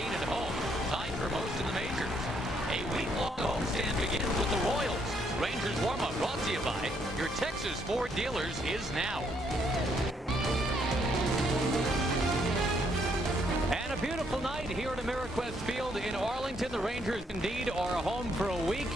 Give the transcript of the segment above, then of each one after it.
at home, tied for most in the majors. A week-long homestand begins with the Royals. Rangers warm-up brought to you by your Texas Ford dealers is now. And a beautiful night here at Ameriquest Field in Arlington. The Rangers indeed are home for a week.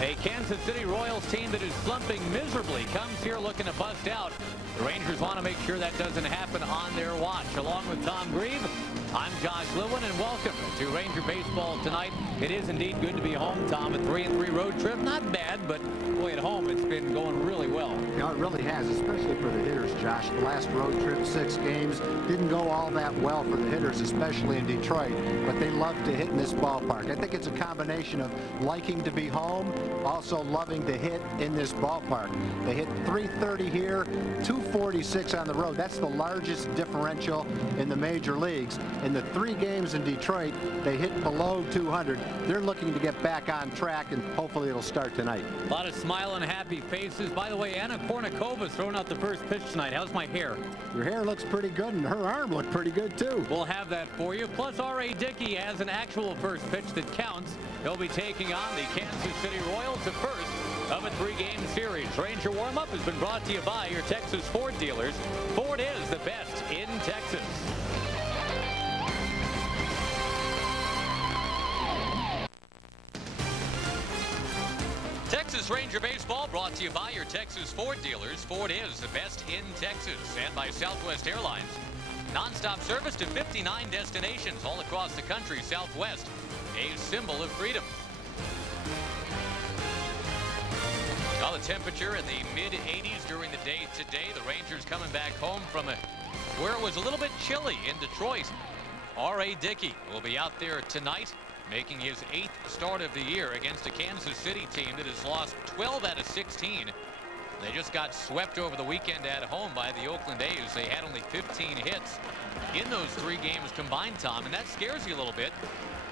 A Kansas City Royals team that is slumping miserably comes here looking to bust out. The Rangers want to make sure that doesn't happen on their watch. Along with Tom Grieve, I'm Josh Lewin, and welcome to Ranger Baseball tonight. It is indeed good to be home, Tom. A 3-3 road trip. Not bad, but boy, at home it's been going really well. You know, it really has, especially for the hitters, Josh. The last road trip, 6 games, didn't go all that well for the hitters, especially in Detroit, but they love to hit in this ballpark. I think it's a combination of liking to be home, also loving to hit in this ballpark. They hit .330 here, .246 on the road. That's the largest differential in the major leagues. In the 3 games in Detroit, they hit below 200. They're looking to get back on track, and hopefully it'll start tonight. A lot of smiling, happy faces. By the way, Anna Kournikovas throwing out the first pitch tonight. How's my hair? Your hair looks pretty good, and her arm looked pretty good, too. We'll have that for you. Plus, R.A. Dickey has an actual first pitch that counts. He'll be taking on the Kansas City Royals, the first of a 3-game series. Ranger warm-up has been brought to you by your Texas Ford dealers. Ford is the best in Texas. Texas Ranger Baseball brought to you by your Texas Ford dealers. Ford is the best in Texas, and by Southwest Airlines. Non-stop service to 59 destinations all across the country. Southwest, a symbol of freedom. Well, the temperature in the mid-80s during the day today. The Rangers coming back home from where it was a little bit chilly in Detroit. R.A. Dickey will be out there tonight, making his 8th start of the year against a Kansas City team that has lost 12 out of 16. They just got swept over the weekend at home by the Oakland A's. They had only 15 hits in those 3 games combined, Tom, and that scares you a little bit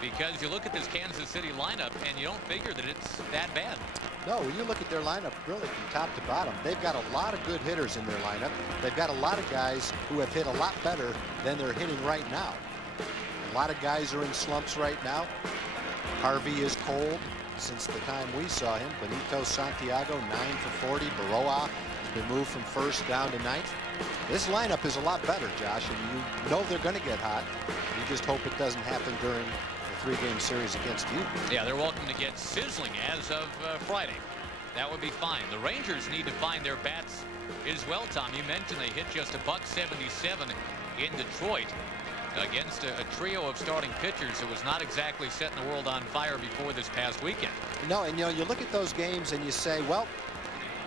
because you look at this Kansas City lineup and you don't figure that it's that bad. No, when you look at their lineup really from top to bottom, they've got a lot of good hitters in their lineup. They've got a lot of guys who have hit a lot better than they're hitting right now. A lot of guys are in slumps right now. Harvey is cold since the time we saw him. Benito Santiago 9 for 40. Baroa has been moved from first down to 9th. This lineup is a lot better, Josh, and you know they're going to get hot. You just hope it doesn't happen during the 3-game series against you. Yeah, they're welcome to get sizzling as of Friday. That would be fine. The Rangers need to find their bats as well, Tom. You mentioned they hit just $177 in Detroit against a trio of starting pitchers who was not exactly setting the world on fire before this past weekend. No, and you look at those games and you say, well,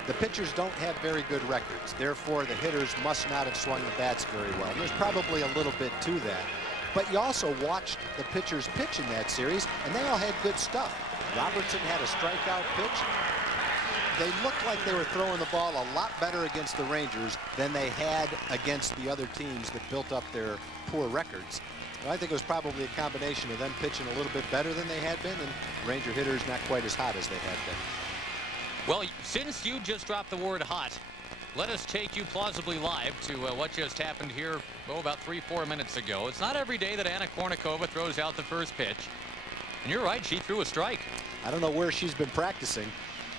the pitchers don't have very good records. Therefore, the hitters must not have swung the bats very well. There's probably a little bit to that. But you also watched the pitchers pitch in that series, and they all had good stuff. Robertson had a strikeout pitch. They looked like they were throwing the ball a lot better against the Rangers than they had against the other teams that built up their poor records. But I think it was probably a combination of them pitching a little bit better than they had been and Ranger hitters not quite as hot as they had been. Well, since you just dropped the word hot, let us take you plausibly live to what just happened here about 3-4 minutes ago. It's not every day that Anna Kournikova throws out the first pitch. And you're right, she threw a strike. I don't know where she's been practicing,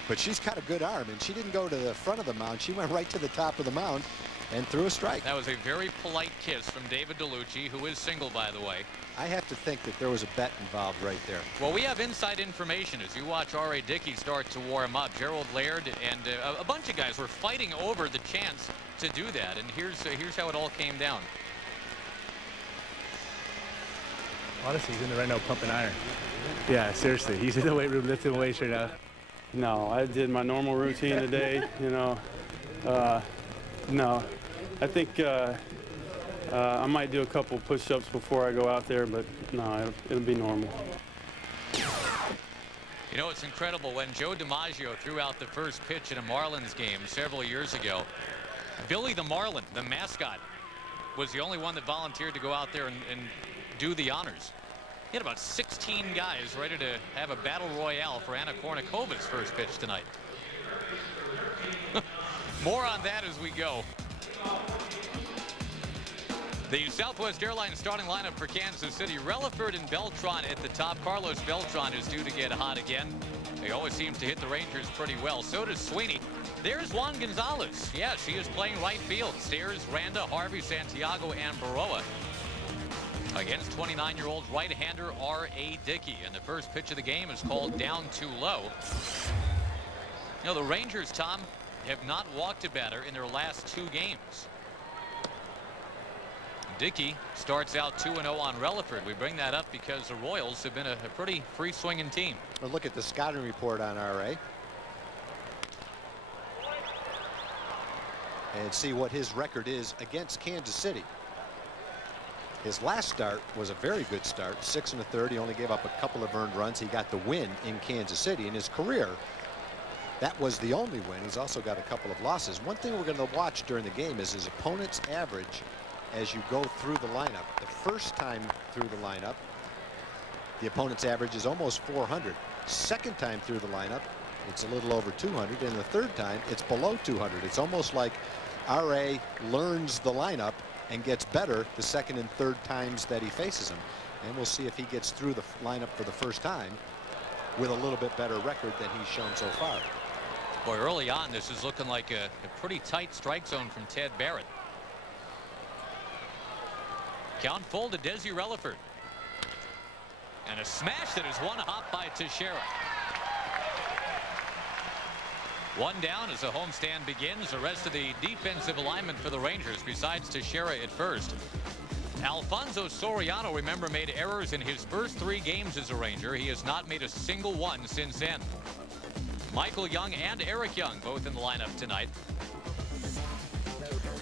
but she's got a good arm, and she didn't go to the front of the mound. She went right to the top of the mound and threw a strike. That was a very polite kiss from David DeLucci, who is single, by the way. I have to think that there was a bet involved right there. Well, we have inside information as you watch R.A. Dickey start to warm up. Gerald Laird and a bunch of guys were fighting over the chance to do that, and here's how it all came down. Honestly, he's in there right now pumping iron. Yeah, seriously, he's in the weight room lifting weights right now. No, I did my normal routine today, No, I think I might do a couple push-ups before I go out there, but no, it'll be normal. You know, it's incredible. When Joe DiMaggio threw out the first pitch in a Marlins game several years ago, Billy the Marlin, the mascot, was the only one that volunteered to go out there and do the honors. He had about 16 guys ready to have a battle royale for Anna Kournikova's first pitch tonight. More on that as we go. The Southwest Airlines starting lineup for Kansas City. Relaford and Beltran at the top. Carlos Beltran is due to get hot again. He always seems to hit the Rangers pretty well. So does Sweeney. There's Juan Gonzalez. Yeah, she is playing right field. Stairs, Randa, Harvey, Santiago, and Baroa against 29-year-old right-hander R.A. Dickey. And the first pitch of the game is called down too low. You know, the Rangers, Tom, have not walked a batter in their last 2 games. Dickey starts out 2-0 on Relaford. We bring that up because the Royals have been a pretty free-swinging team. Well, look at the scouting report on R.A. and see what his record is against Kansas City. His last start was a very good start, 6 1/3. He only gave up a couple of earned runs. He got the win in Kansas City. In his career, that was the only win. He's also got a couple of losses. One thing we're going to watch during the game is his opponent's average as you go through the lineup. The first time through the lineup, the opponent's average is almost 400. Second time through the lineup, it's a little over 200. And the third time, it's below 200. It's almost like R.A. learns the lineup and gets better the second and third times that he faces him. And we'll see if he gets through the lineup for the first time with a little bit better record than he's shown so far. Boy, early on, this is looking like a pretty tight strike zone from Ted Barrett. Count full to Desi Relaford. And a smash that is one hop by Teixeira. One down as the homestand begins. The rest of the defensive alignment for the Rangers, besides Teixeira at first. Alfonso Soriano, remember, made errors in his first 3 games as a Ranger. He has not made a single one since then. Michael Young and Eric Young both in the lineup tonight.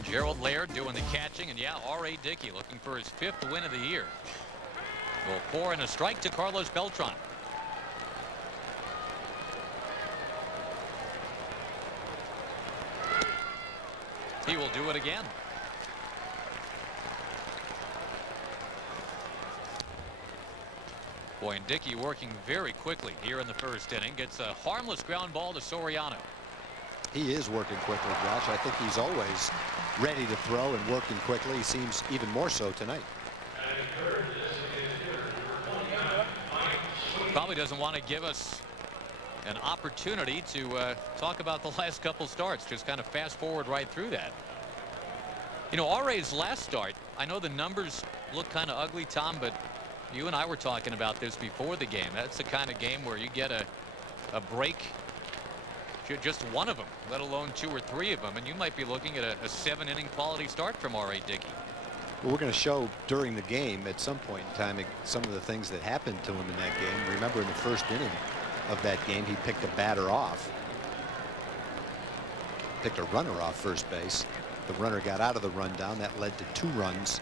Gerald Laird doing the catching, and yeah, R.A. Dickey looking for his 5th win of the year. Will pour in a strike to Carlos Beltran. He will do it again. Boy, and Dickey working very quickly here in the first inning. Gets a harmless ground ball to Soriano. He is working quickly, Josh. I think he's always ready to throw and working quickly. He seems even more so tonight. Probably doesn't want to give us an opportunity to talk about the last couple starts. Just kind of fast forward right through that. You know, R.A.'s last start, I know the numbers look kind of ugly, Tom, but you and I were talking about this before the game. That's the kind of game where you get a break, just one of them, let alone 2 or 3 of them, and you might be looking at a 7-inning quality start from R.A. Dickey. Well, we're going to show during the game at some point in time some of the things that happened to him in that game. Remember, in the first inning of that game, he picked a batter off, picked a runner off first base. The runner got out of the rundown. That led to 2 runs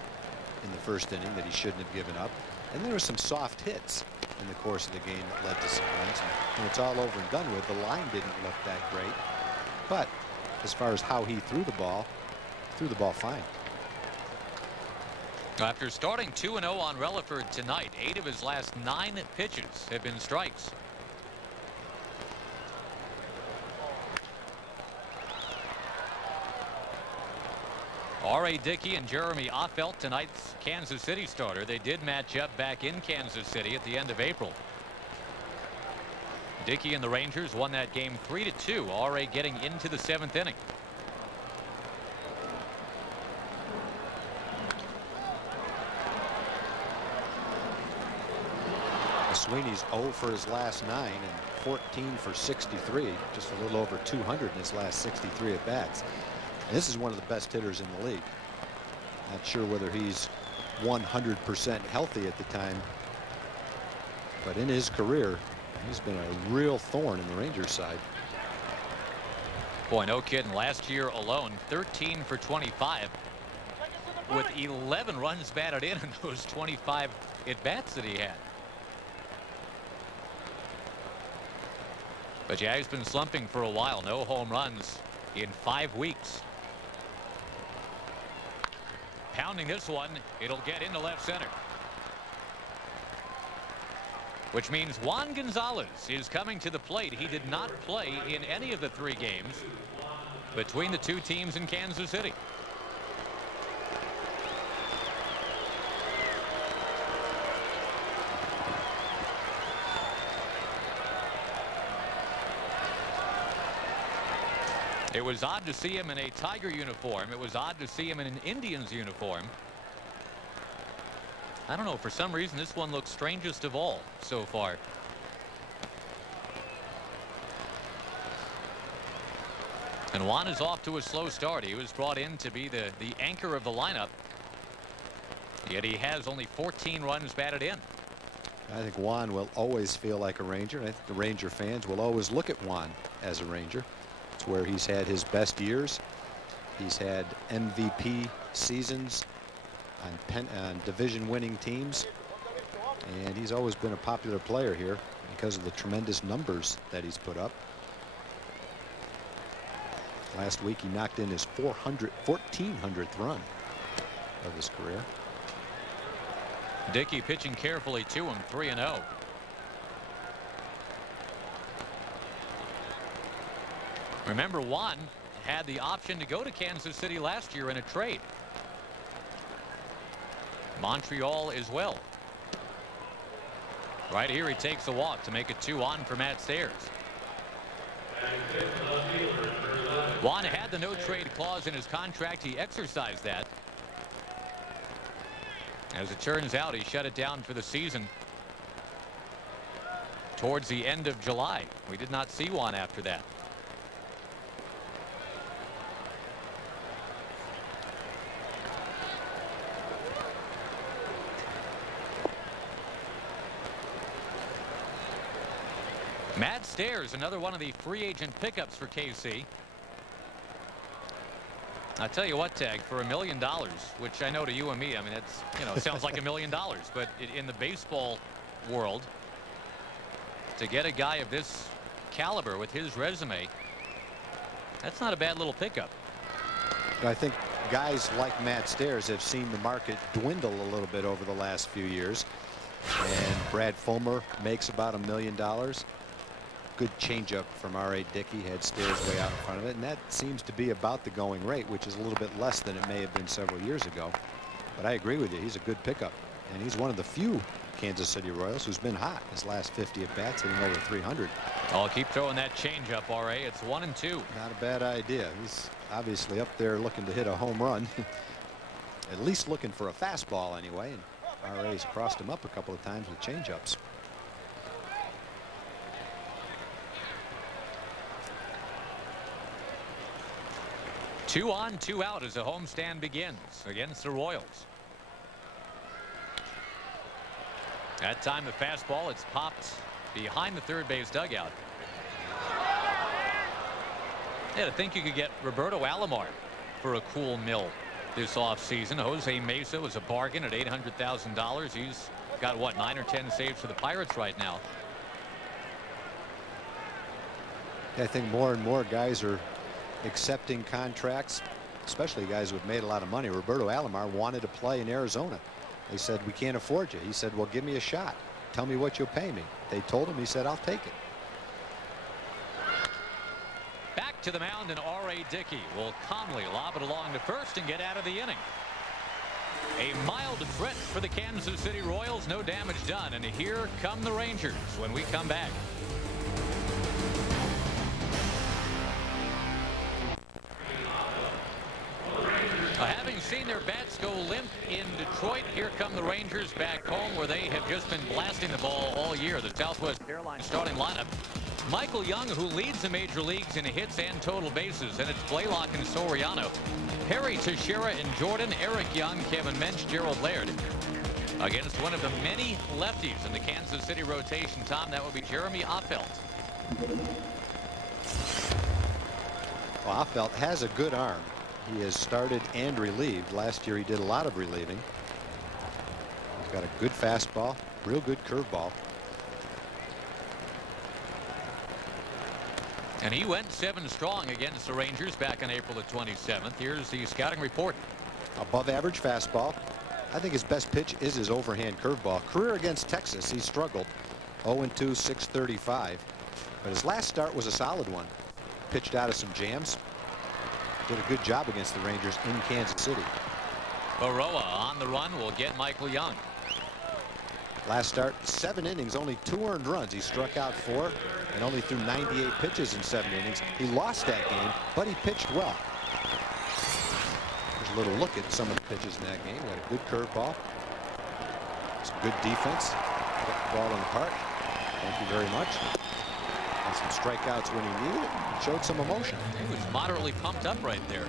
in the first inning that he shouldn't have given up. And there were some soft hits in the course of the game that led to some runs. And when it's all over and done with, the line didn't look that great. But as far as how he threw the ball fine. After starting 2-0 on Relaford tonight, 8 of his last 9 pitches have been strikes. R.A. Dickey and Jeremy Affeldt, tonight's Kansas City starter. They did match up back in Kansas City at the end of April. Dickey and the Rangers won that game 3-2. R.A. getting into the 7th inning. Sweeney's 0 for his last 9 and 14 for 63, just a little over 200 in his last 63 at bats. And this is one of the best hitters in the league. Not sure whether he's 100% healthy at the time, but in his career, he's been a real thorn in the Rangers side. Boy, no kidding. Last year alone, 13 for 25 with 11 runs batted in those 25 at bats that he had. But yeah, he's been slumping for a while. No home runs in 5 weeks. Pounding this one, it'll get into left center. Which means Juan Gonzalez is coming to the plate. He did not play in any of the 3 games between the 2 teams in Kansas City. It was odd to see him in a Tiger uniform. It was odd to see him in an Indians uniform. I don't know, for some reason this one looks strangest of all so far. And Juan is off to a slow start. He was brought in to be the anchor of the lineup. Yet he has only 14 runs batted in. I think Juan will always feel like a Ranger. And I think the Ranger fans will always look at Juan as a Ranger. It's where he's had his best years. He's had MVP seasons on division winning teams. And he's always been a popular player here because of the tremendous numbers that he's put up. Last week he knocked in his 1400th run of his career. Dickey pitching carefully to him, 3-0. Remember, Juan had the option to go to Kansas City last year in a trade. Montreal as well. Right here he takes a walk to make it 2-on for Matt Stairs. Juan had the no trade clause in his contract. He exercised that. As it turns out, he shut it down for the season towards the end of July. We did not see Juan after that. Matt Stairs, another one of the free agent pickups for KC. I tell you what, Tag, for $1 million, which I know to you and me, I mean, it's, you know, it sounds like $1 million, but in the baseball world, to get a guy of this caliber with his resume, that's not a bad little pickup. I think guys like Matt Stairs have seen the market dwindle a little bit over the last few years. And Brad Fulmer makes about $1 million. Good changeup from R.A. Dickey, had Stairs way out in front of it, and that seems to be about the going rate, which is a little bit less than it may have been several years ago. But I agree with you, he's a good pickup, and he's one of the few Kansas City Royals who's been hot his last 50 at bats, hitting over 300. I'll keep throwing that changeup, R.A. It's 1-2. Not a bad idea. He's obviously up there looking to hit a home run. At least looking for a fastball anyway, and R.A.'s crossed him up a couple of times with changeups. Two on, two out as the homestand begins against the Royals. That time the fastball, it's popped behind the third base dugout. Yeah, I think you could get Roberto Alomar for a cool mill this offseason. Jose Mesa was a bargain at $800,000. He's got what, 9 or 10 saves for the Pirates right now. I think more and more guys are accepting contracts, especially guys who have made a lot of money. Roberto Alomar wanted to play in Arizona. They said, we can't afford you. He said, well, give me a shot. Tell me what you'll pay me. They told him. He said, I'll take it. Back to the mound, and R.A. Dickey will calmly lob it along to first and get out of the inning. A mild threat for the Kansas City Royals. No damage done. And here come the Rangers when we come back. Having seen their bats go limp in Detroit, here come the Rangers back home, where they have just been blasting the ball all year. The Southwest Airlines starting lineup. Michael Young, who leads the major leagues in hits and total bases, and it's Blaylock and Soriano. Harry Teixeira and Jordan, Eric Young, Kevin Mensch, Gerald Laird. Against one of the many lefties in the Kansas City rotation, Tom, that would be Jeremy Affeldt. Well, Affeldt has a good arm. He has started and relieved. Last year he did a lot of relieving. He's got a good fastball, real good curveball. And he went 7 strong against the Rangers back on April the 27th. Here's the scouting report. Above average fastball. I think his best pitch is his overhand curveball. Career against Texas, he struggled. 0-2, 635. But his last start was a solid one. Pitched out of some jams. Did a good job against the Rangers in Kansas City. Baroa on the run will get Michael Young. Last start, 7 innings, only 2 earned runs. He struck out 4 and only threw 98 pitches in 7 innings. He lost that game, but he pitched well. There's a little look at some of the pitches in that game. He had a good curveball. Some good defense. Got the ball in the park. Thank you very much. And some strikeouts when he needed it. And showed some emotion. He was moderately pumped up right there.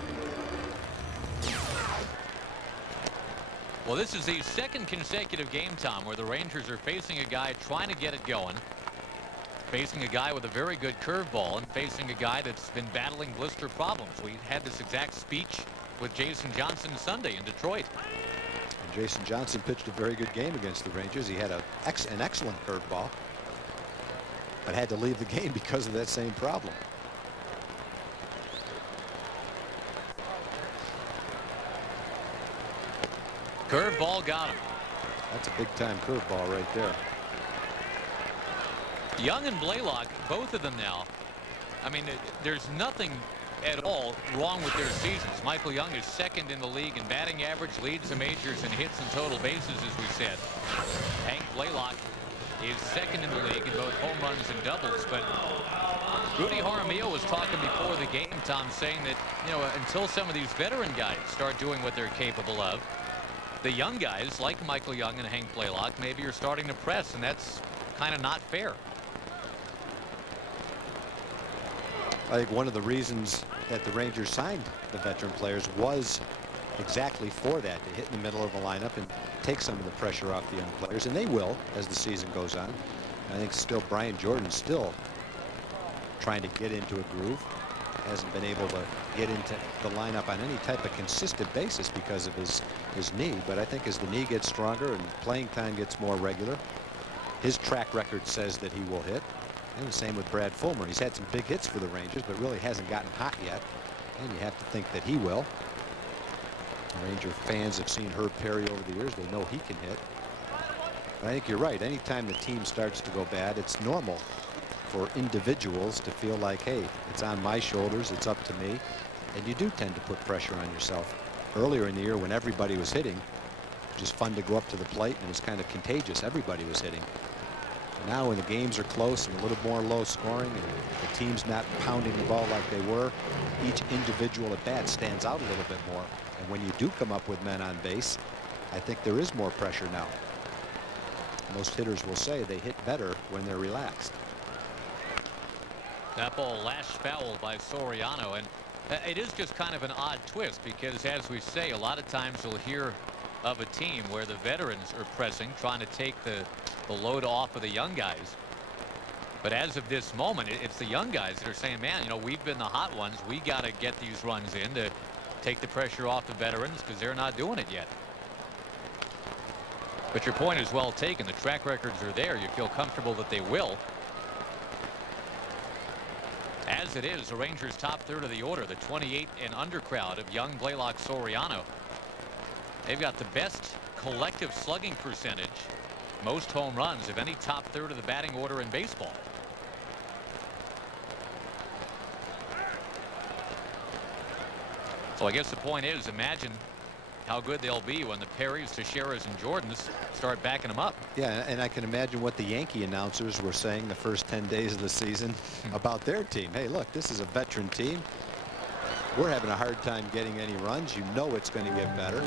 Well, this is the second consecutive game, Tom, where the Rangers are facing a guy trying to get it going, facing a guy with a very good curveball, and facing a guy that's been battling blister problems. We had this exact speech with Jason Johnson Sunday in Detroit. And Jason Johnson pitched a very good game against the Rangers. He had an excellent curveball, but had to leave the game because of that same problem. Curveball got him. That's a big-time curveball right there. Young and Blaylock, both of them now. I mean, there's nothing at all wrong with their seasons. Michael Young is second in the league in batting average, leads the majors in hits and total bases, as we said. Hank Blaylock is second in the league in both home runs and doubles. But Rudy Jaramillo was talking before the game, Tom, saying that, you know, until some of these veteran guys start doing what they're capable of, the young guys like Michael Young and Hank Blaylock maybe are starting to press, and that's kind of not fair. I think one of the reasons that the Rangers signed the veteran players was exactly for that, to hit in the middle of the lineup and take some of the pressure off the young players, and they will as the season goes on. I think still Brian Jordan's still trying to get into a groove. Hasn't been able to get into the lineup on any type of consistent basis because of his knee, but I think as the knee gets stronger and playing time gets more regular, his track record says that he will hit. And the same with Brad Fulmer. He's had some big hits for the Rangers, but really hasn't gotten hot yet, and you have to think that he will. Ranger fans have seen Herb Perry over the years. They know he can hit. But I think you're right. Anytime the team starts to go bad, it's normal for individuals to feel like, hey, it's on my shoulders, it's up to me, and you do tend to put pressure on yourself. Earlier in the year, when everybody was hitting, it was just fun to go up to the plate, and it was kind of contagious. Everybody was hitting. Now when the games are close and a little more low scoring and the team's not pounding the ball like they were, each individual at bat stands out a little bit more. And when you do come up with men on base, I think there is more pressure now. Most hitters will say they hit better when they're relaxed. That ball lashed foul by Soriano, and it is just kind of an odd twist because, as we say, a lot of times you'll hear of a team where the veterans are pressing, trying to take the load off of the young guys. But as of this moment, it's the young guys that are saying, man, you know, we've been the hot ones. We got to get these runs in to take the pressure off the veterans because they're not doing it yet. But your point is well taken. The track records are there. You feel comfortable that they will. As it is, the Rangers' top third of the order, the 28 and under crowd of Young, Blaylock, Soriano. They've got the best collective slugging percentage, most home runs of any top third of the batting order in baseball. So I guess the point is, imagine how good they'll be when the Perrys, Teixeiras, and Jordans start backing them up. Yeah, and I can imagine what the Yankee announcers were saying the first 10 days of the season about their team. Hey, look, this is a veteran team. We're having a hard time getting any runs. You know it's going to get better.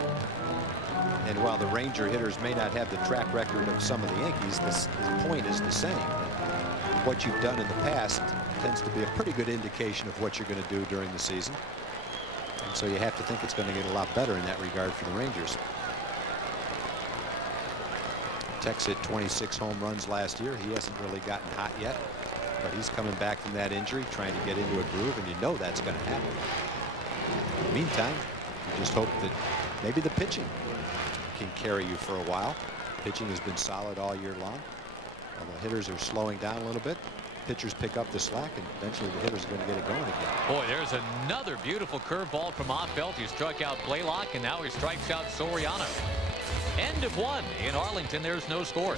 And while the Ranger hitters may not have the track record of some of the Yankees, the point is the same. What you've done in the past tends to be a pretty good indication of what you're going to do during the season. And so you have to think it's going to get a lot better in that regard for the Rangers. Tex hit 26 home runs last year. He hasn't really gotten hot yet, but he's coming back from that injury, trying to get into a groove, and you know that's going to happen. In the meantime, you just hope that maybe the pitching can carry you for a while. Pitching has been solid all year long. While the hitters are slowing down a little bit, pitchers pick up the slack, and eventually the hitters are going to get it going again. Boy, there's another beautiful curveball from off-belt. He struck out Blaylock, and now he strikes out Soriano. End of one in Arlington. There's no score.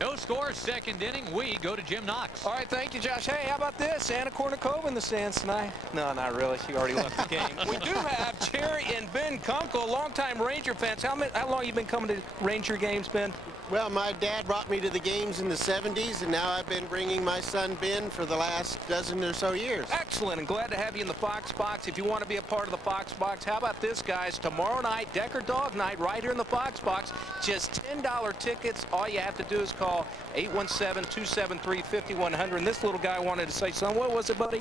No score, second inning. We go to Jim Knox. All right, thank you, Josh. Hey, how about this? Anna Kournikova in the stands tonight. No, not really. She already left the game. We do have Jerry Kunkel, a longtime Ranger fan. How long you been coming to Ranger games, Ben? Well, my dad brought me to the games in the 70s, and now I've been bringing my son Ben for the last dozen or so years. Excellent, and glad to have you in the Fox Box. If you want to be a part of the Fox Box, how about this, guys? Tomorrow night, Decker Dog Night, right here in the Fox Box. Just $10 tickets. All you have to do is call 817-273-5100. And this little guy wanted to say something. What was it, buddy?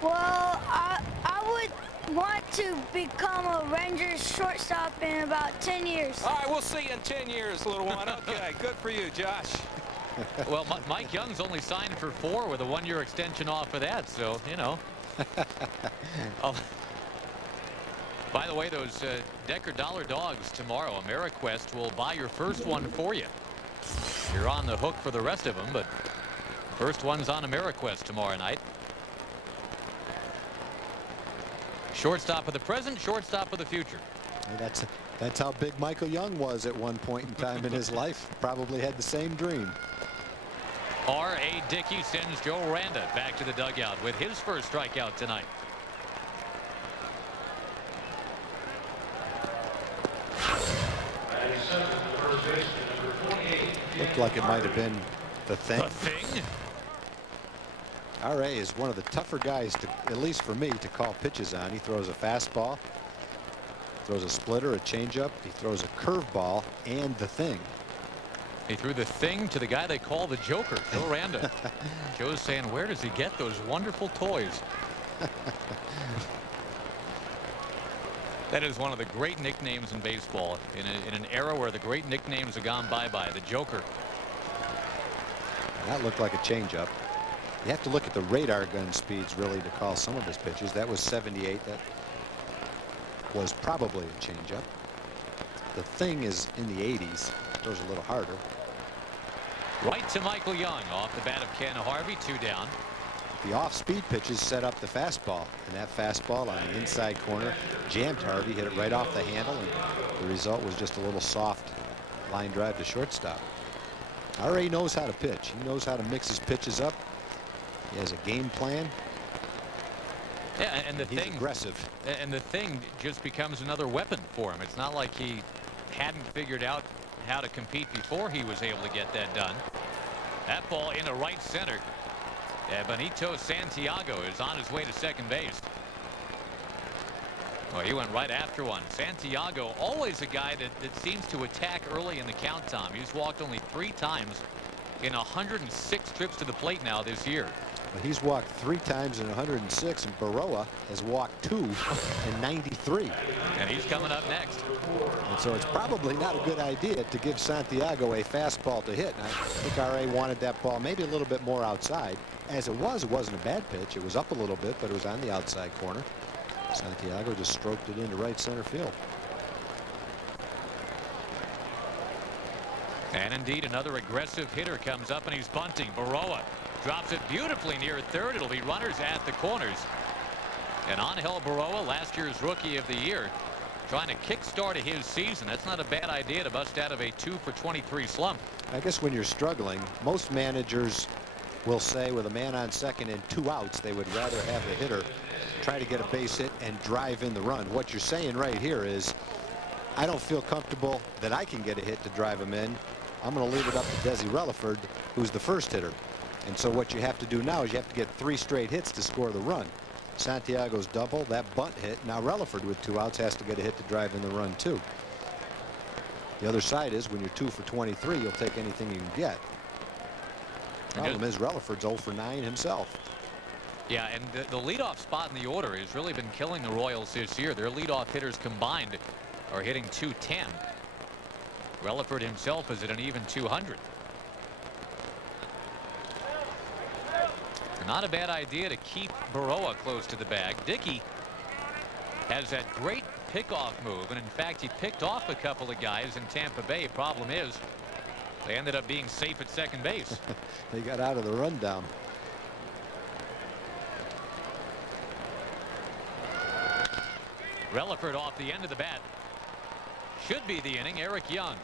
Well, I would want to become a Rangers shortstop in about 10 years. All right, we'll see you in 10 years, little one. Okay, good for you, Josh. Well, Mike Young's only signed for 4 with a 1-year extension off of that, so, you know. Oh. By the way, those Decker Dollar Dogs tomorrow, AmeriQuest will buy your first one for you. You're on the hook for the rest of them, but first one's on AmeriQuest tomorrow night. Shortstop of the present, shortstop of the future. That's how big Michael Young was at one point in time in his life. Probably had the same dream. R.A. Dickey sends Joe Randa back to the dugout with his first strikeout tonight. Looked like it might have been the Thing. The Thing? R.A. is one of the tougher guys, to, at least for me, to call pitches on. He throws a fastball, throws a splitter, a changeup. He throws a curveball and the Thing. He threw the Thing to the guy they call the Joker, Joe Randa. Joe's saying, where does he get those wonderful toys? That is one of the great nicknames in baseball in an era where the great nicknames have gone bye-bye. The Joker. And that looked like a changeup. You have to look at the radar gun speeds really to call some of his pitches. That was 78. That was probably a changeup. The Thing is in the 80s. Throws a little harder. Right to Michael Young off the bat of Ken Harvey. 2 down. The off-speed pitches set up the fastball, and that fastball on the inside corner jammed Harvey, hit it right off the handle, and the result was just a little soft line drive to shortstop. R.A. knows how to pitch. He knows how to mix his pitches up. He has a game plan. Yeah, and the He's Thing aggressive. And the Thing just becomes another weapon for him. It's not like he hadn't figured out how to compete before he was able to get that done. That ball into right center. Benito Santiago is on his way to second base. Well, he went right after one. Santiago, always a guy that seems to attack early in the count, Tom. He's walked only 3 times in 106 trips to the plate now this year. Well, he's walked 3 times in 106, and Baroa has walked 2 in 93. And he's coming up next. And so it's probably not a good idea to give Santiago a fastball to hit. And I think R.A. wanted that ball maybe a little bit more outside. As it wasn't a bad pitch. It was up a little bit, but it was on the outside corner. Santiago just stroked it into right center field. And indeed, another aggressive hitter comes up, and he's bunting. Baroa drops it beautifully near third. It'll be runners at the corners. And Angel Baroa, last year's Rookie of the Year, trying to kickstart his season. That's not a bad idea to bust out of a 2-for-23 slump. I guess when you're struggling, most managers will say with a man on second and 2 outs, they would rather have the hitter try to get a base hit and drive in the run. What you're saying right here is, I don't feel comfortable that I can get a hit to drive him in. I'm going to leave it up to Desi Relaford, who's the first hitter. And so what you have to do now is you have to get 3 straight hits to score the run. Santiago's double, that bunt hit. Now Relaford with 2 outs has to get a hit to drive in the run too. The other side is when you're 2-for-23, you'll take anything you can get. Problem is Relaford's 0 for 9 himself. Yeah, and the leadoff spot in the order has really been killing the Royals this year. Their leadoff hitters combined are hitting .210. Relaford himself is at an even .200. Not a bad idea to keep Baroa close to the bag. Dickey has that great pickoff move, and in fact he picked off a couple of guys in Tampa Bay. Problem is they ended up being safe at second base. They got out of the rundown. Relaford off the end of the bat. Should be the inning. Eric Young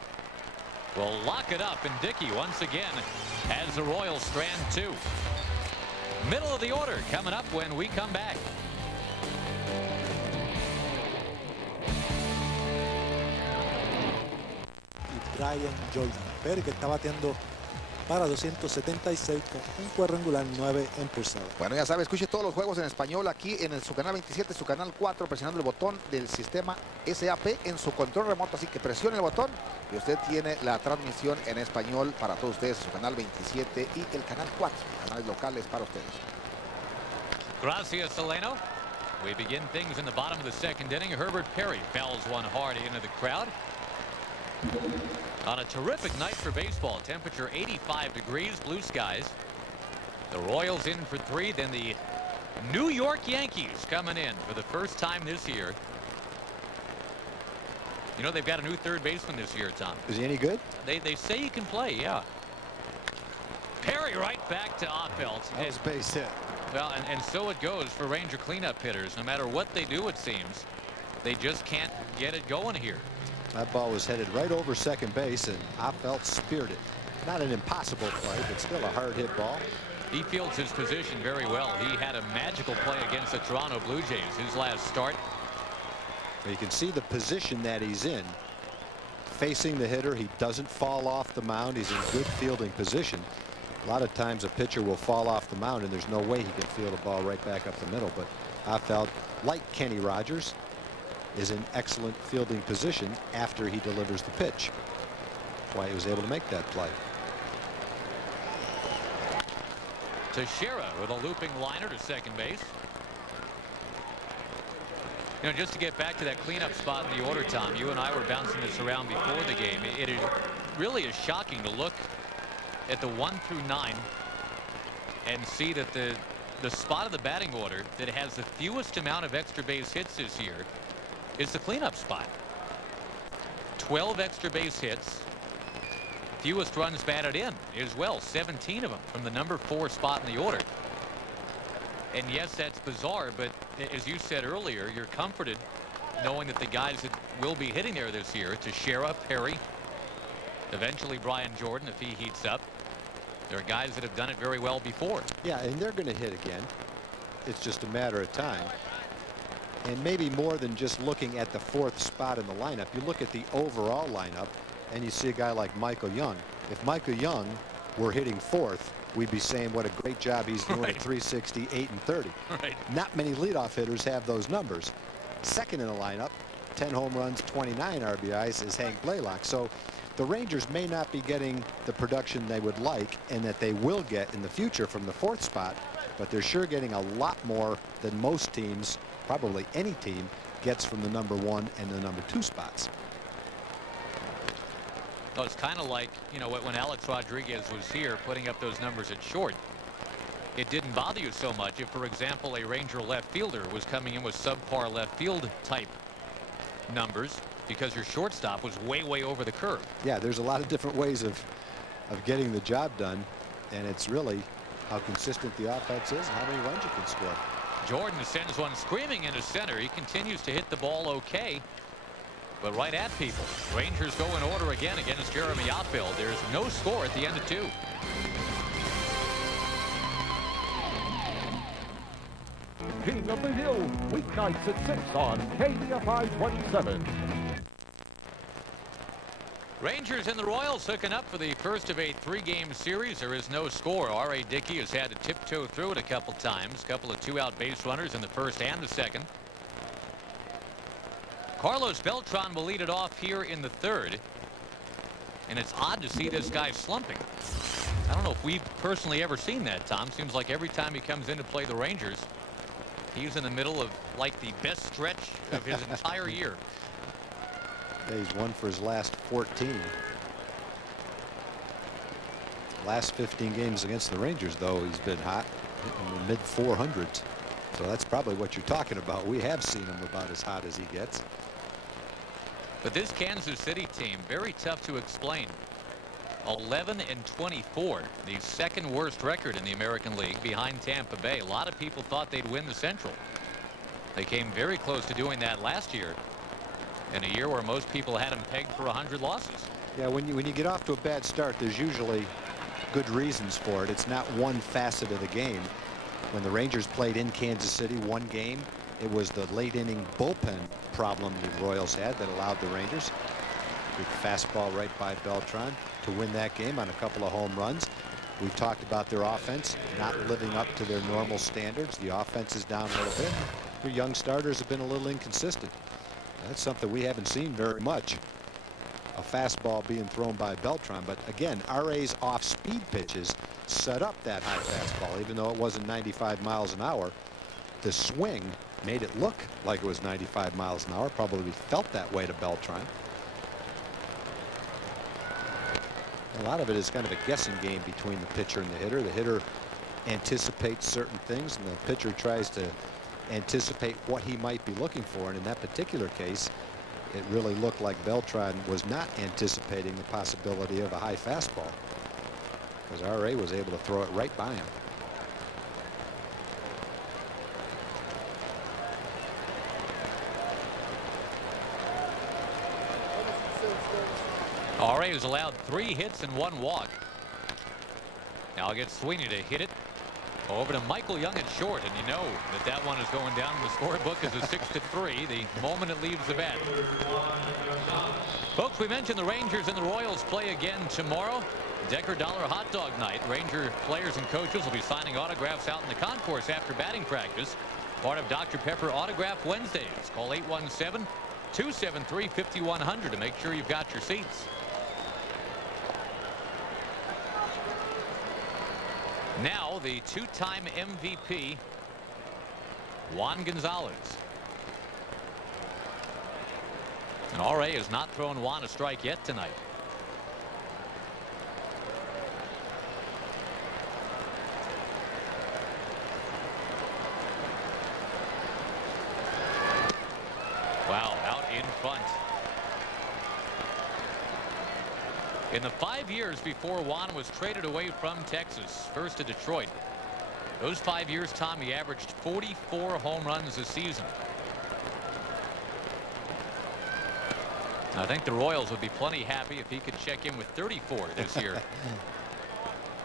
will lock it up, and Dickey once again has the Royals strand 2. Middle of the order coming up when we come back. Brian Jordan. Perry, que está bateando para 276 con un cuadrangular, 9 impulsados. Bueno, ya sabe, escuche todos los juegos en español aquí en su canal 27, su canal 4, presionando el botón del sistema SAP en su control remoto. Así que presione el botón y usted tiene la transmisión en español para todos ustedes, su canal 27 y el canal 4, canales locales para ustedes. Gracias, Solano. We begin things in the bottom of the second inning. Herbert Perry fouls one hard into the crowd. On a terrific night for baseball. Temperature 85 degrees, blue skies. The Royals in for 3. Then the New York Yankees coming in for the first time this year. You know, they've got a new third baseman this year, Tom. Is he any good? They say he can play, yeah. Perry right back to Affeldt. That was base hit. Well, and so it goes for Ranger cleanup hitters. No matter what they do, it seems, they just can't get it going here. That ball was headed right over second base, and Affeldt speared it. Not an impossible play, but still a hard hit ball. He fields his position very well. He had a magical play against the Toronto Blue Jays his last start. You can see the position that he's in. Facing the hitter, he doesn't fall off the mound. He's in good fielding position. A lot of times a pitcher will fall off the mound and there's no way he can field a ball right back up the middle. But Affeldt, like Kenny Rogers, is in excellent fielding position after he delivers the pitch. That's why he was able to make that play. Teixeira with a looping liner to second base. You know, just to get back to that cleanup spot in the order, Tom, you and I were bouncing this around before the game. It is really is shocking to look at the 1 through 9 and see that the spot of the batting order that has the fewest amount of extra base hits this year is the cleanup spot. 12 extra base hits. Fewest runs batted in as well, 17 of them from the number 4 spot in the order. And yes, that's bizarre, but as you said earlier, you're comforted knowing that the guys that will be hitting there this year, Teixeira, Perry, eventually Brian Jordan if he heats up. There are guys that have done it very well before. Yeah, and they're going to hit again. It's just a matter of time. And maybe more than just looking at the 4th spot in the lineup, you look at the overall lineup and you see a guy like Michael Young. If Michael Young were hitting 4th, we'd be saying what a great job he's doing at 360, 8 and 30. Right. Not many leadoff hitters have those numbers. Second in the lineup, 10 home runs, 29 RBIs, is Hank Blaylock. So the Rangers may not be getting the production they would like and that they will get in the future from the 4th spot, but they're sure getting a lot more than most teams, probably any team, gets from the number 1 and the number 2 spots. Well, it's kind of like, you know, when Alex Rodriguez was here putting up those numbers at short. It didn't bother you so much if, for example, a Ranger left fielder was coming in with subpar left field type numbers because your shortstop was way over the curve. Yeah, there's a lot of different ways of getting the job done, and it's really how consistent the offense is and how many runs you can score. Jordan sends one screaming into center. He continues to hit the ball okay, but right at people. Rangers go in order again against Jeremy Affeldt. There's no score at the end of 2. King of the Hill, weeknights at 6 on KDFI 27. Rangers and the Royals hooking up for the first of a 3-game series. There is no score. R.A. Dickey has had to tiptoe through it a couple times. Couple of 2-out base runners in the first and the second. Carlos Beltran will lead it off here in the 3rd. And it's odd to see this guy slumping. I don't know if we've personally ever seen that, Tom. Seems like every time he comes in to play the Rangers, he's in the middle of like the best stretch of his entire year. Yeah, he's won for his last 14. Last 15 games against the Rangers, though, he's been hot in the mid 400s. So that's probably what you're talking about. We have seen him about as hot as he gets. But this Kansas City team, very tough to explain. 11-24, the second worst record in the American League behind Tampa Bay. A lot of people thought they'd win the Central. They came very close to doing that last year, in a year where most people had them pegged for 100 losses. Yeah, when you get off to a bad start, there's usually good reasons for it. It's not one facet of the game. When the Rangers played in Kansas City one game, it was the late inning bullpen problem the Royals had that allowed the Rangers. Electric fastball right by Beltran to win that game on a couple of home runs. We've talked about their offense not living up to their normal standards. The offense is down a little bit. Their young starters have been a little inconsistent. That's something we haven't seen very much. A fastball being thrown by Beltran, but again, RA's off-speed pitches set up that high fastball. Even though it wasn't 95 miles an hour, the swing made it look like it was 95 miles an hour. Probably felt that way to Beltran. A lot of it is kind of a guessing game between the pitcher and the hitter. The hitter anticipates certain things, and the pitcher tries to anticipate what he might be looking for. And in that particular case, it really looked like Beltran was not anticipating the possibility of a high fastball, because RA was able to throw it right by him. RA has allowed 3 hits and 1 walk. Now I'll get Sweeney to hit it over to Michael Young at short, and you know that that one is going down in the scorebook as a 6-3 the moment it leaves the bat. Folks, we mentioned the Rangers and the Royals play again tomorrow. Decker Dollar Hot Dog Night. Ranger players and coaches will be signing autographs out in the concourse after batting practice. Part of Dr. Pepper Autograph Wednesdays. Call 817-273-5100 to make sure you've got your seats. Now the 2-time MVP, Juan Gonzalez. And RA has not thrown Juan a strike yet tonight. Wow, out in front. In the 5 years before Juan was traded away from Texas, first to Detroit, those 5 years, Tom, he averaged 44 home runs a season. I think the Royals would be plenty happy if he could check in with 34 this year.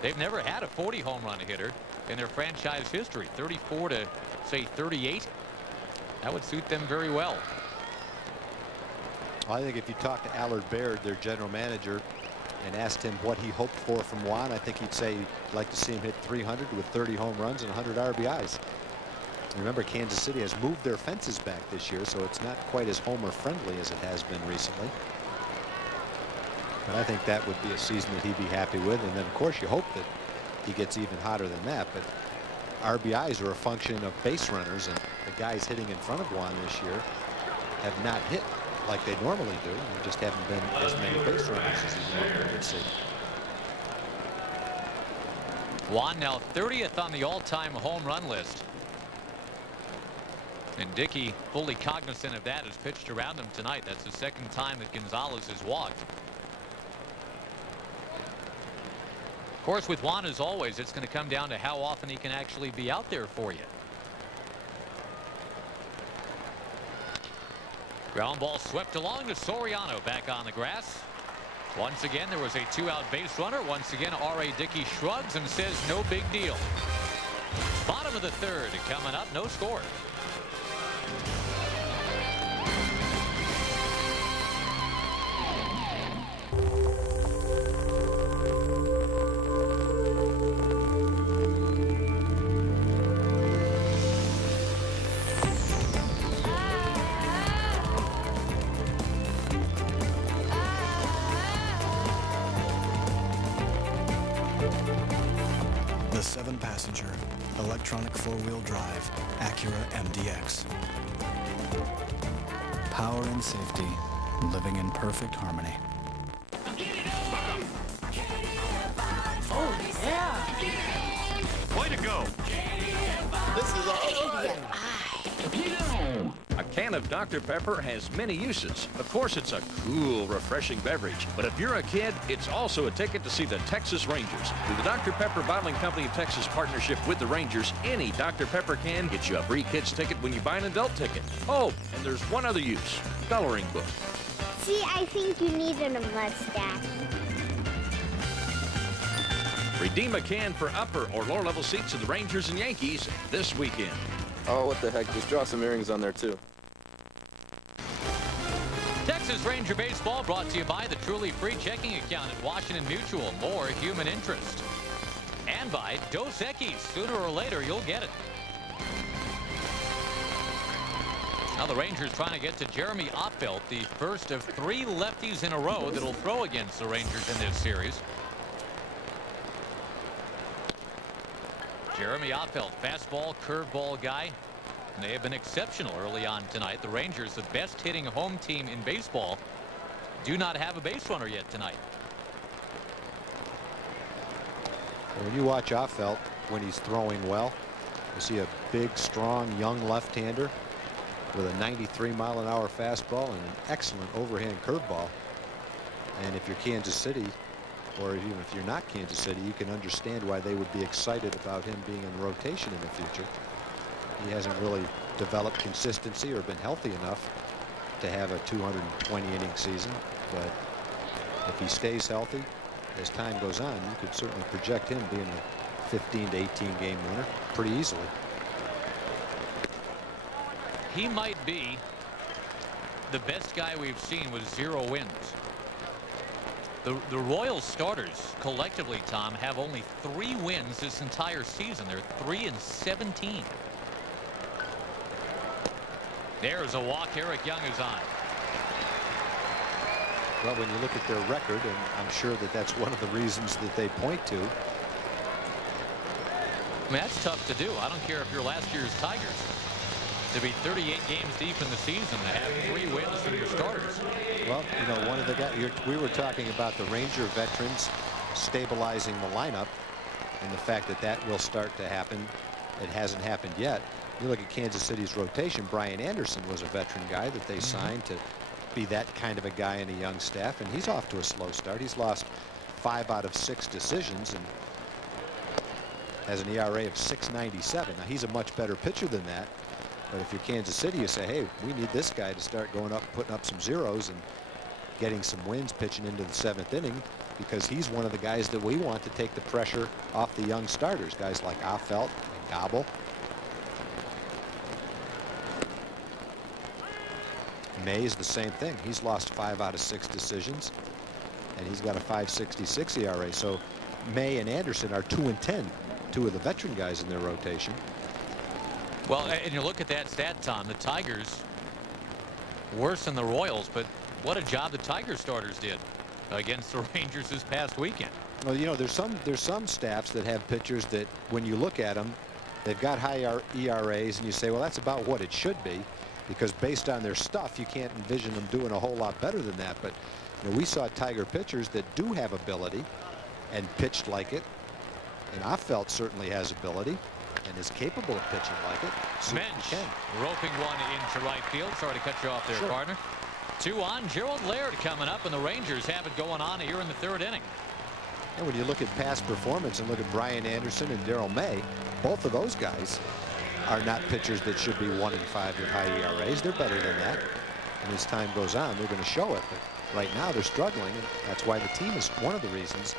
They've never had a 40 home run hitter in their franchise history. 34 to, say, 38. That would suit them very well. I think if you talk to Allard Baird, their general manager, and asked him what he hoped for from Juan, I think he'd say he'd like to see him hit 300 with 30 home runs and 100 RBIs. Remember, Kansas City has moved their fences back this year, so it's not quite as homer friendly as it has been recently. But I think that would be a season that he'd be happy with. And then, of course, you hope that he gets even hotter than that. But RBIs are a function of base runners, and the guys hitting in front of Juan this year have not hit like they normally do. There just haven't been as many base runners as you normally would see. Juan now 30th on the all-time home run list. And Dickey, fully cognizant of that, has pitched around him tonight. That's the second time that Gonzalez has walked. Of course, with Juan, as always, it's going to come down to how often he can actually be out there for you. Ground ball swept along to Soriano, back on the grass. Once again, there was a 2-out base runner. Once again, R.A. Dickey shrugs and says no big deal. Bottom of the third coming up, no score. The 7-passenger, electronic 4-wheel drive Acura MDX. Power and safety, living in perfect harmony. Oh, yeah. Way to go. This is awesome. A can of Dr. Pepper has many uses. Of course, it's a cool, refreshing beverage. But if you're a kid, it's also a ticket to see the Texas Rangers. Through the Dr. Pepper Bottling Company of Texas partnership with the Rangers, any Dr. Pepper can gets you a free kids ticket when you buy an adult ticket. Oh, and there's one other use. Coloring book. See, I think you needed a mustache. Redeem a can for upper or lower level seats of the Rangers and Yankees this weekend. Oh, what the heck? Just draw some earrings on there, too. Decker Texas Ranger Baseball brought to you by the truly free checking account at Washington Mutual. More human interest. And by Dos Equis. Sooner or later, you'll get it. Now the Rangers trying to get to Jeremy Opfeldt, the first of 3 lefties in a row that'll throw against the Rangers in this series. Jeremy Opfeldt, fastball, curveball guy. They have been exceptional early on tonight. The Rangers, the best hitting home team in baseball, do not have a base runner yet tonight. When you watch Opfeldt when he's throwing well, you see a big, strong, young left-hander with a 93-mile-an-hour fastball and an excellent overhand curveball. And if you're Kansas City, or even if you're not Kansas City, you can understand why they would be excited about him being in rotation in the future. He hasn't really developed consistency or been healthy enough to have a 220-inning season. But if he stays healthy as time goes on, you could certainly project him being a 15 to 18 game winner pretty easily. He might be the best guy we've seen with 0 wins. The Royals starters collectively, Tom, have only 3 wins this entire season. They're 3-17. There's a walk. Eric Young is on. Well, when you look at their record, and I'm sure that that's one of the reasons that they point to. I mean, that's tough to do. I don't care if you're last year's Tigers. To be 38 games deep in the season, to have 3 wins from your starters. Well, you know, one of the guys, we were talking about the Ranger veterans stabilizing the lineup and the fact that that will start to happen. It hasn't happened yet. You look at Kansas City's rotation. Brian Anderson was a veteran guy that they signed to be that kind of a guy in a young staff, and he's off to a slow start. He's lost 5 out of 6 decisions and has an ERA of 6.97. Now, he's a much better pitcher than that. But if you're Kansas City, you say, hey, we need this guy to start going up, putting up some zeros and getting some wins pitching into the 7th inning, because he's one of the guys that we want to take the pressure off the young starters, guys like Opfeldt and Gobble. May is the same thing. He's lost 5 out of 6 decisions, and he's got a 5.66 ERA. So May and Anderson are 2-10, 2 of the veteran guys in their rotation. Well, and you look at that stat, Tom, the Tigers worse than the Royals, but what a job the Tigers starters did against the Rangers this past weekend. Well, you know, there's some staffs that have pitchers that when you look at them, they've got high ERAs and you say, well, that's about what it should be, because based on their stuff, you can't envision them doing a whole lot better than that. But you know, we saw Tiger pitchers that do have ability and pitched like it, and Opfeldt certainly has ability and is capable of pitching like it. Mensch roping one into right field. Sorry to cut you off there, partner. 2 on. Gerald Laird coming up, and the Rangers have it going on here in the 3rd inning. And when you look at past performance and look at Brian Anderson and Darrell May, both of those guys are not pitchers that should be 1-5 with high ERAs. They're better than that. And as time goes on, they're going to show it. But right now, they're struggling, and that's why the team is one of the reasons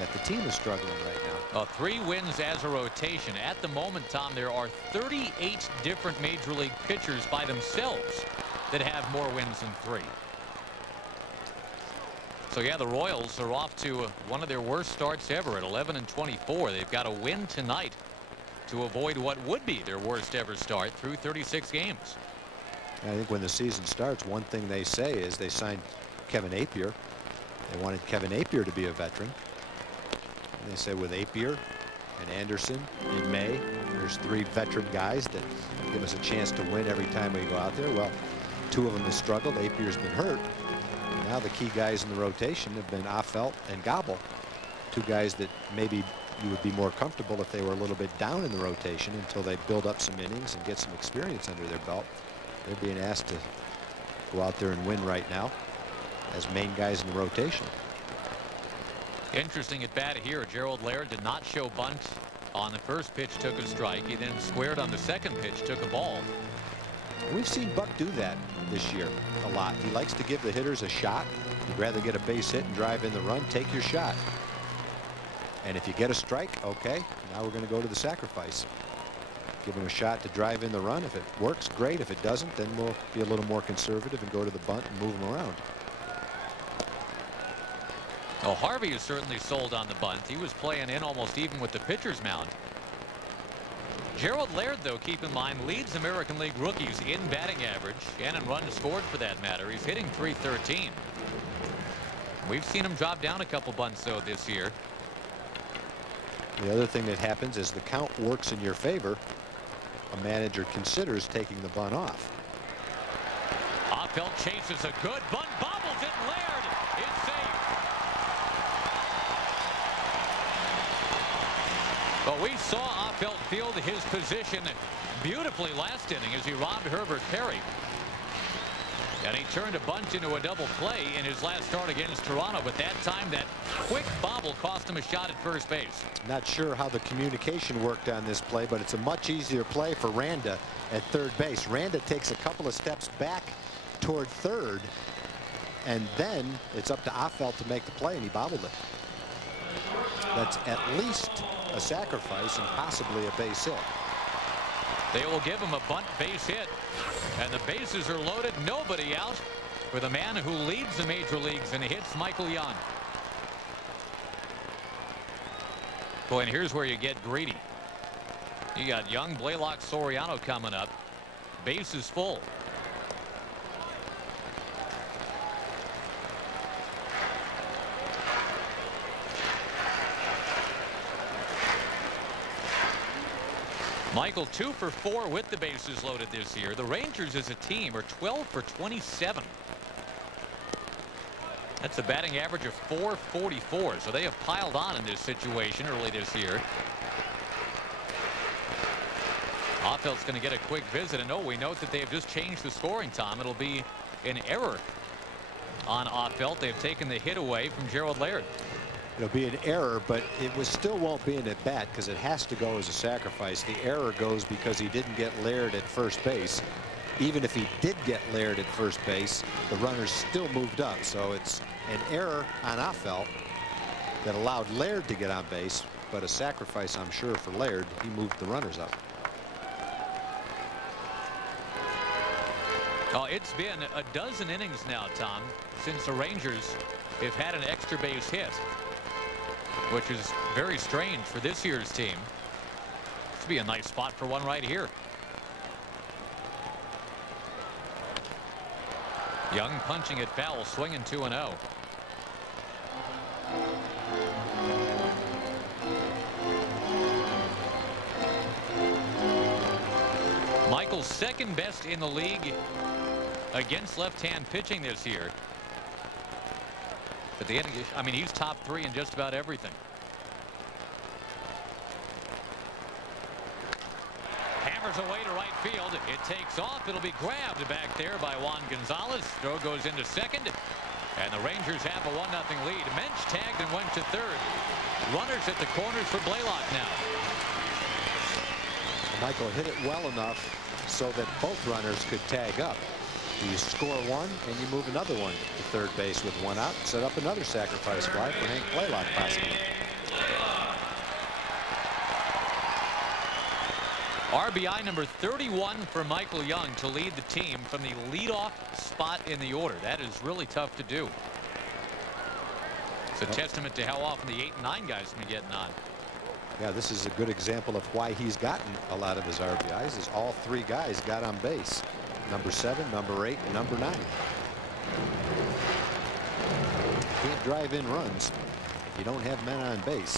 that the team is struggling right now. 3 wins as a rotation. At the moment, Tom, there are 38 different major league pitchers by themselves that have more wins than 3. So yeah, the Royals are off to one of their worst starts ever at 11-24. They've got to win tonight to avoid what would be their worst ever start through 36 games. And I think when the season starts, one thing they say is they signed Kevin Appier. They wanted Kevin Appier to be a veteran. And they say with Appier and Anderson in May, there's 3 veteran guys that give us a chance to win every time we go out there. Well, 2 of them have struggled. Apier's been hurt. Now the key guys in the rotation have been Opfeldt and Gobble, 2 guys that maybe you would be more comfortable if they were a little bit down in the rotation until they build up some innings and get some experience under their belt. They're being asked to go out there and win right now as main guys in the rotation. Interesting at bat here. Gerald Laird did not show bunt on the first pitch, took a strike. He then squared on the second pitch, took a ball. We've seen Buck do that this year a lot. He likes to give the hitters a shot. He'd rather get a base hit and drive in the run. Take your shot. And if you get a strike, okay, now we're going to go to the sacrifice. Give him a shot to drive in the run. If it works, great. If it doesn't, then we'll be a little more conservative and go to the bunt and move him around. Well, Harvey is certainly sold on the bunt. He was playing in almost even with the pitcher's mound. Gerald Laird, though, keep in mind, leads American League rookies in batting average and in runs scored for that matter. He's hitting .313. We've seen him drop down a couple bunts, though, this year. The other thing that happens is the count works in your favor. A manager considers taking the bunt off. Offeld chases a good bunt, bobbles it, and Laird is safe. But we saw Offeld field his position beautifully last inning as he robbed Herbert Perry. And he turned a bunt into a double play in his last start against Toronto. But that time, that quick bobble cost him a shot at first base. Not sure how the communication worked on this play, but it's a much easier play for Randa at third base. Randa takes a couple of steps back toward third, and then it's up to Offeld to make the play, and he bobbled it. That's at least a sacrifice and possibly a base hit. They will give him a bunt base hit, and the bases are loaded, nobody out, for the man who leads the major leagues in hits, Michael Young. Boy, and here's where you get greedy. You got Young, Blaylock, Soriano coming up. Bases full. Michael 2 for 4 with the bases loaded this year. The Rangers as a team are 12 for 27. That's a batting average of .444. So they have piled on in this situation early this year. Offeld's going to get a quick visit, and we note that they have just changed the scoring time. It'll be an error on Offeld. They've taken the hit away from Gerald Laird. It'll be an error, but it still won't be an at bat because it has to go as a sacrifice. The error goes because he didn't get Laird at first base. Even if he did get Laird at first base, the runners still moved up. So it's an error on Offeld that allowed Laird to get on base, but a sacrifice, I'm sure, for Laird. He moved the runners up. Oh, it's been a dozen innings now, Tom, since the Rangers have had an extra base hit, which is very strange for this year's team. This would be a nice spot for one right here. Young punching it foul, swinging 2-0. Michael's second best in the league against left-hand pitching this year. But the end, I mean, he's top 3 in just about everything. Hammers away to right field. It takes off. It'll be grabbed back there by Juan Gonzalez. Throw goes into second. And the Rangers have a 1-0 lead. Mensch tagged and went to third. Runners at the corners for Blaylock now. Michael hit it well enough so that both runners could tag up. You score one and you move another one to third base with one out. Set up another sacrifice fly for Hank Blaylock possibly. RBI number 31 for Michael Young to lead the team from the leadoff spot in the order. That is really tough to do. It's a testament to how often the 8 and 9 guys have been getting on. Yeah, this is a good example of why he's gotten a lot of his RBIs, is all 3 guys got on base. Number 7, number 8, and number 9. You can't drive in runs if you don't have men on base.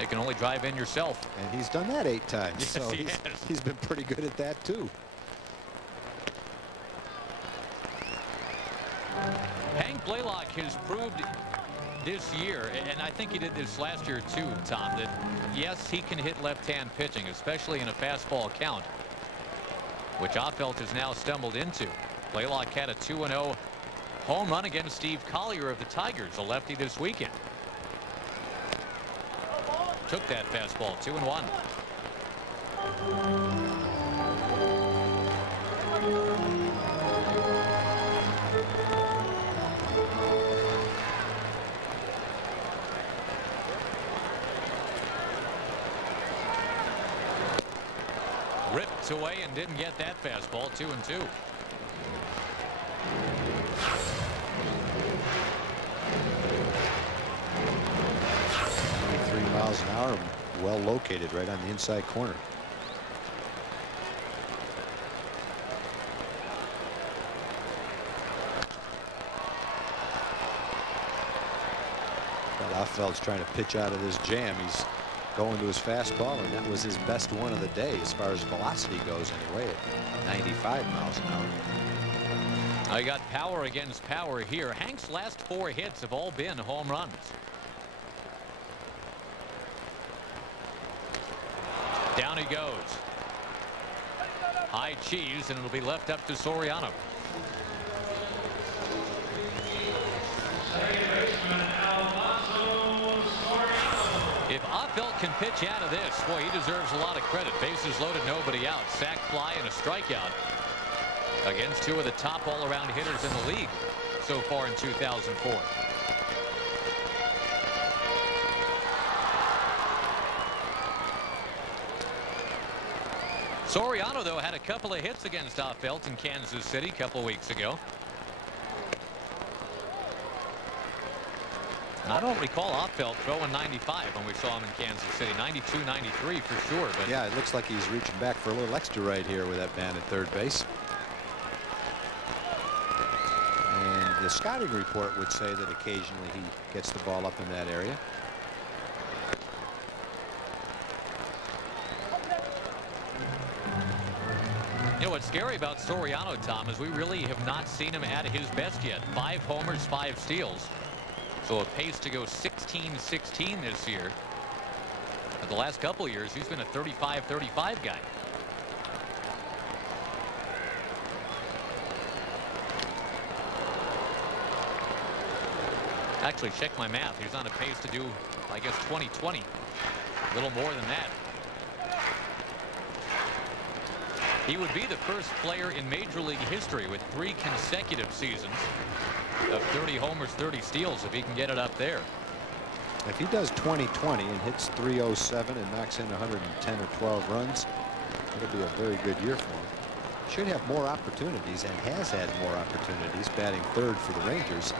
You can only drive in yourself. And he's done that 8 times. Yes, so he's been pretty good at that too. Hank Blaylock has proved this year, and I think he did this last year too, Tom, that yes, he can hit left-hand pitching, especially in a fastball count, which Offeld has now stumbled into. Blaylock had a 2-0 home run against Steve Collier of the Tigers, a lefty this weekend. Took that fastball, 2-1. gets away and didn't get that fastball. 2-2. 23 miles an hour, well located right on the inside corner. Affeld's trying to pitch out of this jam. He's going to his fastball, and that was his best one of the day as far as velocity goes anyway, at 95 miles an hour. I got power against power here. Hank's last 4 hits have all been home runs. Down he goes. High cheese, and it'll be left up to Soriano. If Affeldt can pitch out of this, boy, he deserves a lot of credit. Bases loaded, nobody out. Sac fly and a strikeout against 2 of the top all-around hitters in the league so far in 2004. Soriano, though, had a couple of hits against Affeldt in Kansas City a couple of weeks ago. And I don't recall Affeldt throwing 95 when we saw him in Kansas City. 92, 93 for sure. But yeah, it looks like he's reaching back for a little extra right here with that man at third base. And the scouting report would say that occasionally he gets the ball up in that area. You know what's scary about Soriano, Tom, is we really have not seen him at his best yet. 5 homers, 5 steals. So a pace to go 16-16 this year. But the last couple of years, he's been a 35-35 guy. Actually, check my math. He's on a pace to do, I guess, 20-20. A little more than that. He would be the first player in Major League history with 3 consecutive seasons of 30 homers, 30 steals, if he can get it up there. If he does 20-20 and hits .307 and knocks in 110 or 12 runs, it'll be a very good year for him. Should have more opportunities and has had more opportunities batting third for the Rangers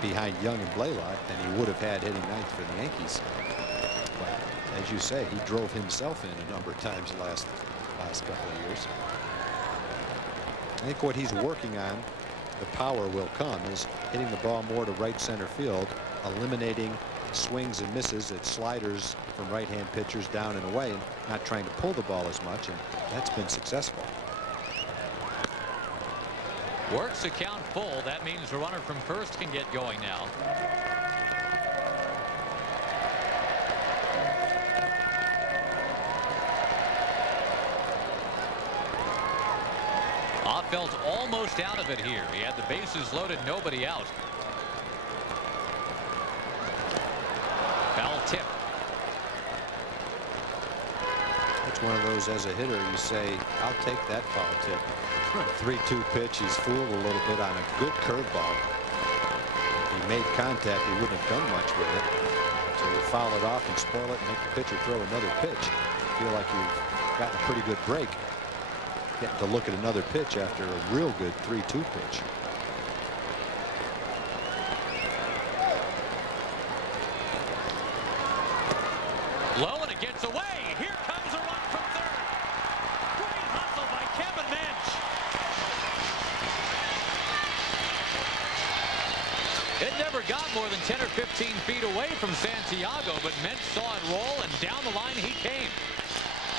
behind Young and Blaylock than he would have had hitting ninth for the Yankees. But as you say, he drove himself in a number of times the last couple of years. I think what he's working on, the power will come, is hitting the ball more to right center field, eliminating swings and misses at sliders from right-hand pitchers down and away, and not trying to pull the ball as much, and that's been successful. Works the count full. That means the runner from first can get going now. Affeldt almost out of it here. He had the bases loaded, nobody out. Foul tip. It's one of those, as a hitter, you say, I'll take that foul tip. 3-2 pitch. He's fooled a little bit on a good curveball. If he made contact, he wouldn't have done much with it. So you foul it off and spoil it and make the pitcher throw another pitch. Feel like you've gotten a pretty good break. Getting to look at another pitch after a real good 3-2 pitch. Low, and it gets away. Here comes a run from third. Great hustle by Kevin Mench. It never got more than 10 or 15 feet away from Santiago, but Mench saw it roll, and down the line he came.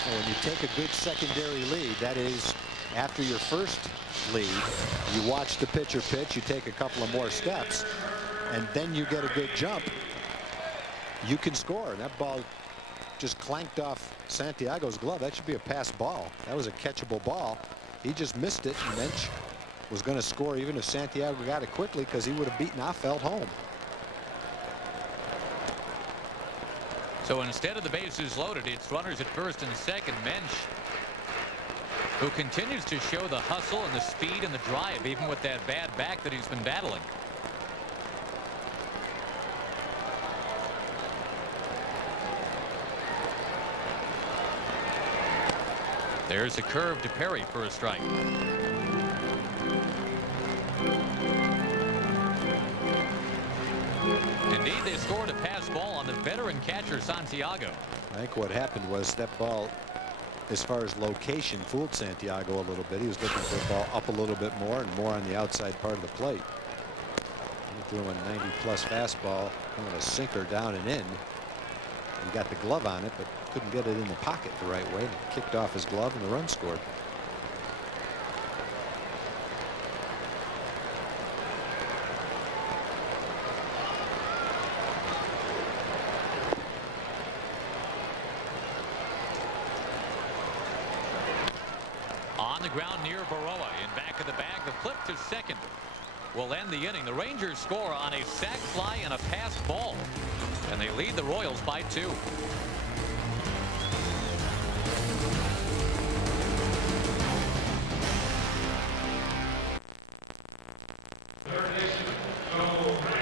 When you take a good secondary lead, that is, after your first lead, you watch the pitcher pitch, you take a couple of more steps, and then you get a good jump, you can score. And that ball just clanked off Santiago's glove. That should be a pass ball. That was a catchable ball. He just missed it, and Mench was going to score even if Santiago got it quickly, because he would have beaten Affeldt home. So instead of the bases loaded, it's runners at first and second. Mench, who continues to show the hustle and the speed and the drive, even with that bad back that he's been battling. There's a curve to Perry for a strike. Indeed, they scored a pass ball on the veteran catcher Santiago. I think what happened was that ball, as far as location, fooled Santiago a little bit. He was looking for the ball up a little bit more and more on the outside part of the plate. He threw a 90-plus fastball, a sinker down and in. He got the glove on it, but couldn't get it in the pocket the right way. And it kicked off his glove, and the run scored. On the ground near Baroa, in back of the bag, the flip to second will end the inning. The Rangers score on a sac fly and a passed ball, and they lead the Royals by 2.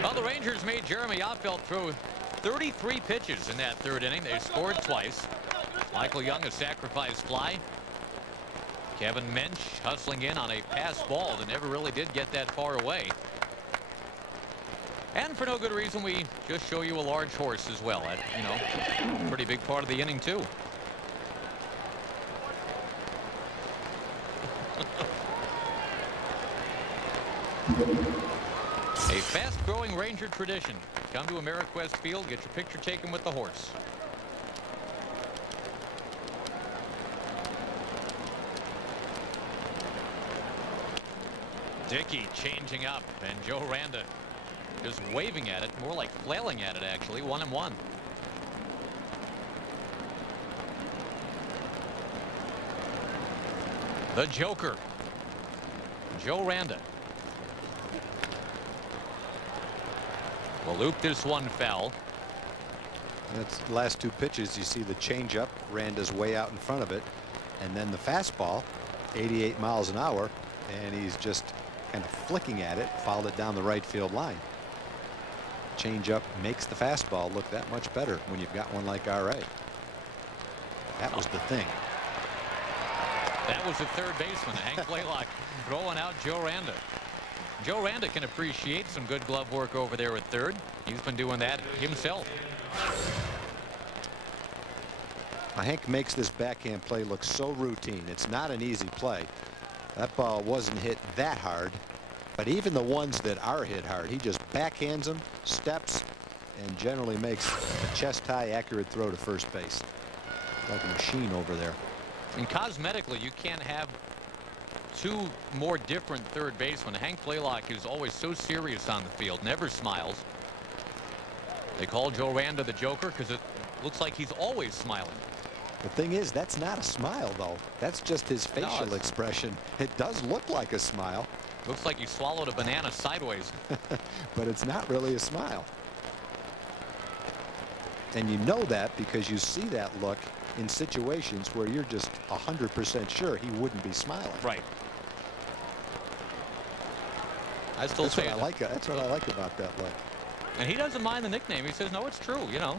Well, the Rangers made Jeremy Affeldt throw 33 pitches in that third inning. They scored twice. Michael Young, a sacrifice fly. Kevin Mensch hustling in on a pass ball that never really did get that far away. And for no good reason, we just show you a large horse as well. That, you know, pretty big part of the inning, too. A fast-growing Ranger tradition. Come to Ameriquest Field, get your picture taken with the horse. Dickey changing up, and Joe Randa just waving at it, more like flailing at it, actually. 1-1. The Joker, Joe Randa. Will loop this one foul. That's the last 2 pitches. You see the changeup. Randa's way out in front of it, and then the fastball, 88 miles an hour, and he's just kind of flicking at it, fouled it down the right field line. Changeup makes the fastball look that much better when you've got one like R.A. That was the thing. That was the third baseman, Hank Blaylock, throwing out Joe Randa. Joe Randa can appreciate some good glove work over there at third. He's been doing that himself. Hank makes this backhand play look so routine. It's not an easy play. That ball wasn't hit that hard, but even the ones that are hit hard, he just backhands them, steps, and generally makes a chest-high accurate throw to first base. Like a machine over there. And cosmetically, you can't have 2 more different third basemen. Hank Blaylock is always so serious on the field, never smiles. They call Joe Randa the Joker because it looks like he's always smiling. The thing is, that's not a smile, though. That's just his facial expression. It does look like a smile. Looks like he swallowed a banana sideways. But it's not really a smile. And you know that because you see that look in situations where you're just 100% sure he wouldn't be smiling. Right. I still say I like it. That's what I like about that look. And he doesn't mind the nickname. He says, no, it's true, you know.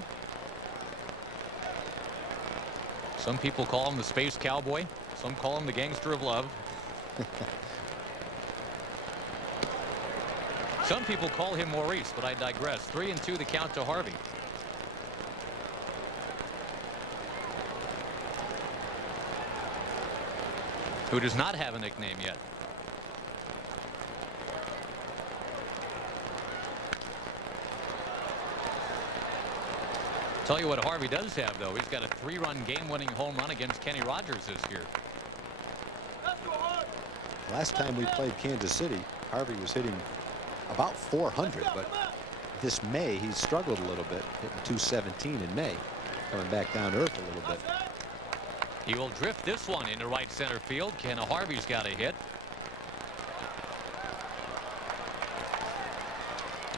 Some people call him the Space Cowboy. Some call him the Gangster of Love. Some people call him Maurice, but I digress. 3-2 the count to Harvey. Who does not have a nickname yet. Tell you what Harvey does have, though. He's got a 3-run game-winning home run against Kenny Rogers this year. Last time we played Kansas City, Harvey was hitting about 400, but this May he's struggled a little bit, hitting 217 in May, coming back down to earth a little bit. He will drift this one into right center field. Ken Harvey's got a hit.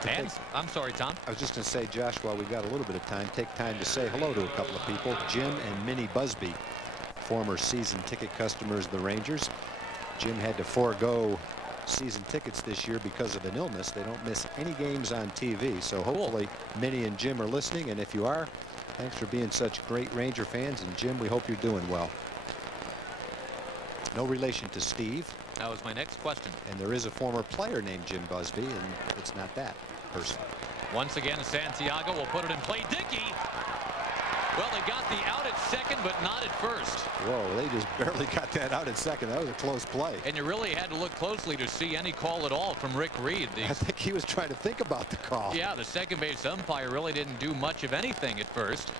And, I'm sorry, Tom. I was just going to say, Josh, while we've got a little bit of time, take time to say hello to a couple of people. Jim and Minnie Busby, former season ticket customers of the Rangers. Jim had to forego season tickets this year because of an illness. They don't miss any games on TV. So hopefully Minnie and Jim are listening. And if you are, thanks for being such great Ranger fans. And Jim, we hope you're doing well. No relation to Steve. That was my next question. And there is a former player named Jim Busby, and it's not that person. Once again, Santiago will put it in play. Dickey. Well, they got the out at second, but not at first. Whoa, they just barely got that out at second. That was a close play. And you really had to look closely to see any call at all from Rick Reed. I think he was trying to think about the call. Yeah, the second base umpire really didn't do much of anything at first.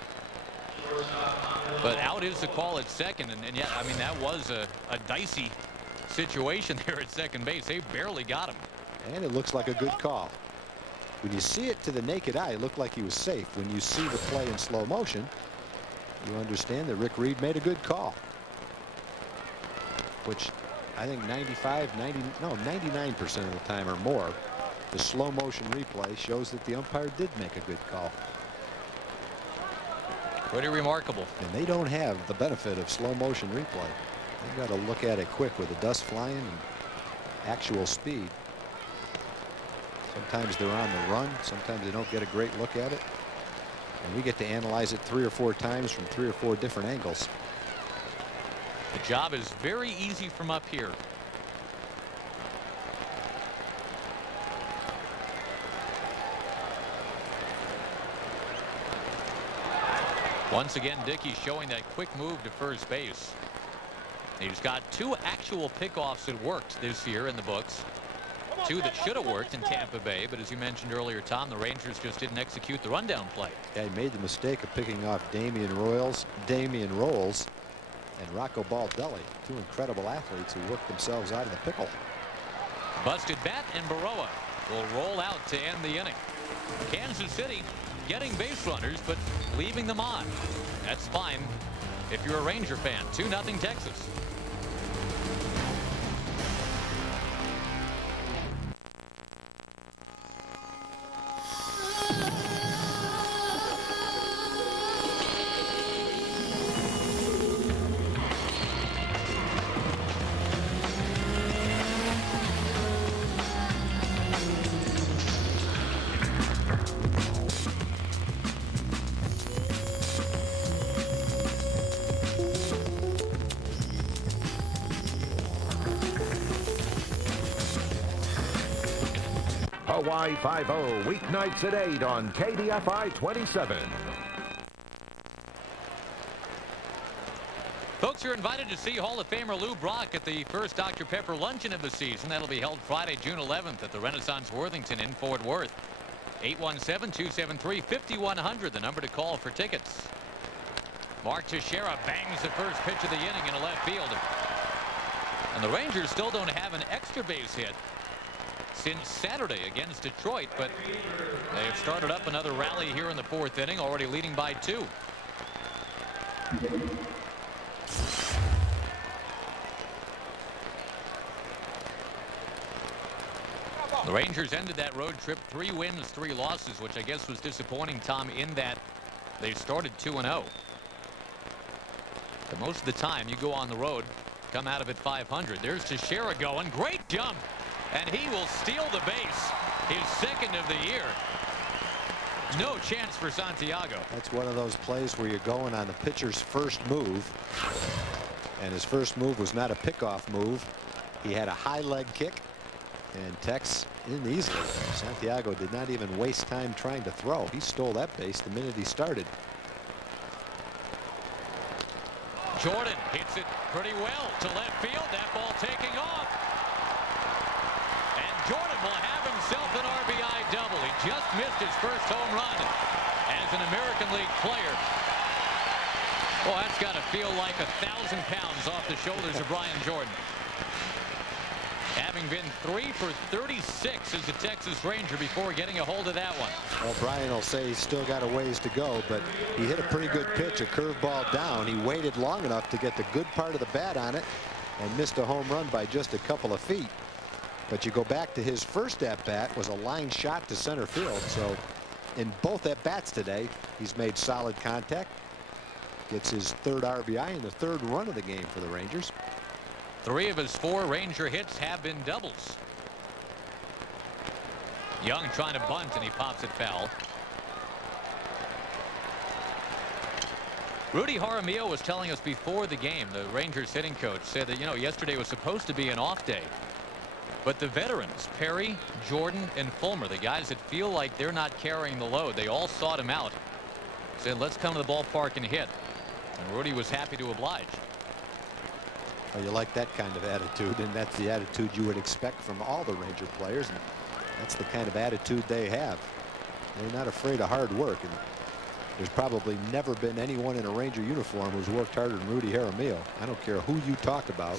But out is the call at second. And yeah, I mean, that was a dicey situation there at second base. They barely got him. And it looks like a good call. When you see it to the naked eye, it looked like he was safe. When you see the play in slow motion, you understand that Rick Reed made a good call. Which I think 99% of the time or more, the slow motion replay shows that the umpire did make a good call. Pretty remarkable. And they don't have the benefit of slow motion replay. They've got to look at it quick with the dust flying and actual speed. Sometimes they're on the run. Sometimes they don't get a great look at it. And we get to analyze it 3 or 4 times from 3 or 4 different angles. The job is very easy from up here. Once again, Dickey showing that quick move to first base. He's got 2 actual pickoffs that worked this year in the books. 2 that should have worked in Tampa Bay, but as you mentioned earlier, Tom, the Rangers just didn't execute the rundown play. Yeah, he made the mistake of picking off Damian Rolls, and Rocco Baldelli, 2 incredible athletes who worked themselves out of the pickle. Busted bat, and Baroa will roll out to end the inning. Kansas City getting base runners, but leaving them on. That's fine if you're a Ranger fan. 2-0 Texas. Hawaii Five-0, weeknights at 8 on KDFI 27. Folks, you're invited to see Hall of Famer Lou Brock at the first Dr. Pepper luncheon of the season. That'll be held Friday, June 11th at the Renaissance Worthington in Fort Worth. 817-273-5100, the number to call for tickets. Mark Teixeira bangs the first pitch of the inning into left field. And the Rangers still don't have an extra base hit since Saturday against Detroit, but they have started up another rally here in the 4th inning, already leading by 2. The Rangers ended that road trip 3 wins, 3 losses, which I guess was disappointing, Tom, in that they started 2-0. But most of the time you go on the road, come out of it 500. There's Teixeira going. Great jump. And he will steal the base. His 2nd of the year. No chance for Santiago. That's one of those plays where you're going on the pitcher's first move. And his first move was not a pickoff move. He had a high leg kick. And Tex in easily. Santiago did not even waste time trying to throw. He stole that base the minute he started. Jordan hits it pretty well to left field. That ball taking off. And Jordan will have himself an RBI double. He just missed his first home run as an American League player. Well, that's got to feel like 1,000 pounds off the shoulders of Brian Jordan. Having been 3 for 36 as a Texas Ranger before getting a hold of that one. Well, Brian will say he's still got a ways to go, but he hit a pretty good pitch, a curveball down. He waited long enough to get the good part of the bat on it and missed a home run by just a couple of feet. But you go back to his first at-bat was a line shot to center field. So in both at-bats today, he's made solid contact. Gets his 3rd RBI and the 3rd run of the game for the Rangers. 3 of his 4 Ranger hits have been doubles. Young trying to bunt, and he pops it foul. Rudy Jaramillo was telling us before the game, the Rangers hitting coach said that, yesterday was supposed to be an off day. But the veterans, Perry, Jordan, and Fulmer, the guys that feel like they're not carrying the load, they all sought him out. Said, let's come to the ballpark and hit. And Rudy was happy to oblige. Well, you like that kind of attitude, and that's the attitude you would expect from all the Ranger players, and that's the kind of attitude they have. They're not afraid of hard work, and there's probably never been anyone in a Ranger uniform who's worked harder than Rudy Jaramillo. I don't care who you talk about,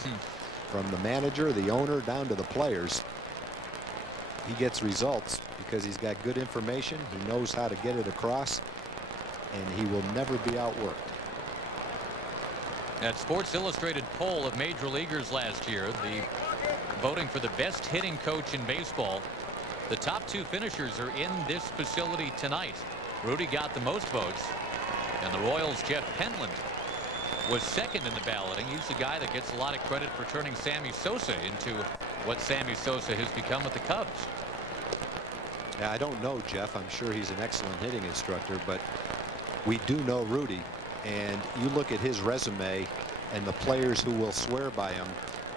from the manager, the owner, down to the players. He gets results because he's got good information. He knows how to get it across, and he will never be outworked. That Sports Illustrated poll of major leaguers last year, the voting for the best hitting coach in baseball, the top 2 finishers are in this facility tonight. Rudy got the most votes, and the Royals' Jeff Pentland was second in the balloting. He's the guy that gets a lot of credit for turning Sammy Sosa into what Sammy Sosa has become with the Cubs. Yeah, I don't know Jeff. I'm sure he's an excellent hitting instructor, but we do know Rudy. And you look at his resume and the players who will swear by him,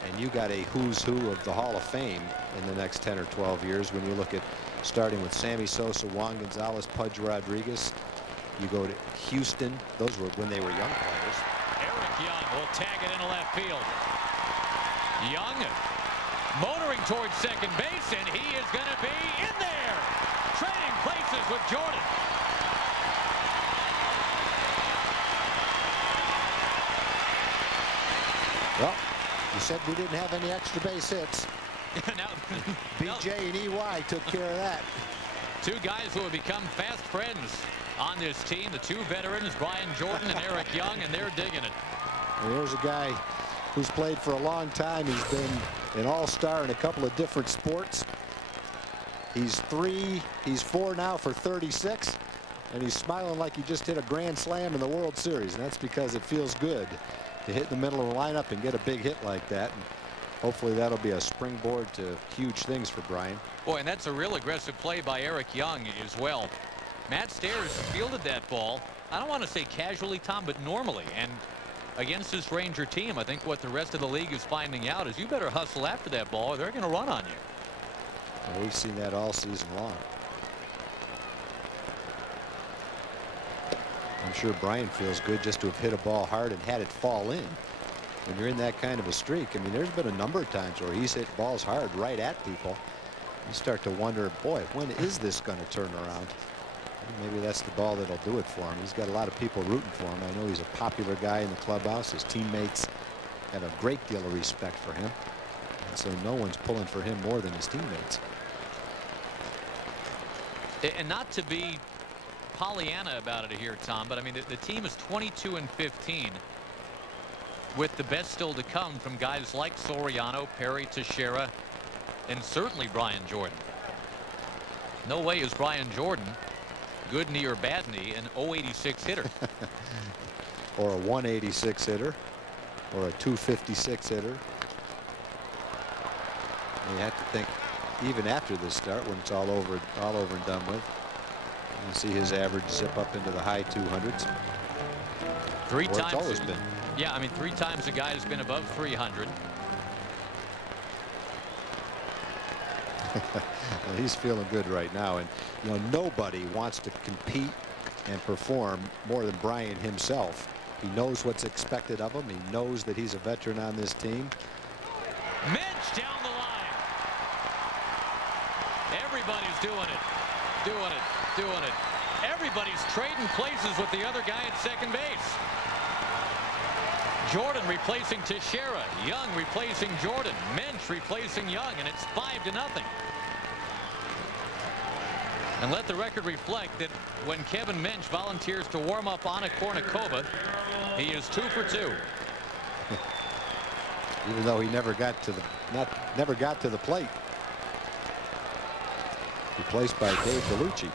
and you got a who's who of the Hall of Fame in the next 10 or 12 years. When you look at starting with Sammy Sosa, Juan Gonzalez, Pudge Rodriguez, you go to Houston. Those were when they were young players. Eric Young will tag it into left field. Young motoring towards second base, and he is going to be in there, trading places with Jordan. Well, you said we didn't have any extra base hits. BJ and EY took care of that. 2 guys who have become fast friends on this team. The 2 veterans, Brian Jordan and Eric Young, and they're digging it. And here's a guy who's played for a long time. He's been an all-star in a couple of different sports. He's 4 now for 36, and he's smiling like he just hit a grand slam in the World Series, and that's because it feels good to hit in the middle of the lineup and get a big hit like that. And hopefully that'll be a springboard to huge things for Brian. Boy, and that's a real aggressive play by Eric Young as well. Matt Stairs fielded that ball, I don't want to say casually, Tom, but normally. And against this Ranger team, I think what the rest of the league is finding out is you better hustle after that ball or they're going to run on you. Well, we've seen that all season long. I'm sure Brian feels good just to have hit a ball hard and had it fall in. When you're in that kind of a streak, I mean, there's been a number of times where he's hit balls hard right at people. You start to wonder, boy, when is this going to turn around? Maybe that's the ball that'll do it for him. He's got a lot of people rooting for him. I know he's a popular guy in the clubhouse. His teammates have a great deal of respect for him. And so no one's pulling for him more than his teammates. And not to be Pollyanna about it here, Tom, but I mean, the team is 22-15 with the best still to come from guys like Soriano, Perry, Teixeira, and certainly Brian Jordan. No way is Brian Jordan, good knee or bad knee, an 086 hitter. Or a 186 hitter, or a 256 hitter. You have to think, even after this start, when it's all over and done with, you see his average zip up into the high 200s. 3 times. It's always been. Yeah, I mean, 3 times a guy has been above 300. Well, he's feeling good right now, and you know nobody wants to compete and perform more than Brian himself. He knows what's expected of him. He knows that he's a veteran on this team. Minch down the line. Everybody's doing it. Everybody's trading places with the other guy at second base. Jordan replacing Teixeira, Young replacing Jordan, Minch replacing Young, and it's 5-0. And let the record reflect that when Kevin Minch volunteers to warm up Anna Kournikova, he is 2 for 2. Even though he never got to the plate. Replaced by Dave Bellucci.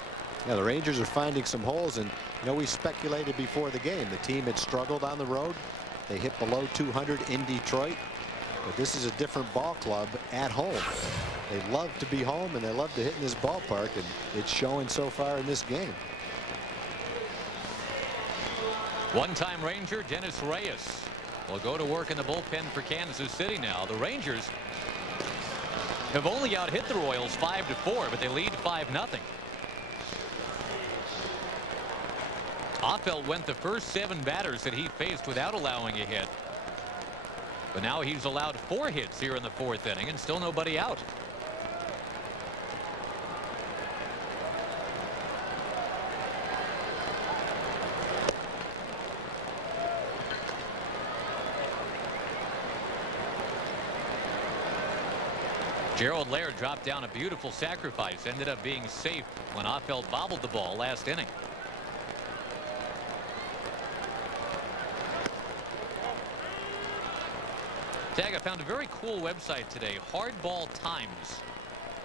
Yeah, the Rangers are finding some holes, and you know we speculated before the game the team had struggled on the road. They hit below 200 in Detroit, but this is a different ball club at home. They love to be home and they love to hit in this ballpark, and it's showing so far in this game. One-time Ranger Dennis Reyes will go to work in the bullpen for Kansas City now. The Rangers have only out-hit the Royals 5-4, but they lead 5-0. Affeldt went the first 7 batters that he faced without allowing a hit. But now he's allowed 4 hits here in the 4th inning and still nobody out. Gerald Laird dropped down a beautiful sacrifice, ended up being safe when Affeldt bobbled the ball last inning. Tag, I found a very cool website today, Hardball Times.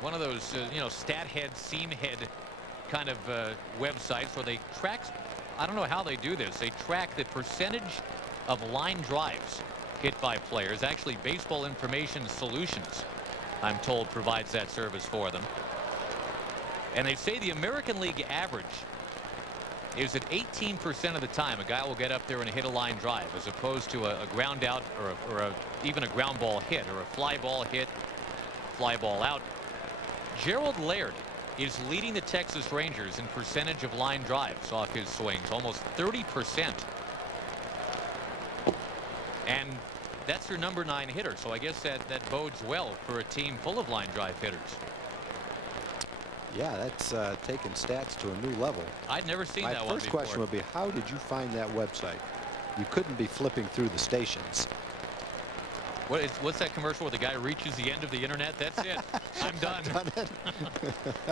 One of those, you know, stat head, seam head kind of websites where they track, I don't know how they do this, they track the percentage of line drives hit by players. Actually, Baseball Information Solutions, I'm told, provides that service for them. And they say the American League average is that 18% of the time a guy will get up there and hit a line drive, as opposed to a ground out or even a ground ball hit or a fly ball hit, fly ball out. Gerald Laird is leading the Texas Rangers in percentage of line drives off his swings, almost 30%. And that's your number 9 hitter, so I guess that bodes well for a team full of line drive hitters. Yeah, that's taking stats to a new level. I'd never seen that one before. My first question would be, how did you find that website? You couldn't be flipping through the stations. What's that commercial where the guy reaches the end of the internet? That's it. I'm done.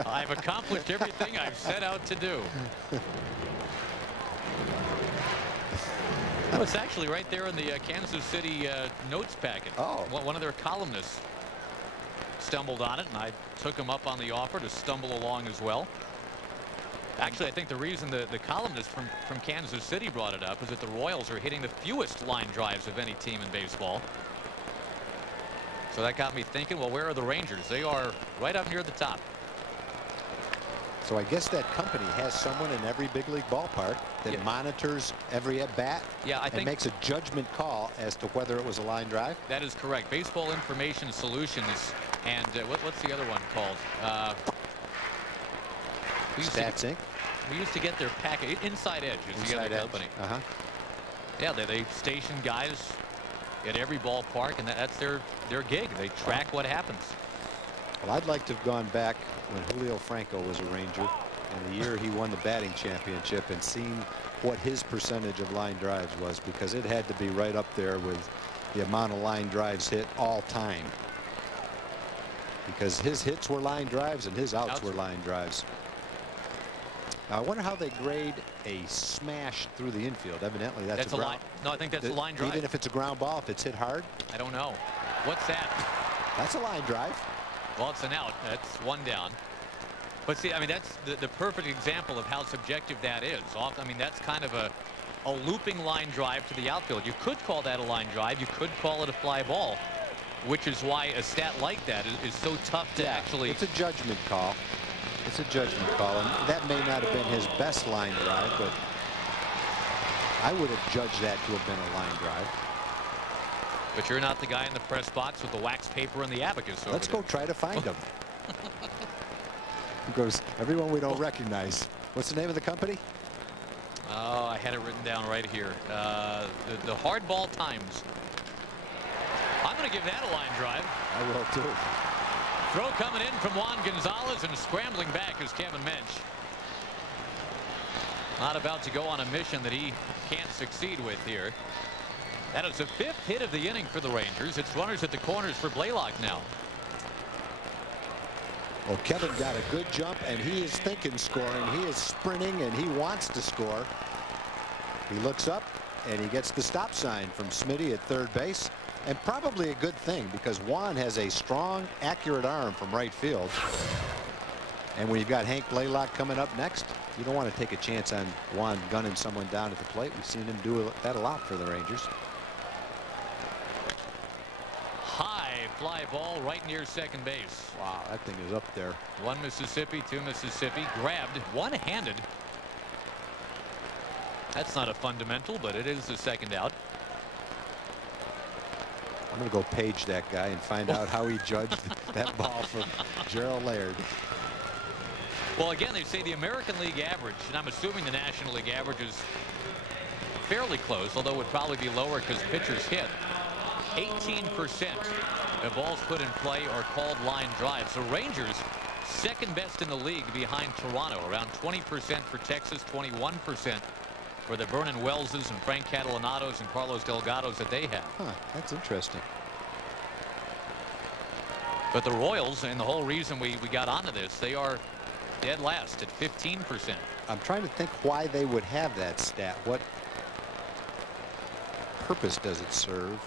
I've accomplished everything I've set out to do. Oh, it's actually right there in the Kansas City notes packet. Oh. One of their columnists stumbled on it, and I took him up on the offer to stumble along as well. Actually, I think the reason the columnist from Kansas City brought it up is that the Royals are hitting the fewest line drives of any team in baseball. So that got me thinking, well, where are the Rangers? They are right up near the top. So I guess that company has someone in every big league ballpark that monitors every at bat. Yeah, I think, and makes a judgment call as to whether it was a line drive. That is correct. Baseball Information Solutions, and what's the other one called? Stats Inc. We used to get their packet. Inside Edge is the other company. Yeah, they station guys at every ballpark, and that's their gig. They track what happens. Well, I'd like to have gone back when Julio Franco was a Ranger and the year he won the batting championship and seen what his percentage of line drives was, because it had to be right up there with the amount of line drives hit all time, because his hits were line drives and his outs were line drives. Now, I wonder how they grade a smash through the infield. Evidently that's a line. No, I think that's a line drive. Even if it's a ground ball, if it's hit hard. I don't know. What's that? That's a line drive. Well, it's an out. That's one down. But see, I mean, that's the perfect example of how subjective that is. I mean, that's kind of a looping line drive to the outfield. You could call that a line drive. You could call it a fly ball, which is why a stat like that is so tough to actually. It's a judgment call. It's a judgment call, and that may not have been his best line drive, but I would have judged that to have been a line drive. But you're not the guy in the press box with the wax paper and the abacus. Let's go try to find him. Because everyone we don't recognize. What's the name of the company? Oh, I had it written down right here. The Hardball Times. I'm going to give that a line drive. I will too. Throw coming in from Juan Gonzalez, and scrambling back is Kevin Mench. Not about to go on a mission that he can't succeed with here. That is the 5th hit of the inning for the Rangers. It's runners at the corners for Blaylock now. Well, Kevin got a good jump, and he is thinking scoring. He is sprinting, and he wants to score. He looks up, and he gets the stop sign from Smitty at third base. And probably a good thing, because Juan has a strong, accurate arm from right field. And when you've got Hank Blaylock coming up next, you don't want to take a chance on Juan gunning someone down at the plate. We've seen him do that a lot for the Rangers. High fly ball right near second base. Wow, that thing is up there. 1 Mississippi, 2 Mississippi. Grabbed one-handed. That's not a fundamental, but it is the second out. I'm going to go page that guy and find out how he judged that ball from Gerald Laird. Well, again, they say the American League average, and I'm assuming the National League average is fairly close, although it would probably be lower because pitchers hit. 18% of balls put in play are called line drives. The Rangers, second best in the league behind Toronto, around 20% for Texas, 21% for the Vernon Welleses and Frank Catalanatos and Carlos Delgados that they have. Huh, that's interesting. But the Royals, and the whole reason we got onto this, they are dead last at 15%. I'm trying to think why they would have that stat. What purpose does it serve?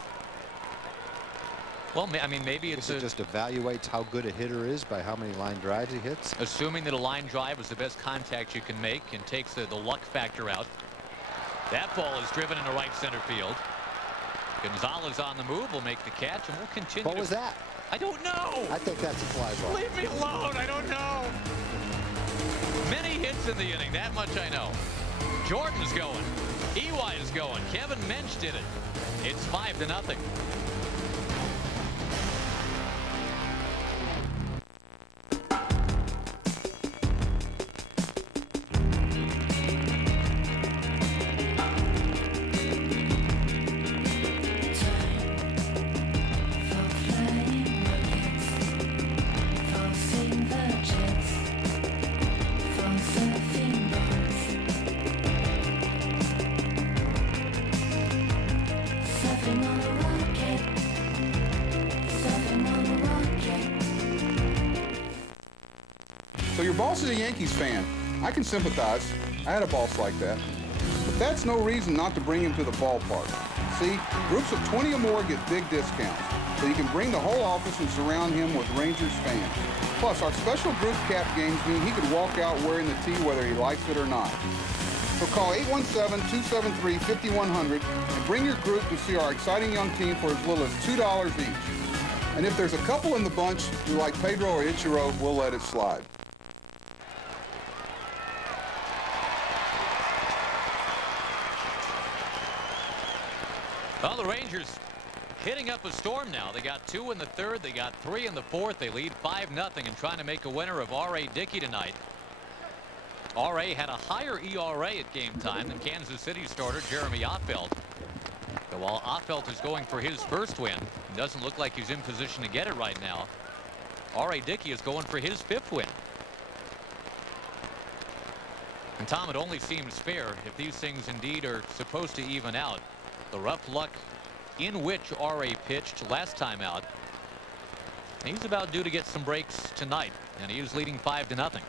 Well, I mean, maybe it just evaluates how good a hitter is by how many line drives he hits. Assuming that a line drive is the best contact you can make and takes the luck factor out. That ball is driven into right center field. Gonzalez on the move will make the catch, and we'll continue. What was that? I don't know. I think that's a fly ball. Leave me alone. I don't know. Many hits in the inning. That much I know. Jordan's going. Ely is going. Kevin Mench did it. It's 5-0. So your boss is a Yankees fan. I can sympathize. I had a boss like that. But that's no reason not to bring him to the ballpark. See, groups of 20 or more get big discounts, so you can bring the whole office and surround him with Rangers fans. Plus, our special group cap games mean he could walk out wearing the tee whether he likes it or not. So call 817-273-5100 and bring your group to see our exciting young team for as little as $2 each. And if there's a couple in the bunch who like Pedro or Ichiro, we'll let it slide. Well, the Rangers hitting up a storm now. They got 2 in the third. They got 3 in the fourth. They lead 5-0 and trying to make a winner of R.A. Dickey tonight. R.A. had a higher ERA at game time than Kansas City starter Jeremy Affeldt. So while Affeldt is going for his first win, it doesn't look like he's in position to get it right now. R.A. Dickey is going for his 5th win. And Tom, it only seems fair if these things indeed are supposed to even out. The rough luck in which R.A. pitched last time out. He's about due to get some breaks tonight, and he is leading 5-0.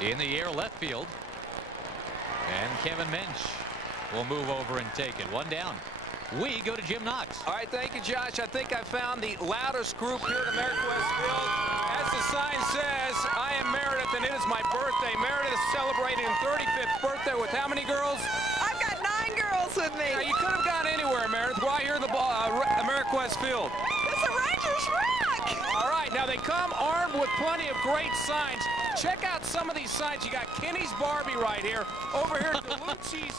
In the air left field. And Kevin Mench will move over and take it. 1 down. We go to Jim Knox. All right, thank you, Josh. I think I found the loudest group here at American West Field. As the sign says, I am Meredith, and it is my birthday. Meredith is celebrating her 35th birthday with how many girls? I've got 9 girls with me. Now, you could have gone anywhere, Meredith. Why here at the American West Field? It's a Rangers rock. All right, now they come armed with plenty of great signs. Check out some of these signs. You got Kenny's Barbie right here. Over here, DeLucci's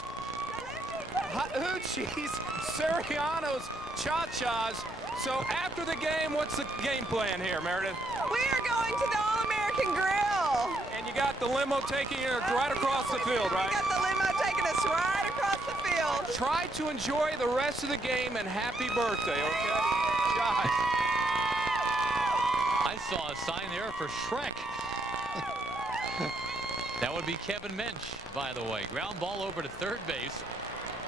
Hoochies, Sariano's Cha-Chas. So after the game, what's the game plan here, Meredith? We are going to the All-American Grill. And you got the limo taking you right across the field, right? We got the limo taking us right across the field. Try to enjoy the rest of the game, and happy birthday, okay? Josh. I saw a sign there for Shrek. That would be Kevin Mench, by the way. Ground ball over to third base.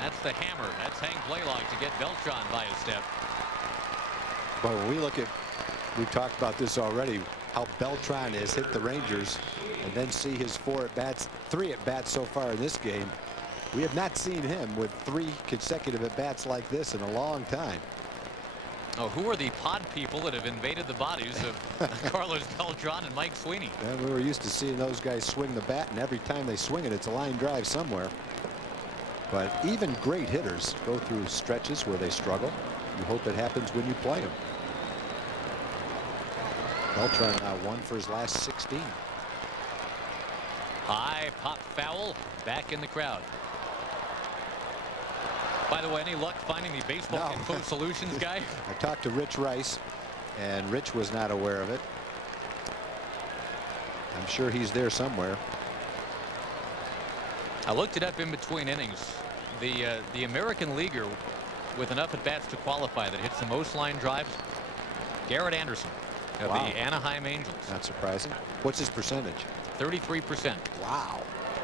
That's the hammer. That's Hank Blaylock to get Beltran by a step. But when we look at, we've talked about this already, how Beltran has hit the Rangers, and then see his 3 at-bats so far in this game. We have not seen him with 3 consecutive at-bats like this in a long time. Oh, who are the pod people that have invaded the bodies of Carlos Beltran and Mike Sweeney? And we were used to seeing those guys swing the bat, and every time they swing it, it's a line drive somewhere. But even great hitters go through stretches where they struggle. You hope it happens when you play them. Beltran now 1 for his last 16. High pop foul back in the crowd. By the way, any luck finding the baseball info solutions guy? I talked to Rich Rice, and Rich was not aware of it. I'm sure he's there somewhere. I looked it up in between innings. The American leaguer with enough at bats to qualify that hits the most line drives, Garrett Anderson of the Anaheim Angels. Not surprising. What's his percentage? 33%. Wow.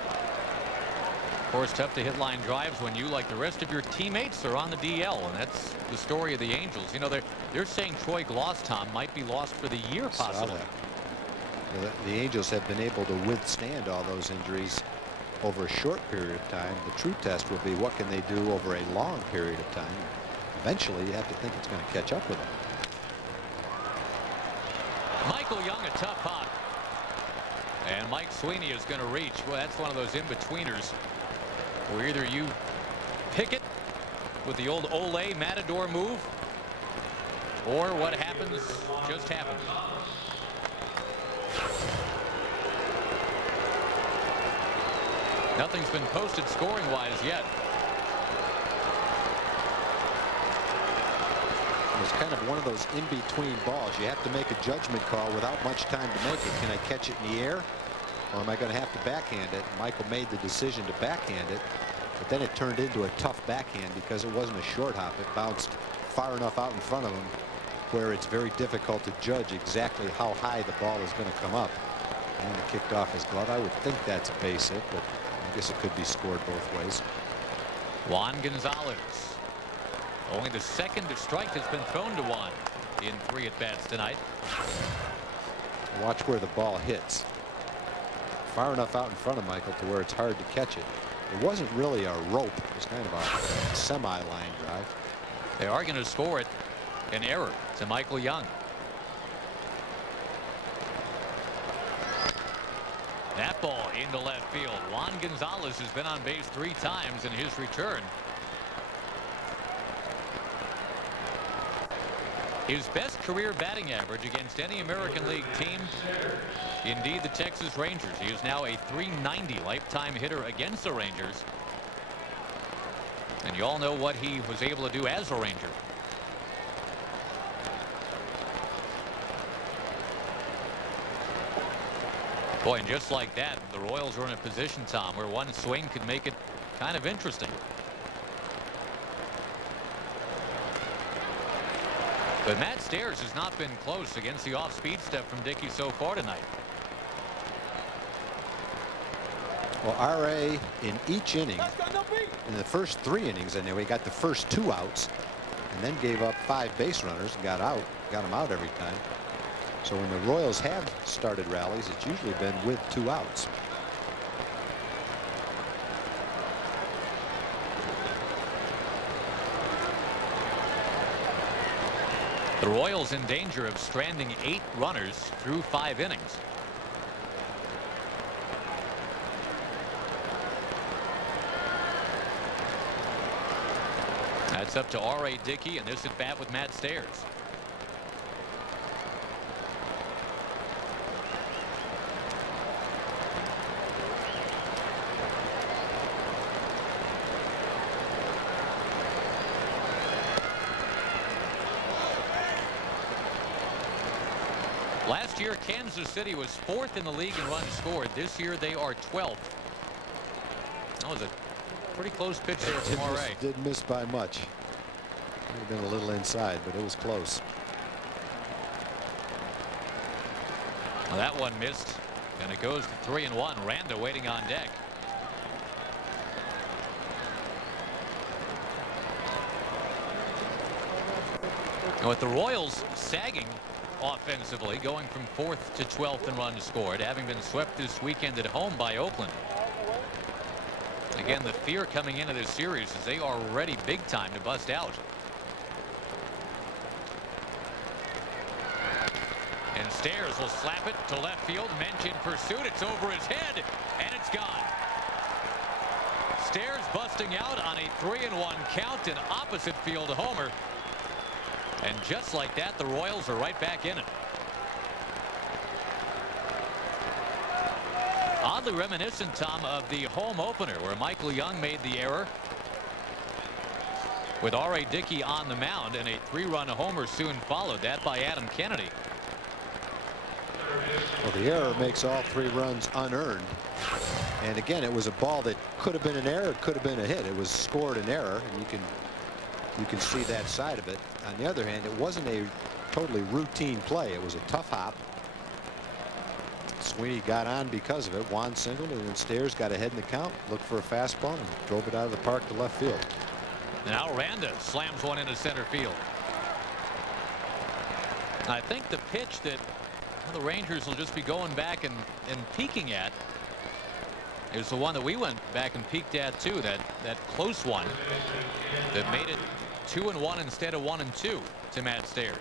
Of course, tough to hit line drives when you, like the rest of your teammates, are on the DL, and that's the story of the Angels. You know, they're saying Troy Gloss, Tom, might be lost for the year, possibly. The Angels have been able to withstand all those injuries over a short period of time. The true test will be what can they do over a long period of time. Eventually, you have to think it's going to catch up with them. Michael Young, a tough pop. And Mike Sweeney is going to reach. Well, that's one of those in-betweeners where either you pick it with the old Olay Matador move, or what happens just happens. Nothing's been posted scoring-wise yet. It was kind of one of those in-between balls. You have to make a judgment call without much time to make it. Can I catch it in the air, or am I going to have to backhand it? Michael made the decision to backhand it, but then it turned into a tough backhand because it wasn't a short hop. It bounced far enough out in front of him where it's very difficult to judge exactly how high the ball is going to come up. And it kicked off his glove. I would think that's a base hit, but I guess it could be scored both ways. Juan Gonzalez. Only the second strike has been thrown to Juan in 3 at-bats tonight. Watch where the ball hits. Far enough out in front of Michael to where it's hard to catch it. It wasn't really a rope. It was kind of a semi-line drive. They are going to score it. An error to Michael Young. That ball into left field. Juan Gonzalez has been on base 3 times in his return. His best career batting average against any American League team, indeed the Texas Rangers. He is now a .390 lifetime hitter against the Rangers. And you all know what he was able to do as a Ranger. Boy, and just like that, the Royals are in a position, Tom, where one swing could make it kind of interesting. But Matt Stairs has not been close against the off-speed stuff from Dickey so far tonight. Well, RA in each inning, in the first 3 innings anyway, got the first 2 outs and then gave up 5 base runners and got them out every time. So when the Royals have started rallies, it's usually been with 2 outs. The Royals in danger of stranding 8 runners through 5 innings. That's up to R.A. Dickey, and this at bat with Matt Stairs. Last year, Kansas City was 4th in the league in runs scored. This year, they are 12th. That was a pretty close pitch there from R.A. Didn't miss by much. Might have been a little inside, but it was close. Well, that one missed, and it goes to 3-1. Randa waiting on deck. And with the Royals sagging offensively, going from 4th to 12th in runs scored, having been swept this weekend at home by Oakland. Again, the fear coming into this series is they are ready big time to bust out. And Stairs will slap it to left field. Mench in pursuit. It's over his head, and it's gone. Stairs busted Roasting out on a 3-1 count, an opposite field homer. And just like that, the Royals are right back in it. Oddly reminiscent, Tom, of the home opener where Michael Young made the error with R.A. Dickey on the mound, and a 3-run homer soon followed that by Adam Kennedy. Well, the error makes all 3 runs unearned. And again, it was a ball that could have been an error, it could have been a hit. It was scored an error, and you can see that side of it. On the other hand, it wasn't a totally routine play. It was a tough hop. Sweeney got on because of it. Juan singled, and then Stairs got ahead in the count, looked for a fastball, and drove it out of the park to left field. Now Randa slams one into center field. I think the pitch that the Rangers will just be going back and peeking at is the one that we went back and peeked at too. That close one that made it 2-1 instead of 1-2 to Matt Stairs.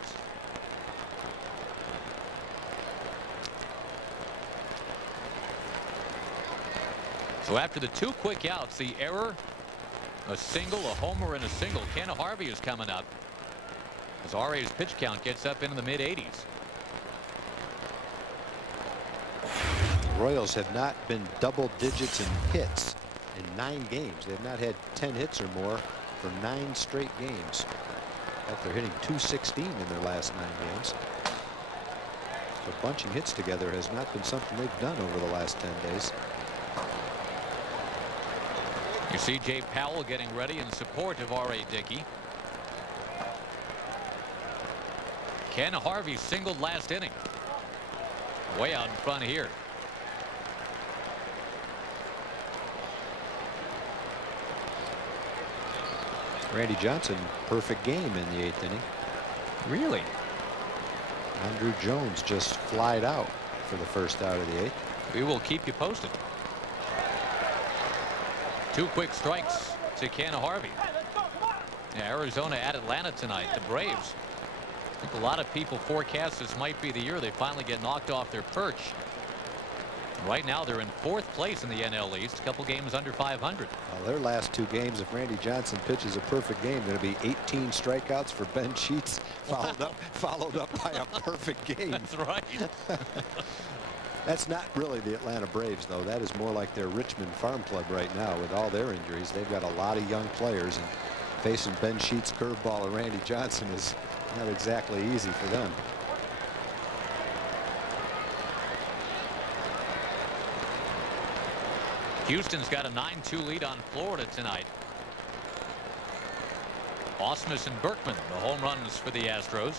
So after the 2 quick outs, the error, a single, a homer, and a single. Ken Harvey is coming up as R.A.'s pitch count gets up into the mid-80s. The Royals have not been double digits in hits in 9 games. They've not had 10 hits or more for 9 straight games. In fact, they're hitting .216 in their last 9 games. So bunching hits together has not been something they've done over the last 10 days. You see Jay Powell getting ready in support of R.A. Dickey. Ken Harvey singled last inning. Way out in front here. Randy Johnson, perfect game in the 8th inning. Really? Andrew Jones just flied out for the first out of the 8th. We will keep you posted. 2 quick strikes to Ken Harvey. Yeah, Arizona at Atlanta tonight. The Braves. I think a lot of people forecast this might be the year they finally get knocked off their perch. Right now they're in 4th place in the NL East, a couple games under 500. Well, their last 2 games, if Randy Johnson pitches a perfect game, going to be 18 strikeouts for Ben Sheets, followed up by a perfect game. That's right. That's not really the Atlanta Braves, though. That is more like their Richmond Farm Club right now with all their injuries. They've got a lot of young players, and facing Ben Sheets' curveball and Randy Johnson is not exactly easy for them. Houston's got a 9-2 lead on Florida tonight. Ausmus and Berkman, the home runs for the Astros.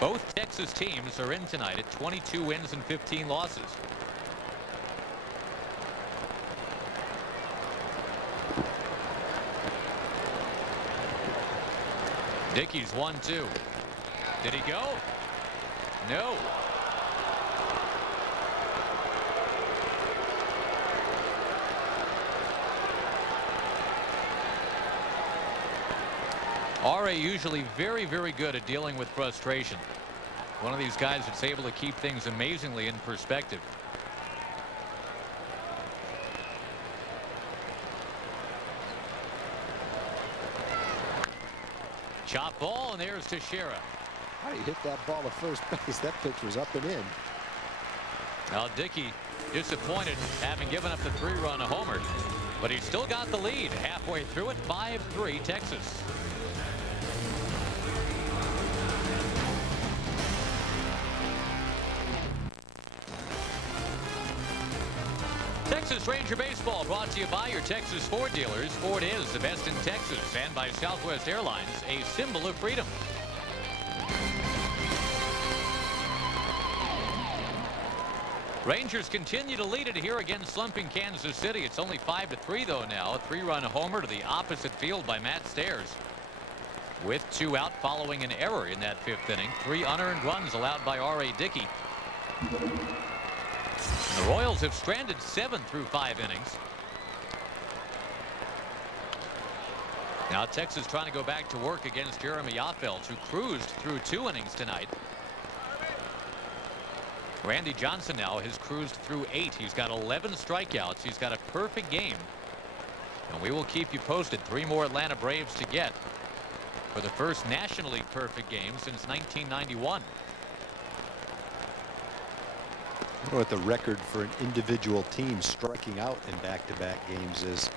Both Texas teams are in tonight at 22 wins and 15 losses. Dickey's 1-2. Did he go? No. R.A. usually very, very good at dealing with frustration. One of these guys that's able to keep things amazingly in perspective. Chop ball, and there's Teixeira. How do you hit that ball to first base? That pitch was up and in. Now Dickey disappointed having given up the 3-run homer, but he's still got the lead halfway through it. 5-3 Texas. Texas Ranger Baseball brought to you by your Texas Ford dealers. Ford is the best in Texas, and by Southwest Airlines, a symbol of freedom. Rangers continue to lead it here against slumping Kansas City. It's only 5-3 though now. A 3-run homer to the opposite field by Matt Stairs. With 2 out following an error in that 5th inning. 3 unearned runs allowed by R.A. Dickey. The Royals have stranded 7 through 5 innings. Now Texas trying to go back to work against Jeremy Affeldt, who cruised through 2 innings tonight. Randy Johnson now has cruised through 8. He's got 11 strikeouts. He's got a perfect game And we will keep you posted. 3 more Atlanta Braves to get for the first National League perfect game since 1991. I wonder what the record for an individual team striking out in back-to-back games is.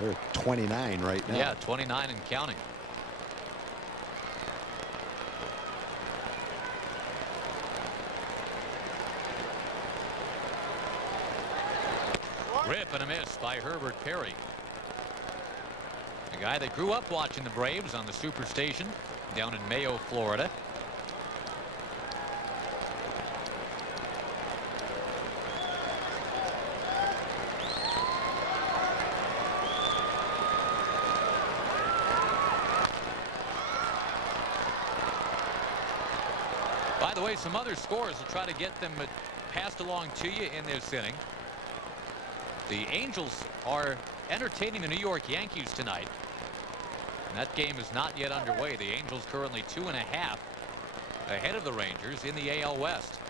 They're at 29 right now. Yeah, 29 and counting. Rip and a miss by Herbert Perry. A guy that grew up watching the Braves on the Superstation down in Mayo, Florida. By the way, some other scores will try to get them passed along to you in this inning. The Angels are entertaining the New York Yankees tonight. And that game is not yet underway. The Angels currently 2.5 ahead of the Rangers in the AL West.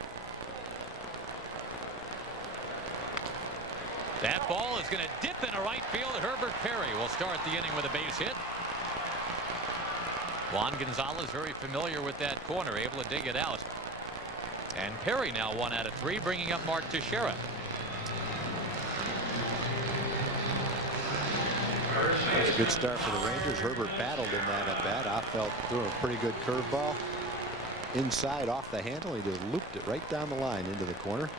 That ball is going to dip into right field. Herbert Perry will start the inning with a base hit. Juan Gonzalez very familiar with that corner, able to dig it out. And Perry now 1 out of 3, bringing up Mark Teixeira. That's a good start for the Rangers. Herbert battled in that at bat. Affeldt threw a pretty good curveball inside off the handle. He just looped it right down the line into the corner.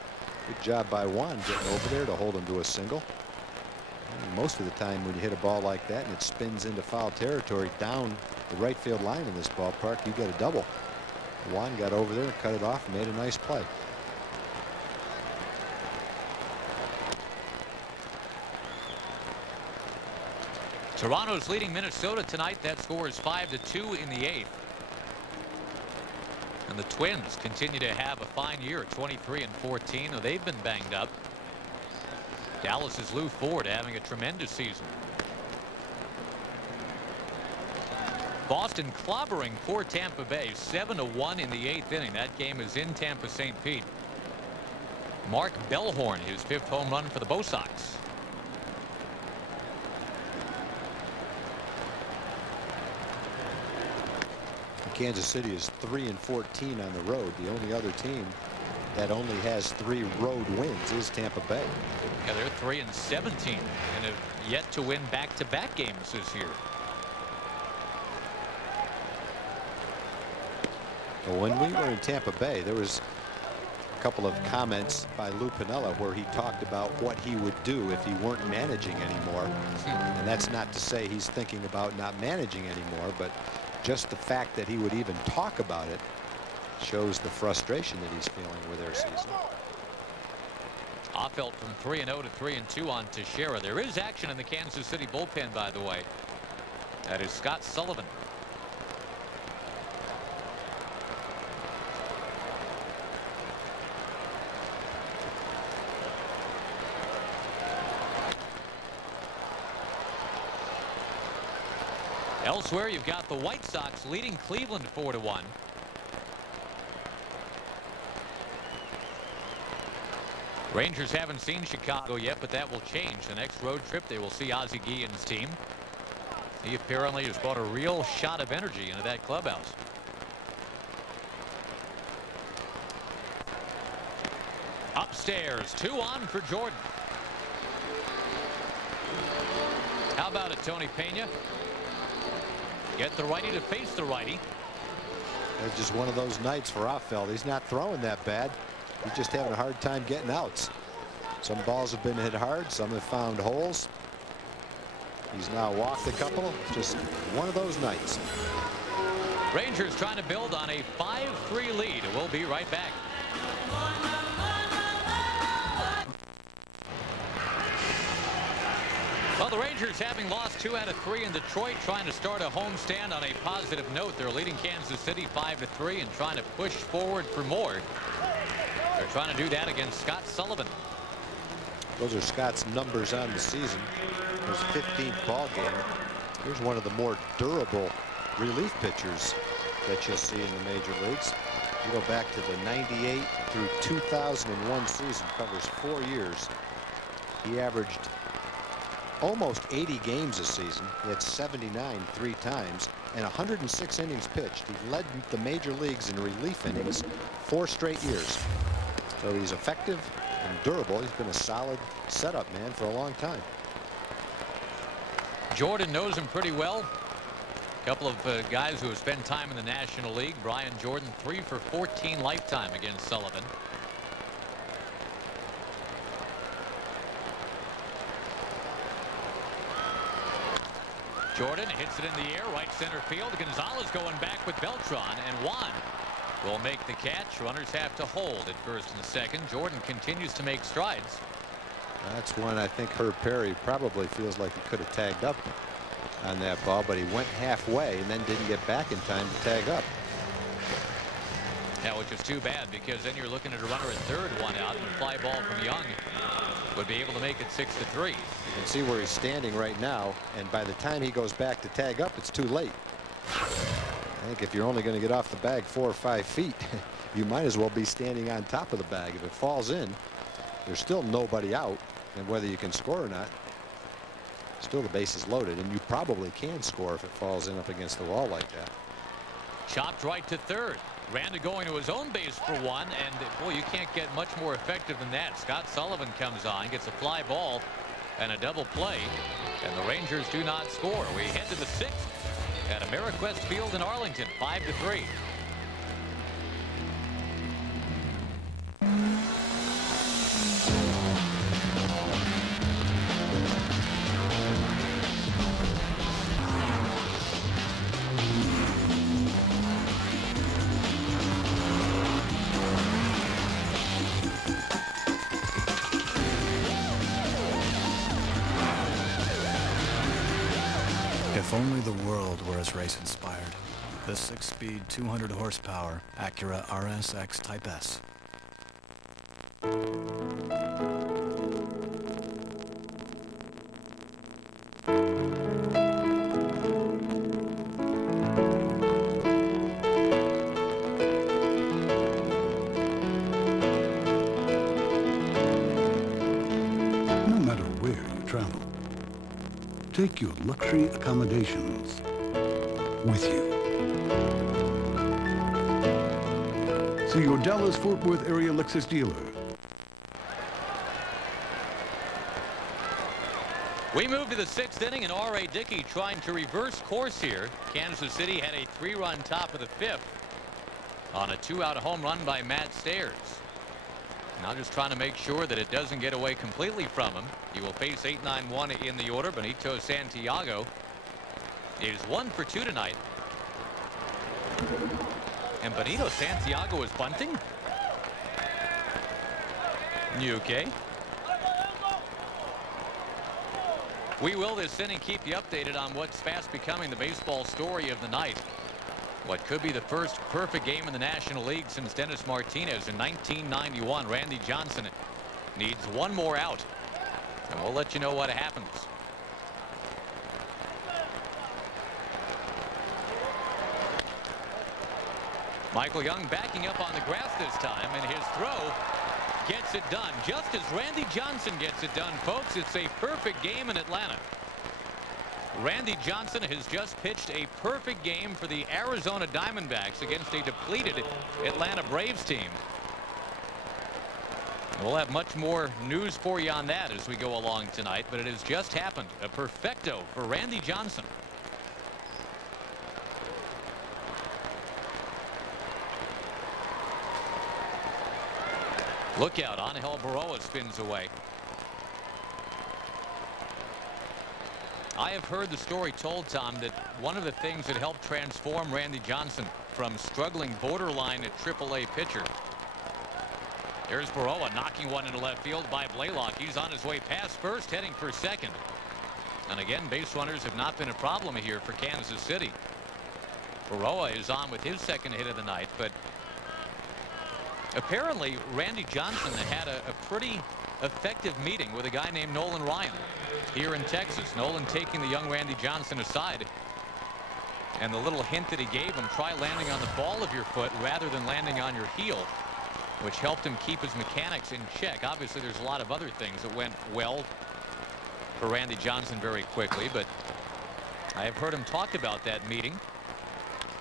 Good job by Juan getting over there to hold him to a single. And most of the time when you hit a ball like that and it spins into foul territory down the right field line in this ballpark, you get a double. Juan got over there, cut it off, and made a nice play. Toronto's leading Minnesota tonight. That score is 5-2 in the 8th. And the Twins continue to have a fine year, 23-14. Now, they've been banged up. Dallas's Lou Ford having a tremendous season. Boston clobbering poor Tampa Bay 7-1 in the 8th inning. That game is in Tampa St. Pete. Mark Bellhorn, his 5th home run for the Bo Sox. Kansas City is 3-14 on the road. The only other team that only has 3 road wins is Tampa Bay. Yeah, they're 3-17 and have yet to win back-to-back games this year. Well, when we were in Tampa Bay, there was a couple of comments by Lou Piniella where he talked about what he would do if he weren't managing anymore. And that's not to say he's thinking about not managing anymore, but just the fact that he would even talk about it shows the frustration that he's feeling with their season. Affeldt from 3-0 to 3-2 on Teixeira. There is action in the Kansas City bullpen, by the way. That is Scott Sullivan. Elsewhere, you've got the White Sox leading Cleveland 4-1. Rangers haven't seen Chicago yet, but that will change. The next road trip, they will see Ozzie Guillen's team. He apparently has brought a real shot of energy into that clubhouse. Upstairs, 2 on for Jordan. How about it, Tony Pena? Get the righty to face the righty. It's just one of those nights for Affeldt. He's not throwing that bad. He's just having a hard time getting outs. Some balls have been hit hard. Some have found holes. He's now walked a couple. Just one of those nights. Rangers trying to build on a 5-3 lead. We'll be right back. Well, the Rangers, having lost 2 out of 3 in Detroit, trying to start a homestand on a positive note. They're leading Kansas City 5-3 and trying to push forward for more. They're trying to do that against Scott Sullivan. Those are Scott's numbers on the season. His 15th ball game. Here's one of the more durable relief pitchers that you'll see in the major leagues. You go back to the 98 through 2001 season, covers 4 years. He averaged almost 80 games this season. He had 79 3 times and 106 innings pitched. He led the major leagues in relief innings 4 straight years. So he's effective and durable. He's been a solid setup man for a long time. Jordan knows him pretty well. A couple of guys who have spent time in the National League. Brian Jordan 3 for 14 lifetime against Sullivan. Jordan hits it in the air, right center field. Gonzalez going back with Beltran, and Juan will make the catch. Runners have to hold at first and second. Jordan continues to make strides. That's one I think Herb Perry probably feels like he could have tagged up on that ball, but he went halfway and then didn't get back in time to tag up. Yeah, which is too bad, because then you're looking at a runner at third, one out, and a fly ball from Young would be able to make it 6-3. You can see where he's standing right now, and by the time he goes back to tag up, it's too late. I think if you're only going to get off the bag 4 or 5 feet, you might as well be standing on top of the bag. If it falls in, there's still nobody out, and whether you can score or not, still the base is loaded, and you probably can score if it falls in up against the wall like that. Chopped right to third. Randa going to his own base for one, and boy, you can't get much more effective than that. Scott Sullivan comes on, gets a fly ball and a double play, and the Rangers do not score. We head to the 6th at Ameriquest Field in Arlington, 5-3. If only the world were as race-inspired. The 6-speed, 200 horsepower Acura RSX Type S. No matter where you travel, take your luxury accommodations with you. See your Dallas-Fort Worth area Lexus dealer. We move to the 6th inning, and R.A. Dickey trying to reverse course here. Kansas City had a 3-run top of the 5th on a 2-out home run by Matt Stairs. Now just trying to make sure that it doesn't get away completely from him. He will face 8-9-1 in the order. Benito Santiago is 1 for 2 tonight. And Benito Santiago is bunting. You okay? We will this inning keep you updated on what's fast becoming the baseball story of the night. What could be the first perfect game in the National League since Dennis Martinez in 1991. Randy Johnson needs one more out, and we'll let you know what happens. Michael Young backing up on the grass this time, and his throw gets it done. Just as Randy Johnson gets it done, folks, it's a perfect game in Atlanta. Randy Johnson has just pitched a perfect game for the Arizona Diamondbacks against a depleted Atlanta Braves team. We'll have much more news for you on that as we go along tonight, but it has just happened. A perfecto for Randy Johnson. Look out, Angel Baroa spins away. I have heard the story told, Tom, that one of the things that helped transform Randy Johnson from struggling borderline at AAA pitcher. There's Baroa knocking one into left field by Blaylock. He's on his way past first, heading for second. And again, base runners have not been a problem here for Kansas City. Baroa is on with his second hit of the night, but apparently Randy Johnson had a pretty effective meeting with a guy named Nolan Ryan here in Texas. Nolan taking the young Randy Johnson aside, and the little hint that he gave him, try landing on the ball of your foot rather than landing on your heel, which helped him keep his mechanics in check. Obviously there's a lot of other things that went well for Randy Johnson very quickly, but I have heard him talk about that meeting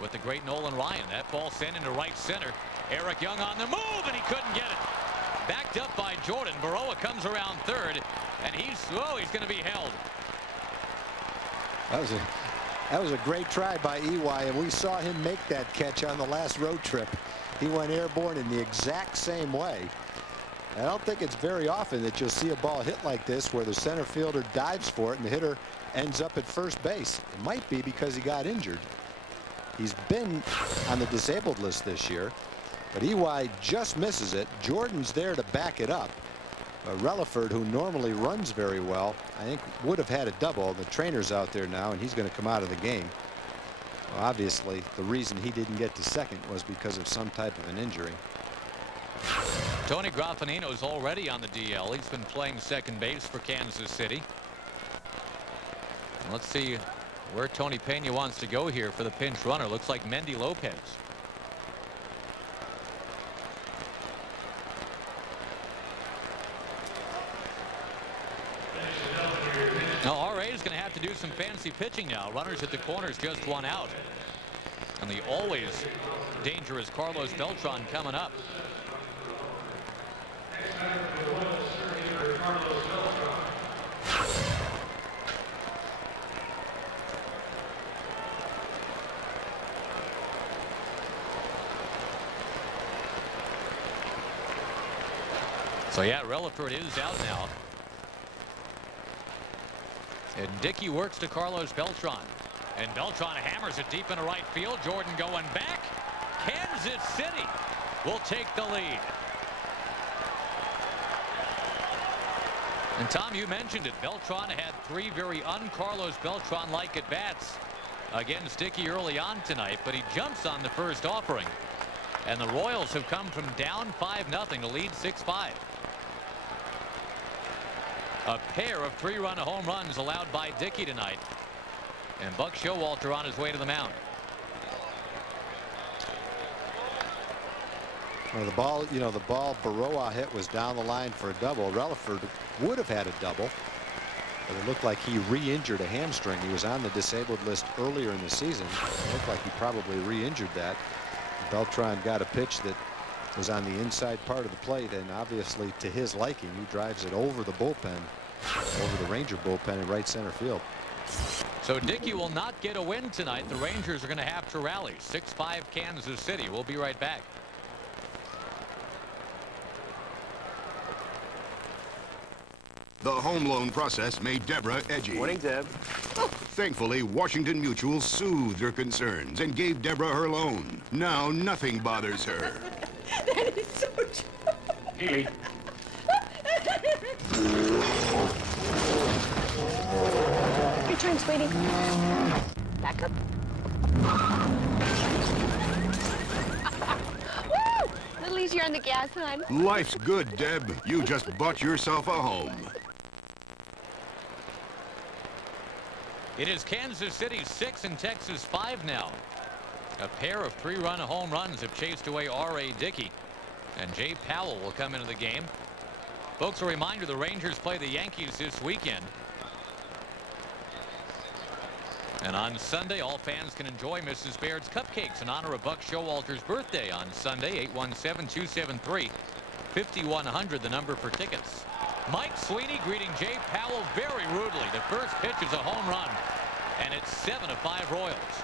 with the great Nolan Ryan. That ball sent into right center. Eric Young on the move, and he couldn't get it. Backed up by Jordan. Baroa comes around third, and he's going to be held. That was a great try by EY, and we saw him make that catch on the last road trip. He went airborne in the exact same way. I don't think it's very often that you'll see a ball hit like this where the center fielder dives for it and the hitter ends up at first base. It might be because he got injured. He's been on the disabled list this year, but EY just misses it. Jordan's there to back it up. Relaford, who normally runs very well, I think would have had a double. The trainer's out there now, and he's going to come out of the game. Well, obviously, the reason he didn't get to second was because of some type of an injury. Tony Graffinino's already on the DL. He's been playing second base for Kansas City. And let's see where Tony Pena wants to go here for the pinch runner. Looks like Mendy Lopez. Now RA is going to have to do some fancy pitching now. Runners at the corners, just one out. And the always dangerous Carlos Beltran coming up. So yeah, Relaford is out now. And Dickey works to Carlos Beltran. And Beltran hammers it deep into right field. Jordan going back. Kansas City will take the lead. And Tom, you mentioned it. Beltran had three very un-Carlos Beltran-like at-bats against Dickey early on tonight, but he jumps on the first offering. And the Royals have come from down 5-0 to lead 6-5. A pair of three-run home runs allowed by Dickey tonight. And Buck Showalter on his way to the mound. Well, the ball Baroa hit was down the line for a double. Relaford would have had a double, but it looked like he re-injured a hamstring. He was on the disabled list earlier in the season. It looked like he probably re-injured that. Beltran got a pitch that was on the inside part of the plate, and obviously to his liking, he drives it over the bullpen, over the Ranger bullpen in right center field. So Dickey will not get a win tonight. The Rangers are going to have to rally. 6-5 Kansas City. We'll be right back. The home loan process made Deborah edgy. Morning, Deb. Thankfully, Washington Mutual soothed her concerns and gave Deborah her loan. Now nothing bothers her. That is so true. Hey. Your turn, sweetie. Back up. Woo! A little easier on the gas, hon. Life's good, Deb. You just bought yourself a home. It is Kansas City 6 and Texas 5 now. A pair of three-run home runs have chased away R.A. Dickey. And Jay Powell will come into the game. Folks, a reminder, the Rangers play the Yankees this weekend. And on Sunday, all fans can enjoy Mrs. Baird's cupcakes in honor of Buck Showalter's birthday on Sunday. 817-273-5100, the number for tickets. Mike Sweeney greeting Jay Powell very rudely. The first pitch is a home run, and it's 7-5 Royals.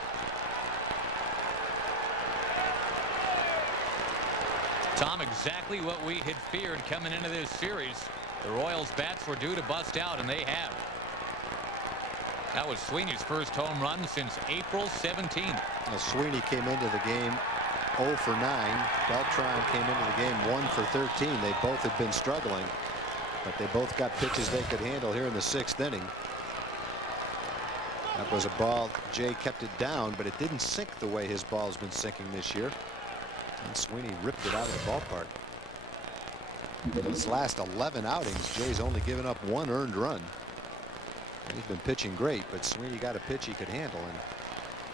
Tom, exactly what we had feared coming into this series. The Royals bats were due to bust out, and they have. That was Sweeney's first home run since April 17th. Now, Sweeney came into the game 0 for 9. Beltran came into the game 1 for 13. They both had been struggling, but they both got pitches they could handle here in the 6th inning. That was a ball. Jay kept it down, but it didn't sink the way his ball's been sinking this year. And Sweeney ripped it out of the ballpark. In his last 11 outings, Jay's only given up 1 earned run. And he's been pitching great, but Sweeney got a pitch he could handle and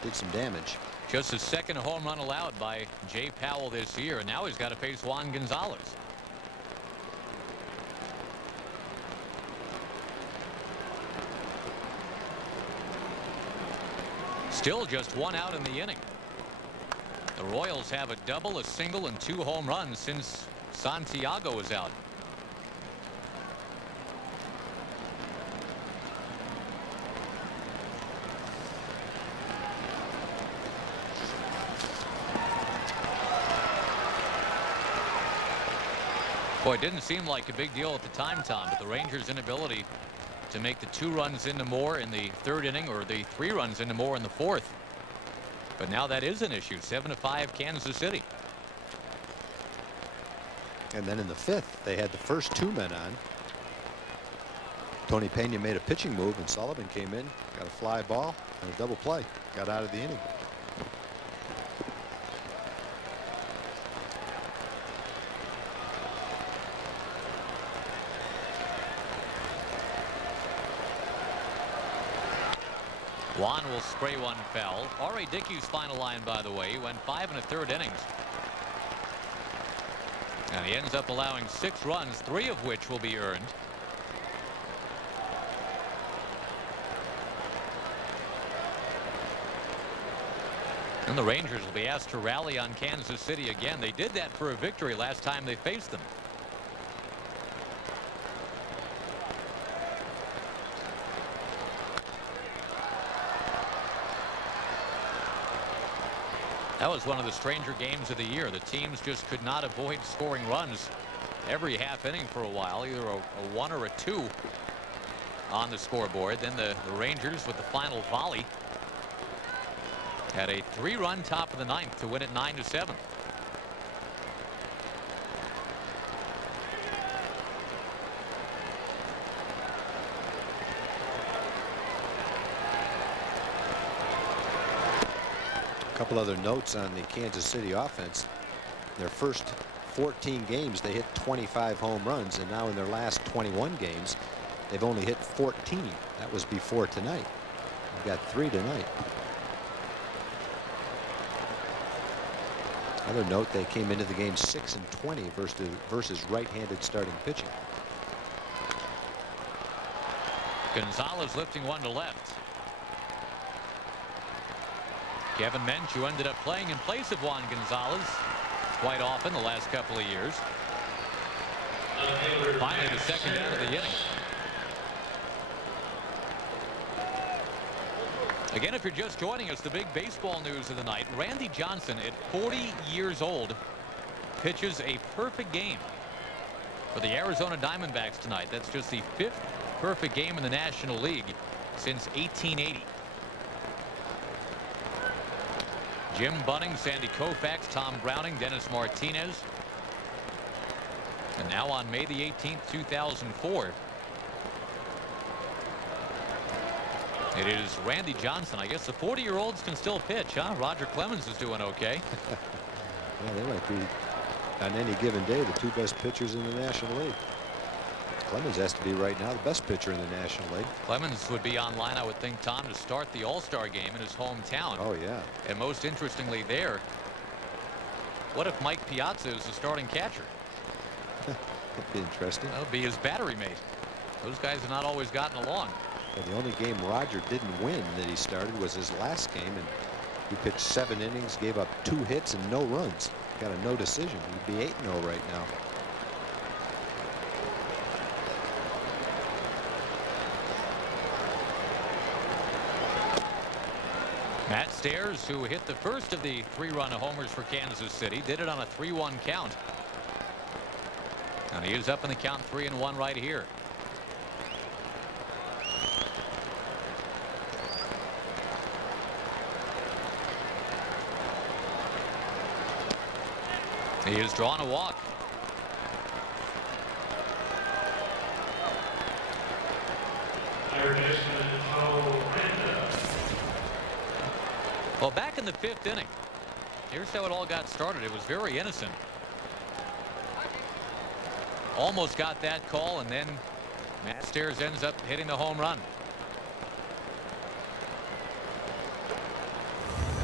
did some damage. Just his second home run allowed by Jay Powell this year, and now he's got to face Juan Gonzalez. Still just one out in the inning. The Royals have a double, a single, and 2 home runs since Santiago was out. Boy, it didn't seem like a big deal at the time, Tom, but the Rangers' inability to make the 2 runs into more in the 3rd inning or the 3 runs into more in the 4th. But now that is an issue. 7-5 Kansas City. And then in the 5th, they had the first 2 men on. Tony Pena made a pitching move, and Sullivan came in, got a fly ball and a double play, got out of the inning. Juan will spray one foul. R.A. Dickey's final line, by the way, went 5 1/3 innings. And he ends up allowing 6 runs, 3 of which will be earned. And the Rangers will be asked to rally on Kansas City again. They did that for a victory last time they faced them. That was one of the stranger games of the year. The teams just could not avoid scoring runs every half inning for a while, either a 1 or a 2 on the scoreboard. Then the Rangers, with the final volley, had a 3-run top of the 9th to win it 9-7. A couple other notes on the Kansas City offense. Their first 14 games, they hit 25 home runs, and now in their last 21 games, they've only hit 14. That was before tonight. They've got 3 tonight. Another note, they came into the game 6-20 versus right-handed starting pitching. Gonzalez lifting one to left. Kevin Mench, who ended up playing in place of Juan Gonzalez quite often the last couple of years. Finally, the second out of the inning. Again, if you're just joining us, the big baseball news of the night. Randy Johnson, at 40 years old, pitches a perfect game for the Arizona Diamondbacks tonight. That's just the 5th perfect game in the National League since 1880. Jim Bunning, Sandy Koufax, Tom Browning, Dennis Martinez. And now on May the 18th, 2004, it is Randy Johnson. I guess the 40-year-olds can still pitch, huh? Roger Clemens is doing okay. Yeah, they might be, on any given day, the 2 best pitchers in the National League. Clemens has to be right now the best pitcher in the National League. Clemens would be online, I would think, Tom, to start the All-Star game in his hometown. Oh, yeah. And most interestingly there, what if Mike Piazza is the starting catcher? That'd be interesting. That would be his battery mate. Those guys have not always gotten along. And the only game Roger didn't win that he started was his last game, and he pitched 7 innings, gave up 2 hits and no runs. Got a no decision. He'd be 8-0 right now. Matt Stairs, who hit the first of the 3-run homers for Kansas City, did it on a 3-1 count. And he is up in the count 3-1 right here. He has drawn a walk. Well, back in the 5th inning, here's how it all got started. It was very innocent. Almost got that call, and then Matt Stairs ends up hitting the home run.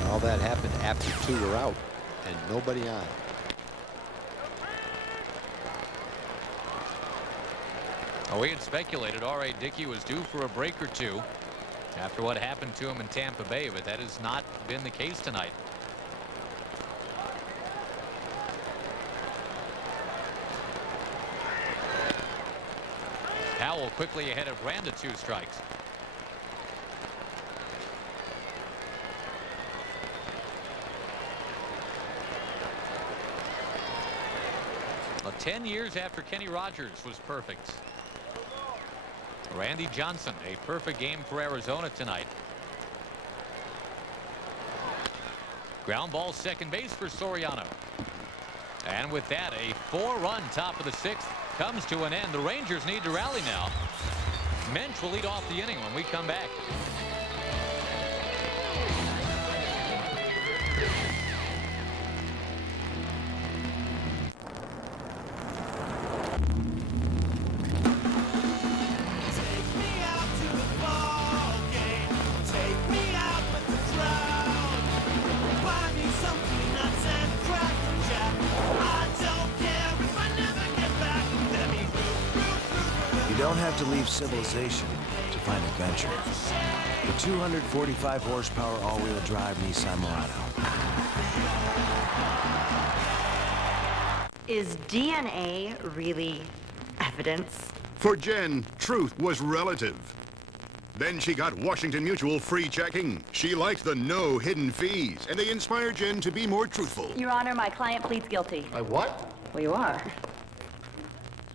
All that happened after 2 were out and nobody on. We had speculated R.A. Dickey was due for a break or 2. after what happened to him in Tampa Bay, but that has not been the case tonight. Howell quickly ahead of Randa, 2 strikes. Well, 10 years after Kenny Rogers was perfect. Randy Johnson, a perfect game for Arizona tonight. Ground ball, second base for Soriano. And with that, a 4-run top of the 6th comes to an end. The Rangers need to rally now. Mensch will lead off the inning when we come back. You don't have to leave civilization to find adventure. The 245 horsepower all-wheel drive Nissan Murano. Is DNA really evidence? For Jen, truth was relative. Then she got Washington Mutual free checking. She liked the no hidden fees, and they inspired Jen to be more truthful. Your Honor, my client pleads guilty. What? Well, you are.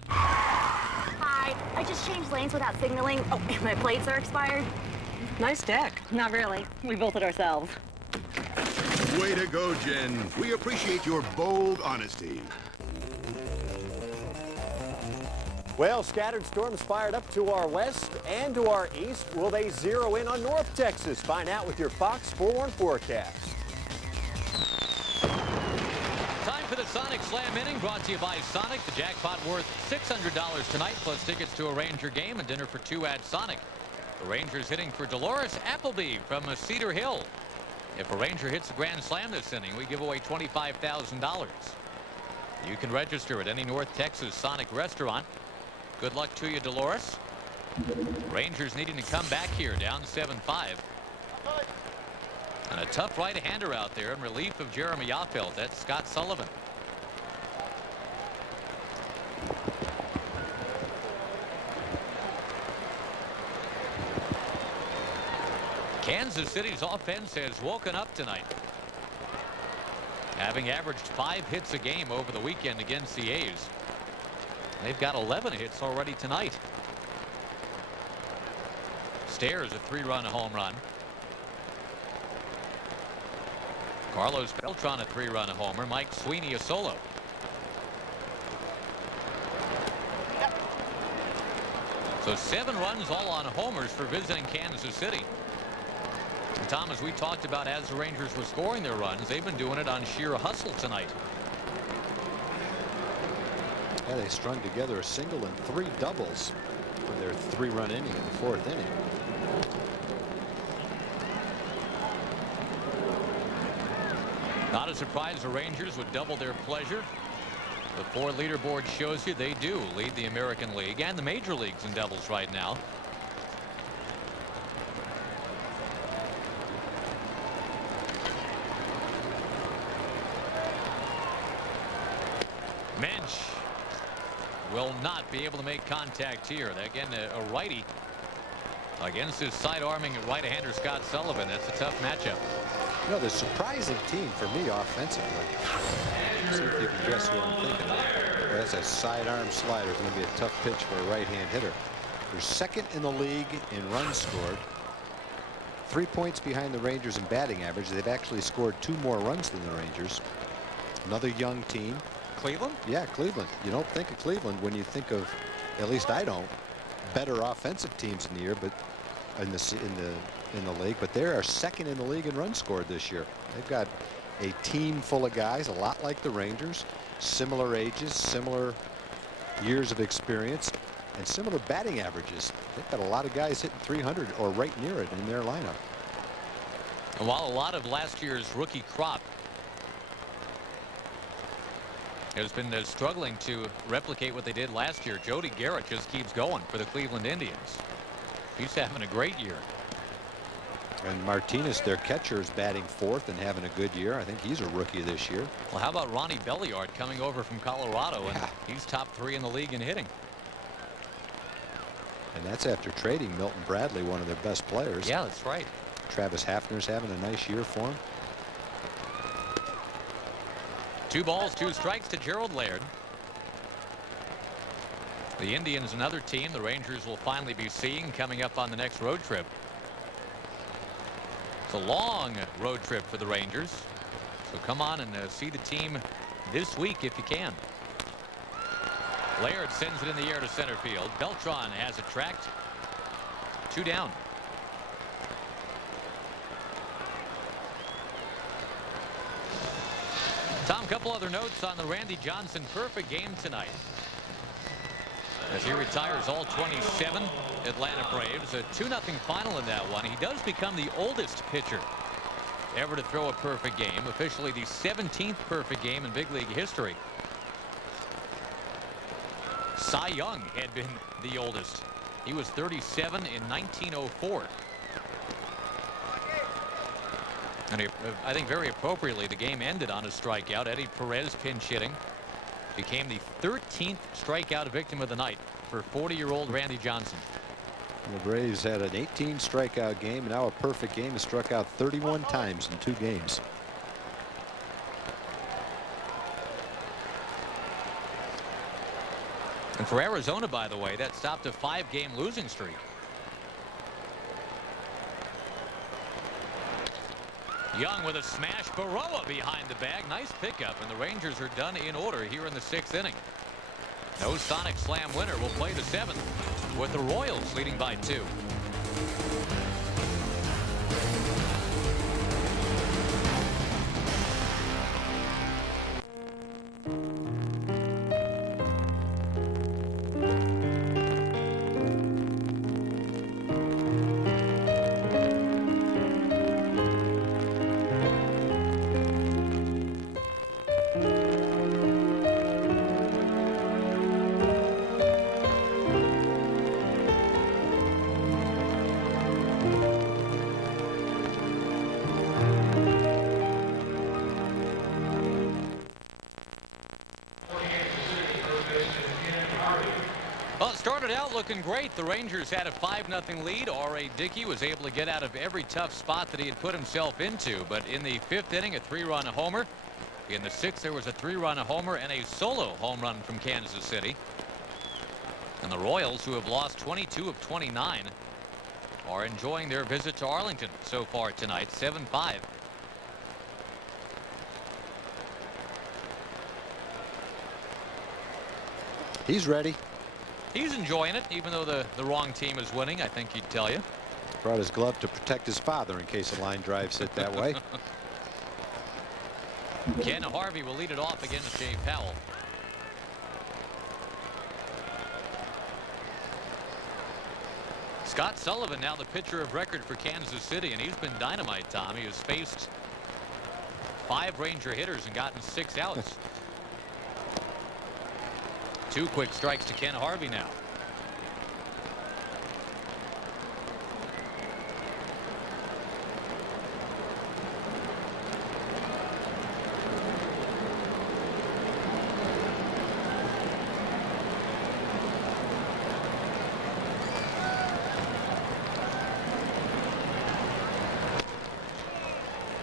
Hi, I just changed lanes without signaling. Oh, my plates are expired. Nice deck. Not really. We built it ourselves. Way to go, Jen. We appreciate your bold honesty. Well, scattered storms fired up to our west and to our east. Will they zero in on North Texas? Find out with your Fox 4-1 forecast. Time for the Sonic Slam inning, brought to you by Sonic. The jackpot worth $600 tonight, plus tickets to a Ranger game and dinner for 2 at Sonic. The Rangers hitting for Dolores Appleby from Cedar Hill. If a Ranger hits a grand slam this inning, we give away $25,000. You can register at any North Texas Sonic restaurant. Good luck to you, Dolores. Rangers needing to come back here, down 7-5. And a tough right-hander out there in relief of Jeremy Yoffeld. That's Scott Sullivan. Kansas City's offense has woken up tonight, having averaged 5 hits a game over the weekend against the A's. They've got 11 hits already tonight. Stairs a 3-run home run. Carlos Beltran a 3-run homer. Mike Sweeney a solo. So 7 runs all on homers for visiting Kansas City. And Tom, as we talked about, as the Rangers were scoring their runs, they've been doing it on sheer hustle tonight. Yeah, they strung together a single and 3 doubles for their 3-run inning in the 4th inning. Not a surprise the Rangers would double their pleasure. The 4 leaderboard shows you they do lead the American League and the major leagues in doubles right now. Mensch will not be able to make contact here. Again, a righty against his side-arming right-hander Scott Sullivan. That's a tough matchup. You know, the surprising team for me offensively. See if you can guess what I'm thinking. Well, that's a sidearm slider. It's going to be a tough pitch for a right-hand hitter. They're 2nd in the league in runs scored. 3 points behind the Rangers in batting average. They've actually scored 2 more runs than the Rangers. Another young team. Cleveland? Yeah, Cleveland. You don't think of Cleveland when you think of, at least I don't, better offensive teams in the year, but in the league. But they are 2nd in the league in runs scored this year. They've got a team full of guys, a lot like the Rangers, similar ages, similar years of experience, and similar batting averages. They've got a lot of guys hitting 300 or right near it in their lineup. And while a lot of last year's rookie crop has been struggling to replicate what they did last year, Jody Garrett just keeps going for the Cleveland Indians. He's having a great year. And Martinez, their catcher, is batting fourth and having a good year. I think he's a rookie this year. Well, how about Ronnie Belliard coming over from Colorado? And he's top 3 in the league in hitting. And that's after trading Milton Bradley, one of their best players. Yeah, that's right. Travis Hafner's having a nice year for him. 2 balls, 2 strikes to Gerald Laird. The Indians, another team the Rangers will finally be seeing coming up on the next road trip. It's a long road trip for the Rangers. So come on and see the team this week if you can. Laird sends it in the air to center field. Beltran has it tracked. 2 down. Tom, a couple other notes on the Randy Johnson perfect game tonight. As he retires all 27 Atlanta Braves. A 2-0 final in that one. He does become the oldest pitcher ever to throw a perfect game. Officially the 17th perfect game in big league history. Cy Young had been the oldest. He was 37 in 1904. And I think very appropriately the game ended on a strikeout. Eddie Perez pinch hitting. Became the 13th strikeout victim of the night for 40-year-old Randy Johnson. The Braves had an 18 strikeout game, and now a perfect game. Has struck out 31 times in 2 games. And for Arizona, by the way, that stopped a 5-game losing streak. Young with a smash. Baroa behind the bag. Nice pickup, and the Rangers are done in order here in the 6th inning. No Sonic Slam winner will play the 7th with the Royals leading by 2. Looking great. The Rangers had a 5-0 lead. R.A. Dickey was able to get out of every tough spot that he had put himself into. But in the 5th inning, a 3-run homer. In the 6th, there was a 3-run homer and a solo home run from Kansas City. And the Royals, who have lost 22 of 29, are enjoying their visit to Arlington so far tonight. 7-5. He's ready. He's enjoying it, even though the wrong team is winning, I think he'd tell you. Brought his glove to protect his father in case a line drives hit that way. Ken Harvey will lead it off against Jay Powell. Scott Sullivan now the pitcher of record for Kansas City, and he's been dynamite, Tom. He has faced 5 Ranger hitters and gotten 6 outs. 2 quick strikes to Ken Harvey now.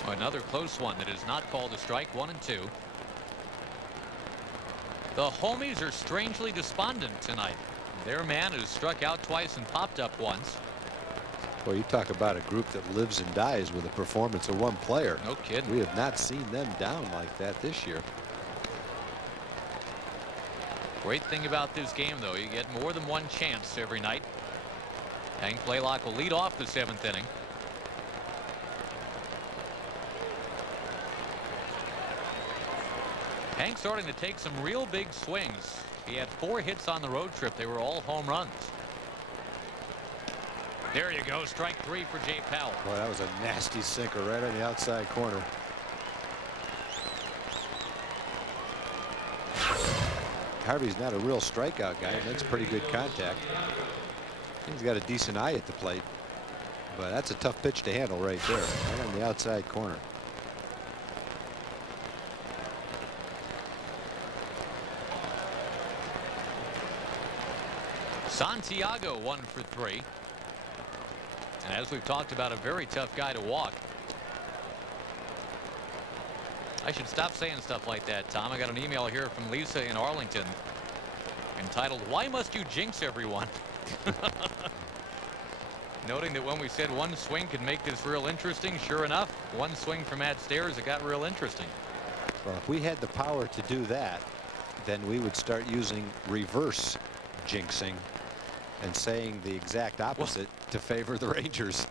Another close one that is not called a strike. 1-2. The homies are strangely despondent tonight. Their man has struck out twice and popped up once. Well, you talk about a group that lives and dies with a performance of one player. No kidding. We have not seen them down like that this year. Great thing about this game, though, you get more than one chance every night. Hank Blaylock will lead off the 7th inning. Hank starting to take some real big swings. He had 4 hits on the road trip. They were all home runs. There you go. Strike 3 for Jay Powell. Boy, that was a nasty sinker right on the outside corner. Harvey's not a real strikeout guy. That's pretty good contact. He's got a decent eye at the plate. But that's a tough pitch to handle right there, right on the outside corner. Santiago 1 for 3. And as we've talked about, a very tough guy to walk. I should stop saying stuff like that, Tom. I got an email here from Lisa in Arlington entitled, "Why must you jinx everyone?" Noting that when we said one swing could make this real interesting, sure enough, one swing from Matt Stairs, it got real interesting. Well, if we had the power to do that, then we would start using reverse jinxing and saying the exact opposite to favor the Rangers.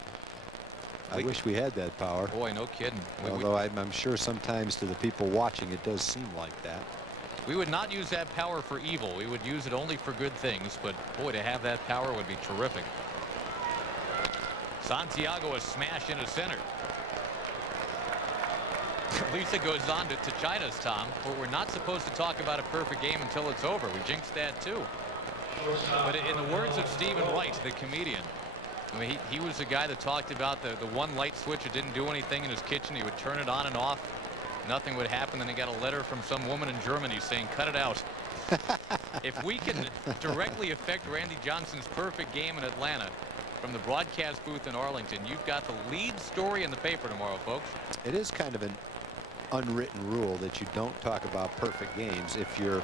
I wish we had that power. Boy, no kidding. Although I'm sure sometimes to the people watching it does seem like that. We would not use that power for evil. We would use it only for good things. But boy, to have that power would be terrific. Santiago, a smash into center. Lisa goes on to China's, Tom, where we're not supposed to talk about a perfect game until it's over. We jinxed that too. But in the words of Stephen Wright, the comedian, I mean, he was the guy that talked about the one light switch that didn't do anything in his kitchen. He would turn it on and off. Nothing would happen. Then he got a letter from some woman in Germany saying, "Cut it out." If we can directly affect Randy Johnson's perfect game in Atlanta from the broadcast booth in Arlington, you've got the lead story in the paper tomorrow, folks. It is kind of an unwritten rule that you don't talk about perfect games if you're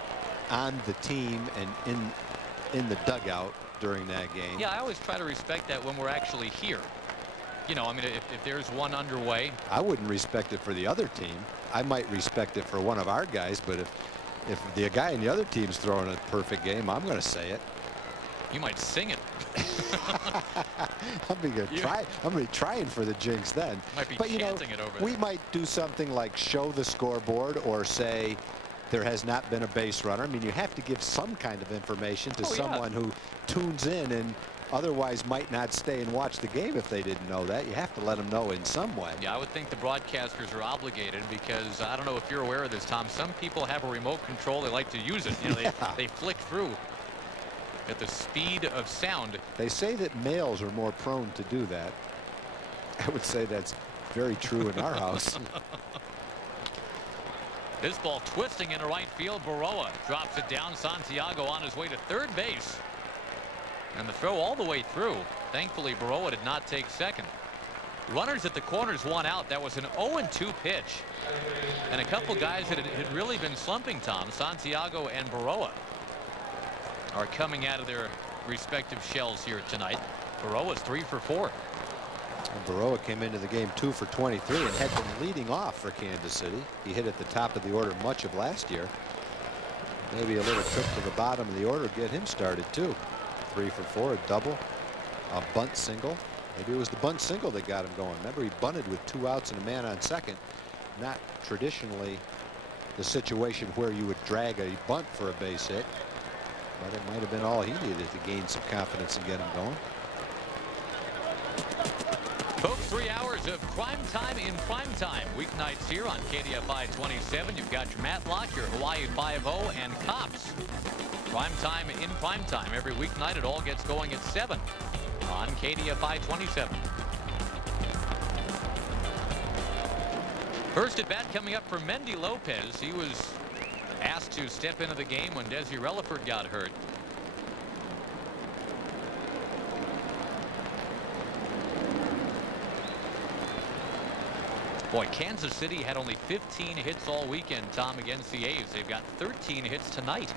on the team and in the dugout during that game. Yeah, I always try to respect that when we're actually here. You know, I mean, if there's one underway. I wouldn't respect it for the other team. I might respect it for one of our guys, but if the guy in the other team's throwing a perfect game, I'm going to say it. You might sing it. I'm going to be trying for the jinx then. Might be but chanting it over there. We might do something like show the scoreboard or say there has not been a base runner. I mean, you have to give some kind of information to someone who tunes in and otherwise might not stay and watch the game if they didn't know that. You have to let them know in some way. Yeah, I would think the broadcasters are obligated because I don't know if you're aware of this, Tom. Some people have a remote control. They like to use it. You know, they flick through at the speed of sound. They say that males are more prone to do that. I would say that's very true in our house. This ball twisting into right field. Baroa drops it down. Santiago on his way to third base. And the throw all the way through. Thankfully, Baroa did not take second. Runners at the corners, one out. That was an 0-2 pitch. And a couple guys that had really been slumping, Tom. Santiago and Baroa are coming out of their respective shells here tonight. Baroa's 3 for 4. And Baroa came into the game 2 for 23 and had been leading off for Kansas City. He hit at the top of the order much of last year. Maybe a little trip to the bottom of the order to get him started too. 3 for 4, a double, a bunt single. Maybe it was the bunt single that got him going. Remember, he bunted with 2 outs and a man on second. Not traditionally the situation where you would drag a bunt for a base hit, but it might have been all he needed to gain some confidence and get him going. Folks, 3 hours of prime time in prime time. Weeknights here on KDFI 27. You've got your Matlock, your Hawaii 5-0, and Cops. Prime time in prime time. Every weeknight it all gets going at 7 on KDFI 27. First at bat coming up for Mendy Lopez. He was asked to step into the game when Desi Relaford got hurt. Boy, Kansas City had only 15 hits all weekend, Tom, against the A's. They've got 13 hits tonight.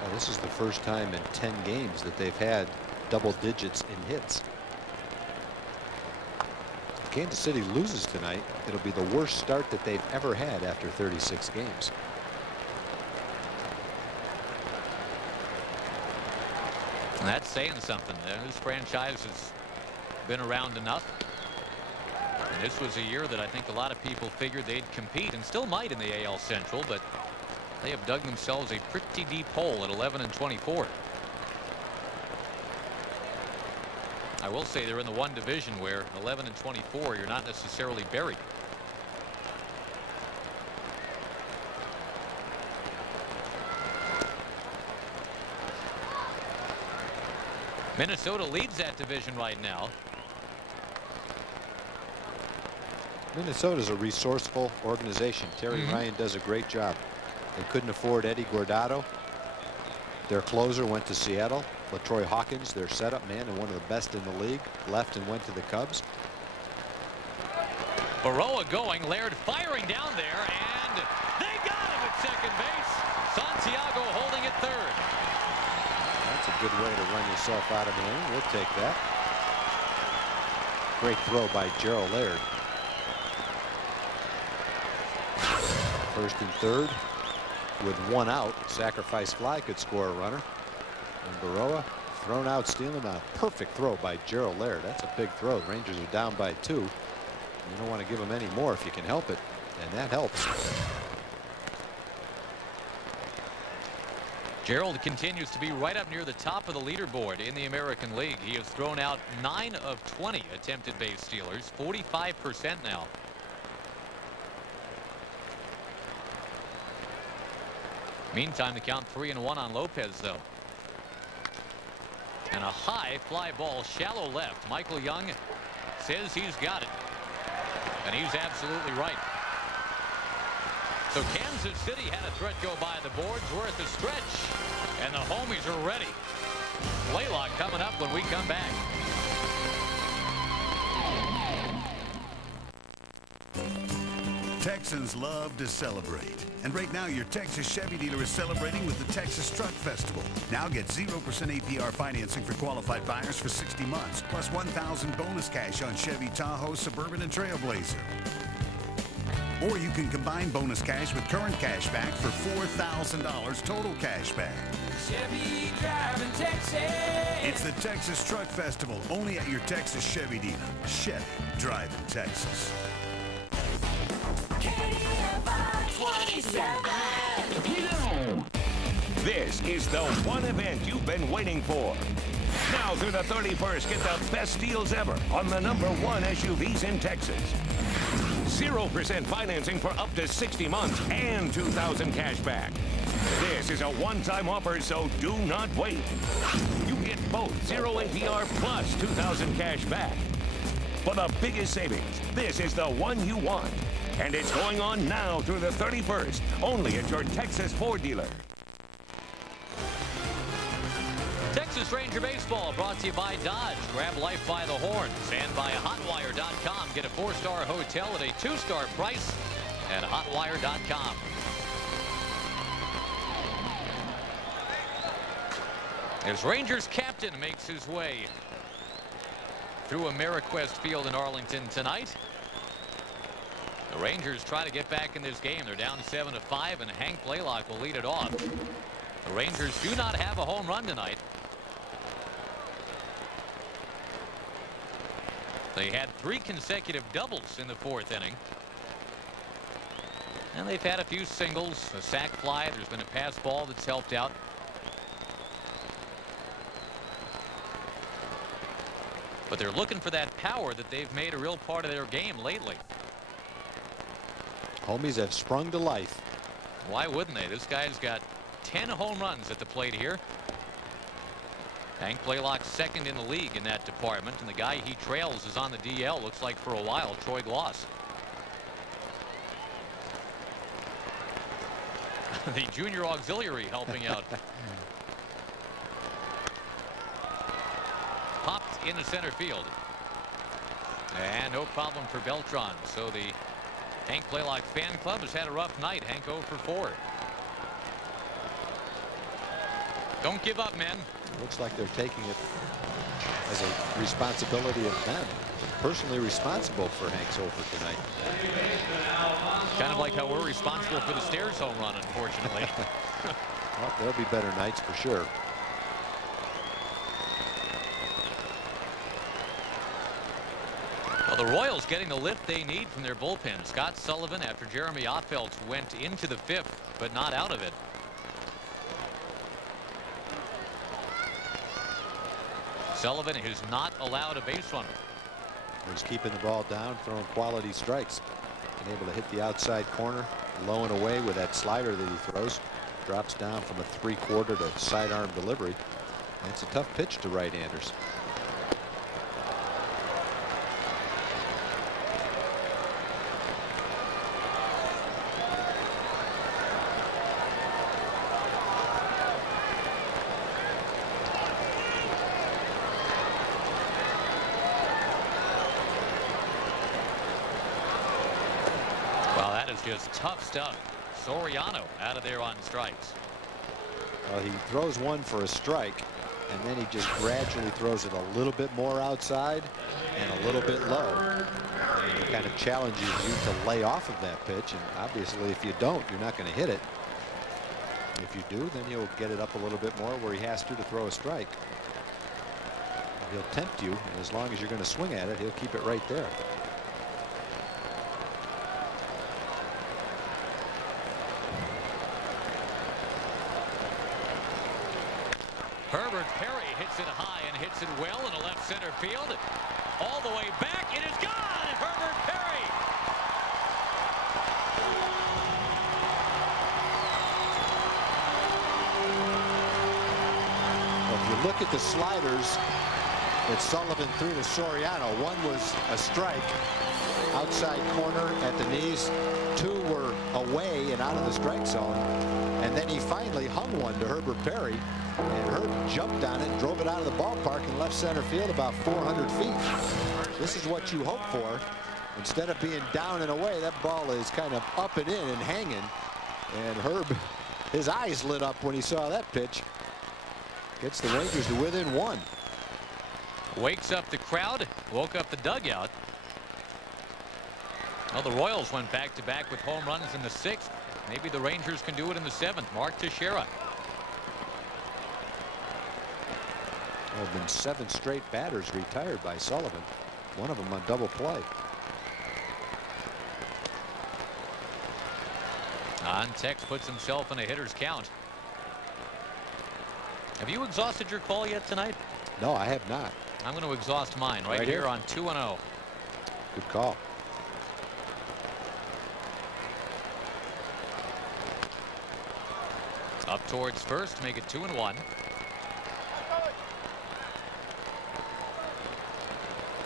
Well, this is the first time in 10 games that they've had double digits in hits. If Kansas City loses tonight, it'll be the worst start that they've ever had after 36 games. And that's saying something. This franchise has been around enough. And this was a year that I think a lot of people figured they'd compete and still might in the AL Central, but they have dug themselves a pretty deep hole at 11-24. I will say they're in the one division where 11-24 you're not necessarily buried. Minnesota leads that division right now. Minnesota's a resourceful organization. Terry Ryan does a great job. They couldn't afford Eddie Guardado. Their closer went to Seattle. LaTroy Hawkins, their setup man and one of the best in the league, left and went to the Cubs. Baroa going, Laird firing down there, and they got him at second base. Santiago holding at third. That's a good way to run yourself out of the inning. We'll take that. Great throw by Gerald Laird. First and third with one out. Sacrifice fly could score a runner. And Baroa thrown out, stealing a perfect throw by Gerald Laird. That's a big throw. The Rangers are down by 2. You don't want to give them any more if you can help it, and that helps. Gerald continues to be right up near the top of the leaderboard in the American League. He has thrown out 9 of 20 attempted base stealers, 45% now. Meantime, the count 3-1 on Lopez, though. And a high fly ball, shallow left. Michael Young says he's got it. And he's absolutely right. So Kansas City had a threat go by the boards worth a stretch. And the homies are ready. Blaylock coming up when we come back. Texans love to celebrate. And right now, your Texas Chevy dealer is celebrating with the Texas Truck Festival. Now get 0% APR financing for qualified buyers for 60 months, plus $1,000 bonus cash on Chevy Tahoe, Suburban, and Trailblazer. Or you can combine bonus cash with current cash back for $4,000 total cash back. Chevy driving Texas. It's the Texas Truck Festival, only at your Texas Chevy dealer. Chevy driving Texas. This is the one event you've been waiting for. Now through the 31st, get the best deals ever on the #1 SUVs in Texas. 0% financing for up to 60 months and $2,000 cash back. This is a one-time offer, so do not wait. You get both 0 APR plus $2,000 cash back. For the biggest savings, this is the one you want. And it's going on now through the 31st, only at your Texas Ford dealer. Texas Ranger Baseball brought to you by Dodge. Grab life by the horns. And by Hotwire.com. Get a 4-star hotel at a 2-star price at Hotwire.com. As Rangers captain makes his way through Ameriquest Field in Arlington tonight. The Rangers try to get back in this game. They're down 7-5, and Hank Blaylock will lead it off. The Rangers do not have a home run tonight. They had 3 consecutive doubles in the 4th inning. And they've had a few singles, a sac fly. There's been a pass ball that's helped out. But they're looking for that power that they've made a real part of their game lately. Homies have sprung to life. Why wouldn't they? This guy's got 10 home runs at the plate here. Hank Blaylock second in the league in that department, and the guy he trails is on the DL, looks like for a while, Troy Gloss. The junior auxiliary helping out. Popped into center field. And no problem for Beltran. So the Hank Blaylock fan club has had a rough night. Hank 0 for 4. Don't give up, men. Looks like they're taking it as a responsibility of them. Personally responsible for Hank's 0 for tonight. Kind of like how we're responsible for the Stairs home run, unfortunately. Well, there'll be better nights for sure. Well, the Royals getting the lift they need from their bullpen. Scott Sullivan after Jeremy Affeldt went into the 5th, but not out of it. Sullivan has not allowed a base runner. He's keeping the ball down, throwing quality strikes. Been able to hit the outside corner, low and away with that slider that he throws. Drops down from a 3/4 to sidearm delivery. It's a tough pitch to right-handers. Just tough stuff. Soriano out of there on strikes. Well, he throws one for a strike, and then he just gradually throws it a little bit more outside and a little bit low. And he kind of challenges you to lay off of that pitch, and obviously if you don't, you're not going to hit it. If you do, then you'll get it up a little bit more where he has to throw a strike. He'll tempt you, and as long as you're going to swing at it, he'll keep it right there. Herbert Perry hits it high and hits it well in the left center field. All the way back. It is gone. Herbert Perry. Well, if you look at the sliders that Sullivan threw to Soriano, one was a strike outside corner at the knees. Two were away and out of the strike zone. And then he finally hung one to Herbert Perry. And Herb jumped on it and drove it out of the ballpark in left center field about 400 feet. This is what you hope for. Instead of being down and away, that ball is kind of up and in and hanging. And Herb, his eyes lit up when he saw that pitch. Gets the Rangers to within one. Wakes up the crowd, woke up the dugout. Well, the Royals went back-to-back with home runs in the 6th. Maybe the Rangers can do it in the 7th. Mark Teixeira. There have been 7 straight batters retired by Sullivan. One of them on double play. Tex puts himself in a hitter's count. Have you exhausted your call yet tonight? No, I have not. I'm going to exhaust mine right here on 2-0. Good call. Up towards first, make it 2-1.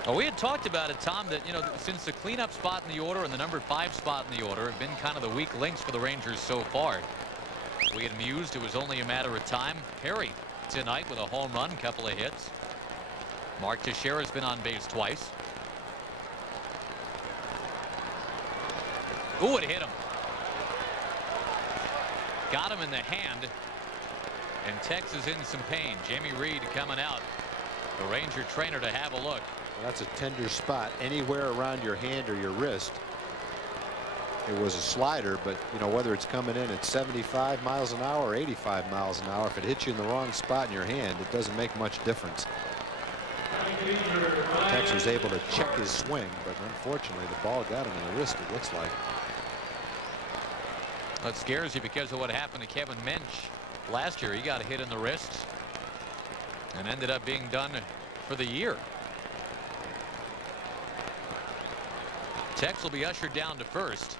Well, we had talked about it, Tom, that, you know, since the cleanup spot in the order and the number 5 spot in the order have been kind of the weak links for the Rangers so far. We had mused it was only a matter of time. Perry tonight with a home run, couple of hits. Mark Teixeira has been on base twice. Ooh, it hit him. Got him in the hand. And Tex is in some pain. Jamie Reed coming out. The Ranger trainer to have a look. Well, that's a tender spot anywhere around your hand or your wrist. It was a slider, but you know, whether it's coming in at 75 miles an hour or 85 miles an hour, if it hits you in the wrong spot in your hand, it doesn't make much difference. Tex was able to check his swing, but unfortunately the ball got him in the wrist, it looks like. That scares you because of what happened to Kevin Mensch last year. He got hit in the wrist and ended up being done for the year. Tex will be ushered down to first.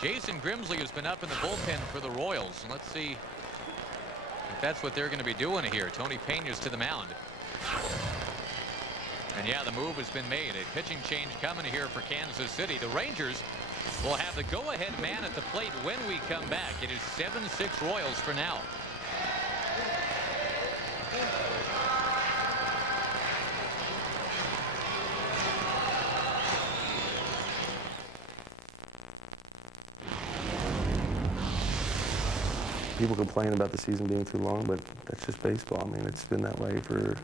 Jason Grimsley has been up in the bullpen for the Royals. And let's see if that's what they're going to be doing here. Tony Pena's to the mound. And yeah, the move has been made. A pitching change coming here for Kansas City. The Rangers will have the go-ahead man at the plate when we come back. It is 7-6 Royals for now. People complain about the season being too long, but that's just baseball. I mean, it's been that way for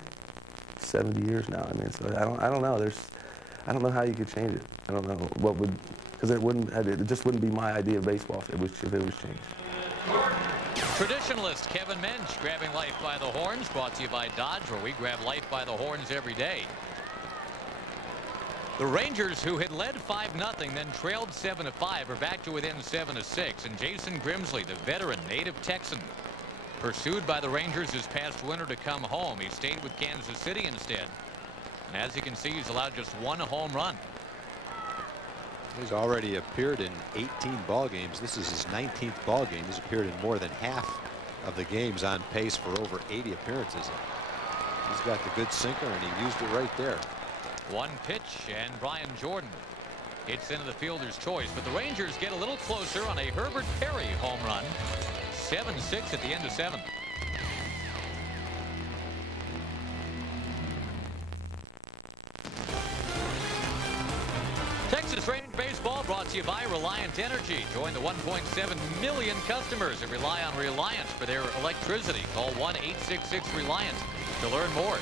70 years now. I mean, so I don't know. I don't know how you could change it. I don't know what would, because it just wouldn't be my idea of baseball if it was changed. Traditionalist Kevin Mensch grabbing life by the horns, brought to you by Dodge, where we grab life by the horns every day. The Rangers, who had led 5-0, then trailed 7-5, are back to within 7-6. And Jason Grimsley, the veteran native Texan, pursued by the Rangers this past winter to come home. He stayed with Kansas City instead. And as you can see, he's allowed just 1 home run. He's already appeared in 18 ball games. This is his 19th ball game. He's appeared in more than half of the games on pace for over 80 appearances. He's got the good sinker, and he used it right there. One pitch, and Brian Jordan hits into the fielder's choice, but the Rangers get a little closer on a Herbert Perry home run. 7-6 at the end of 7th. Texas Ranger Baseball brought to you by Reliant Energy. Join the 1.7 million customers that rely on Reliant for their electricity. Call 1-866-RELIANT to learn more.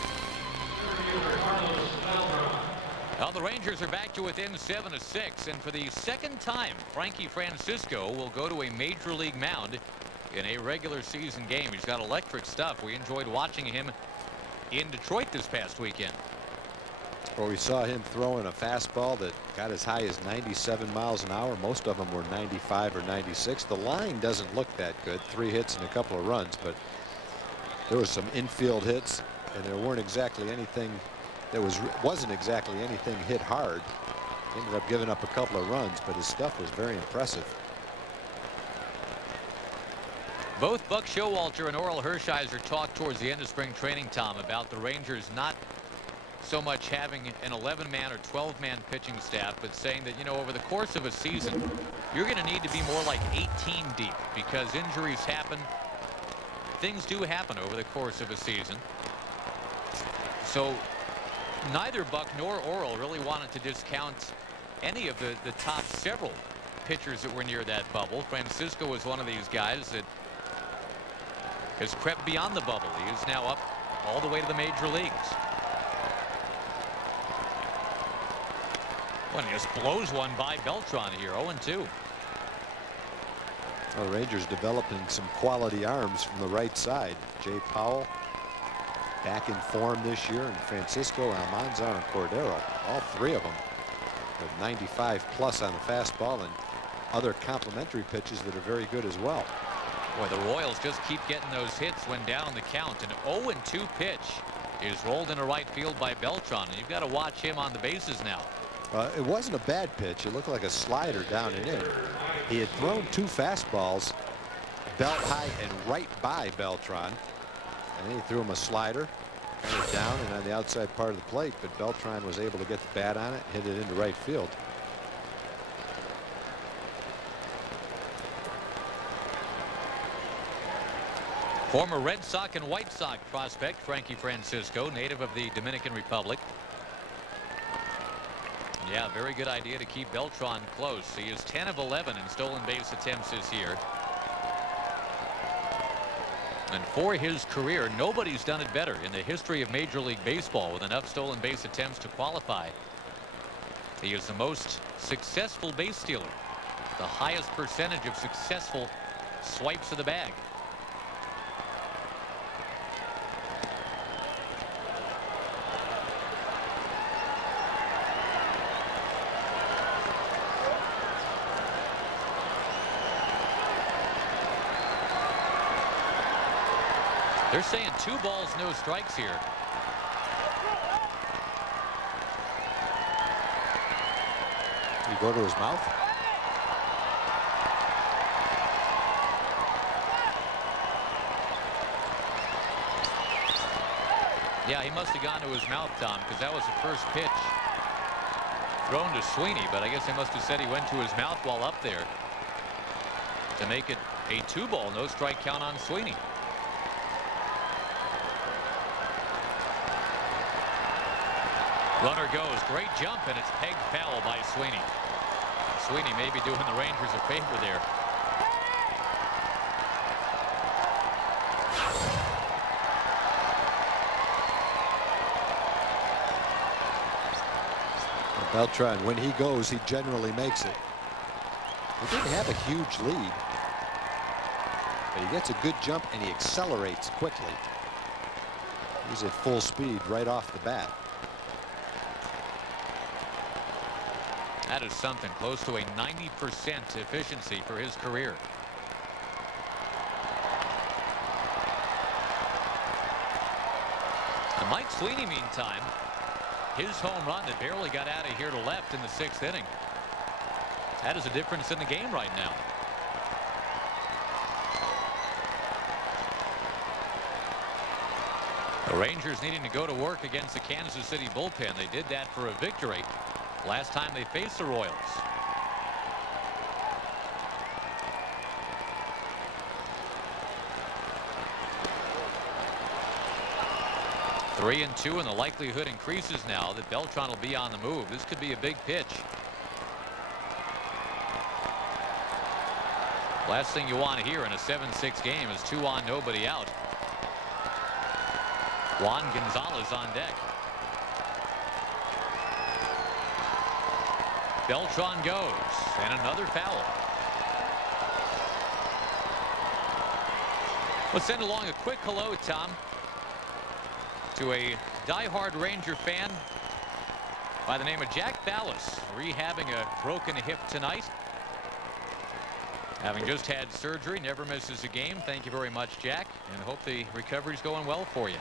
Now the Rangers are back to within 7-6, and for the second time, Frankie Francisco will go to a major league mound in a regular season game. He's got electric stuff. We enjoyed watching him in Detroit this past weekend. Well, we saw him throwing a fastball that got as high as 97 miles an hour. Most of them were 95 or 96. The line doesn't look that good. 3 hits and a couple of runs, but there was some infield hits, and there weren't exactly anything that wasn't exactly anything hit hard. He ended up giving up a couple of runs, but his stuff was very impressive. Both Buck Showalter and Orel Hershiser talked towards the end of spring training, Tom, about the Rangers not so much having an 11-man or 12-man pitching staff, but saying that, you know, over the course of a season, you're going to need to be more like 18 deep because injuries happen. Things do happen over the course of a season. So neither Buck nor Orel really wanted to discount any of the top several pitchers that were near that bubble. Francisco was one of these guys that has crept beyond the bubble. He is now up all the way to the major leagues. Well, he just blows one by Beltran here, 0-2. Well, the Rangers developing some quality arms from the right side. Jay Powell back in form this year, and Francisco, Almanzar, and Cordero, all 3 of them with 95 plus on the fastball and other complementary pitches that are very good as well. Boy, the Royals just keep getting those hits when down on the count. An 0-2 pitch is rolled into right field by Beltran, and you've got to watch him on the bases now. It wasn't a bad pitch. It looked like a slider down and in. He had thrown 2 fastballs belt high and right by Beltran, and then he threw him a slider kind of down and on the outside part of the plate, but Beltran was able to get the bat on it, hit it into right field. Former Red Sox and White Sox prospect Frankie Francisco, native of the Dominican Republic. Yeah, very good idea to keep Beltran close. He is 10 of 11 in stolen base attempts this year. And for his career, nobody's done it better in the history of Major League Baseball with enough stolen base attempts to qualify. He is the most successful base stealer, the highest percentage of successful swipes of the bag. They're saying 2 balls, no strikes here. You go to his mouth. Yeah, he must have gone to his mouth, Tom, because that was the first pitch thrown to Sweeney, but I guess they must have said he went to his mouth while up there to make it a 2-ball, no strike count on Sweeney. Runner goes, great jump, and it's pegged foul by Sweeney. Sweeney may be doing the Rangers a favor there. Beltran, when he goes, he generally makes it. He didn't have a huge lead, but he gets a good jump and he accelerates quickly. He's at full speed right off the bat. That is something close to a 90% efficiency for his career. And Mike Sweeney, meantime, his home run that barely got out of here to left in the 6th inning. That is a difference in the game right now. The Rangers needing to go to work against the Kansas City bullpen. They did that for a victory last time they faced the Royals. Three and 2, and the likelihood increases now that Beltran will be on the move. This could be a big pitch. Last thing you want to hear in a 7-6 game is 2 on, nobody out. Juan Gonzalez on deck. Beltran goes, and another foul. Let's send along a quick hello, Tom, to a diehard Ranger fan by the name of Jack Ballas, rehabbing a broken hip tonight. Having just had surgery, never misses a game. Thank you very much, Jack, and hope the recovery's going well for you.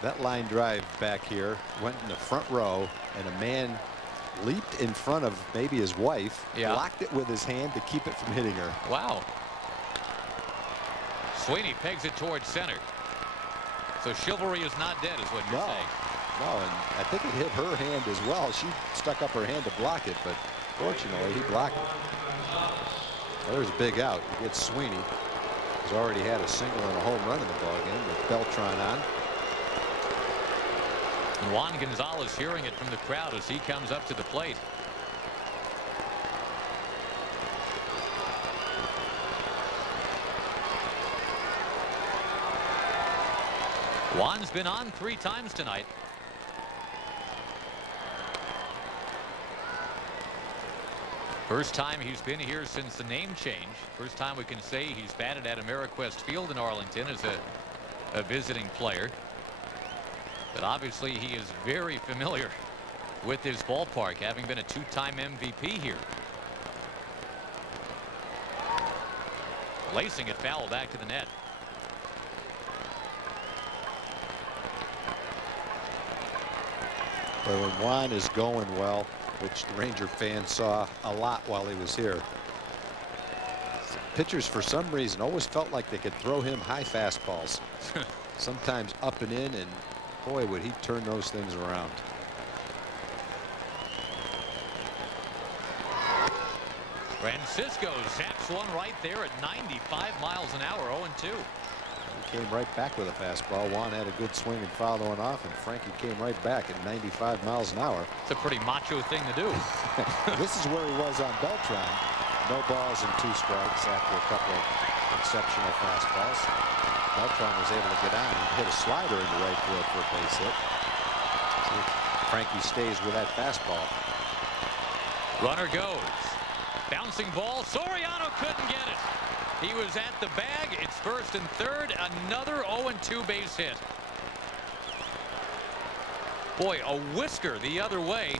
That line drive back here went in the front row, and a man leaped in front of maybe his wife, blocked it with his hand to keep it from hitting her. Wow. Sweeney pegs it towards center. So chivalry is not dead, is what you're saying. No, and I think it hit her hand as well. She stuck up her hand to block it, but fortunately he blocked it. Well, there's a big out. He gets Sweeney. He's already had a single and a home run in the ballgame with Beltran on. And Juan Gonzalez hearing it from the crowd as he comes up to the plate. Juan's been on 3 times tonight. First time he's been here since the name change. First time we can say he's batted at AmeriQuest Field in Arlington as a visiting player. But obviously he is very familiar with this ballpark, having been a 2-time MVP here. Lacing it foul back to the net. But when Juan is going well, which the Ranger fans saw a lot while he was here, pitchers for some reason always felt like they could throw him high fastballs. Sometimes up and in, and boy, would he turn those things around. Francisco zaps one right there at 95 miles an hour, 0-2. He came right back with a fastball. Juan had a good swing and following off, and Frankie came right back at 95 miles an hour. It's a pretty macho thing to do. This is where he was on Beltran. No balls and 2 strikes after a couple of exceptional fastballs. Beltran was able to get on. He hit a slider in the right field for a base hit. Frankie stays with that fastball. Runner goes. Bouncing ball. Soriano couldn't get it. He was at the bag. It's first and third. Another 0-2 base hit. Boy, a whisker the other way.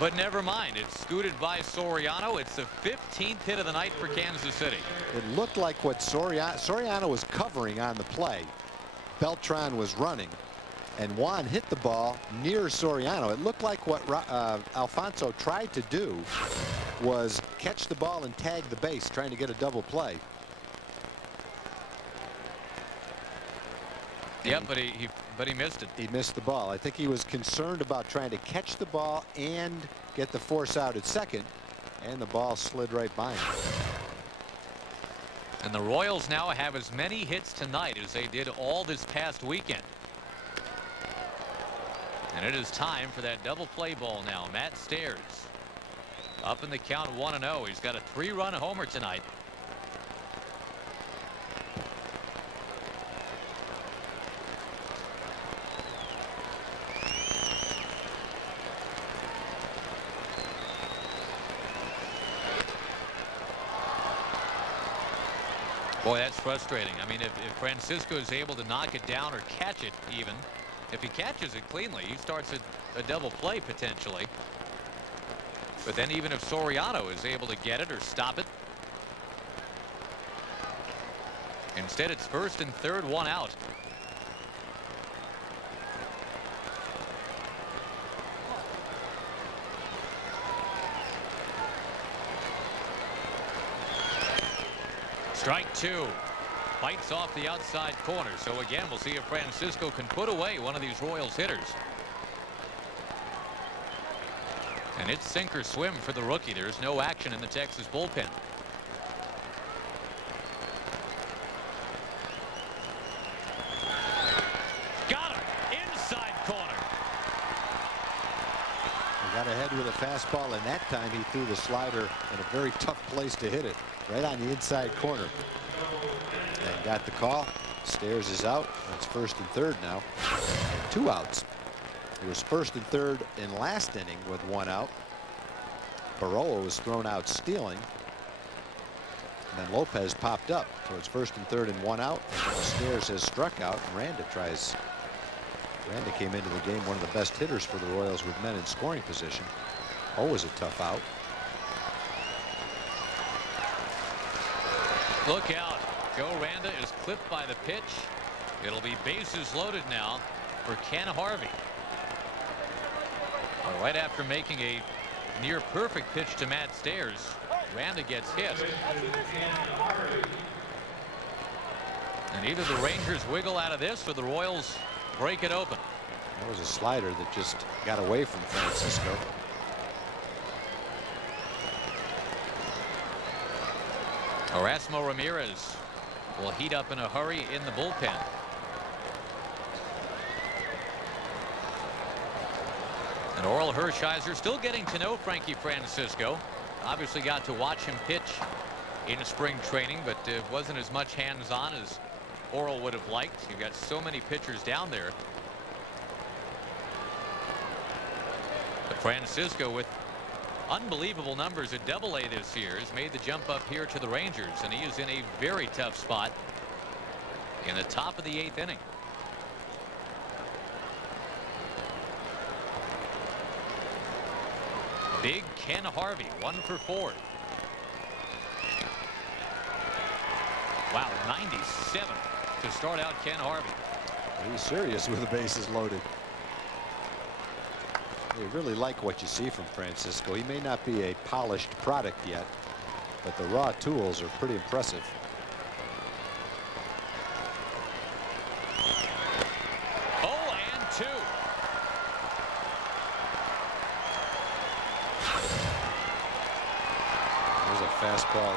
But never mind. It's scooted by Soriano. It's the 15th hit of the night for Kansas City. It looked like what Soriano was covering on the play. Beltran was running, and Juan hit the ball near Soriano. It looked like what Alfonso tried to do was catch the ball and tag the base, trying to get a double play. Yep, but he missed it. He missed the ball. I think he was concerned about trying to catch the ball and get the force out at second, and the ball slid right by him. And the Royals now have as many hits tonight as they did all this past weekend. And it is time for that double play ball now. Matt Stairs up in the count 1-0. He's got a 3-run homer tonight. Boy, that's frustrating. I mean, if Francisco is able to knock it down or catch it even, if he catches it cleanly, he starts a double play potentially. But then even if Soriano is able to get it or stop it, instead it's first and third, 1 out. Strike two. Bites off the outside corner. So again, we'll see if Francisco can put away one of these Royals hitters. And it's sink or swim for the rookie. There's no action in the Texas bullpen. Got him inside corner. He got ahead with a fastball, and that time he threw the slider in a very tough place to hit it, right on the inside corner. And got the call. Stairs is out. It's first and third now. And 2 outs. It was first and third in last inning with 1 out. Baroa was thrown out stealing. And then Lopez popped up. So it's first and third and 1 out. And then Stairs has struck out. And Randa came into the game one of the best hitters for the Royals with men in scoring position. Always a tough out. Look out. Joe Randa is clipped by the pitch. It'll be bases loaded now for Ken Harvey. Right after making a near perfect pitch to Matt Stairs, Randa gets hit. And either the Rangers wiggle out of this or the Royals break it open. That was a slider that just got away from Francisco. Erasmo Ramirez will heat up in a hurry in the bullpen. And Oral Hershiser still getting to know Frankie Francisco. Obviously got to watch him pitch in spring training, but wasn't as much hands-on as Oral would have liked. You've got so many pitchers down there. But Francisco, with unbelievable numbers at Double-A this year, has made the jump up here to the Rangers, and he is in a very tough spot in the top of the 8th inning. Big Ken Harvey, 1 for 4. Wow, 97 to start out Ken Harvey. He's serious with the bases loaded. You really like what you see from Francisco. He may not be a polished product yet, but the raw tools are pretty impressive. Oh, and 2. There's a fastball,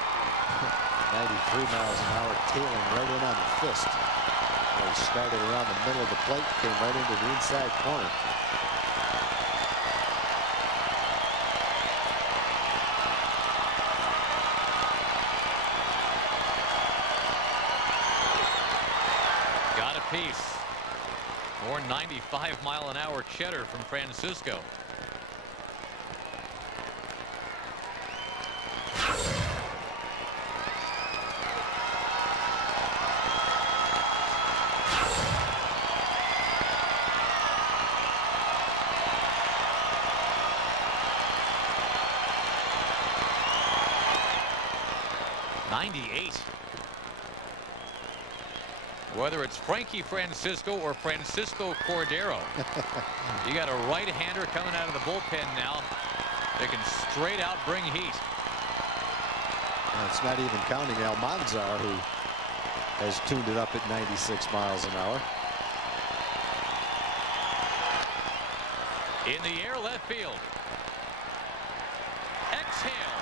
93 miles an hour, tailing right in on the fist. He started around the middle of the plate, came right into the inside corner. Got a piece. More 95-mile-an-hour cheddar from Francisco. Whether it's Frankie Francisco or Francisco Cordero, you got a right-hander coming out of the bullpen now. They can straight out bring heat. And it's not even counting Almanzar, who has tuned it up at 96 miles an hour. In the air, left field. Exhale.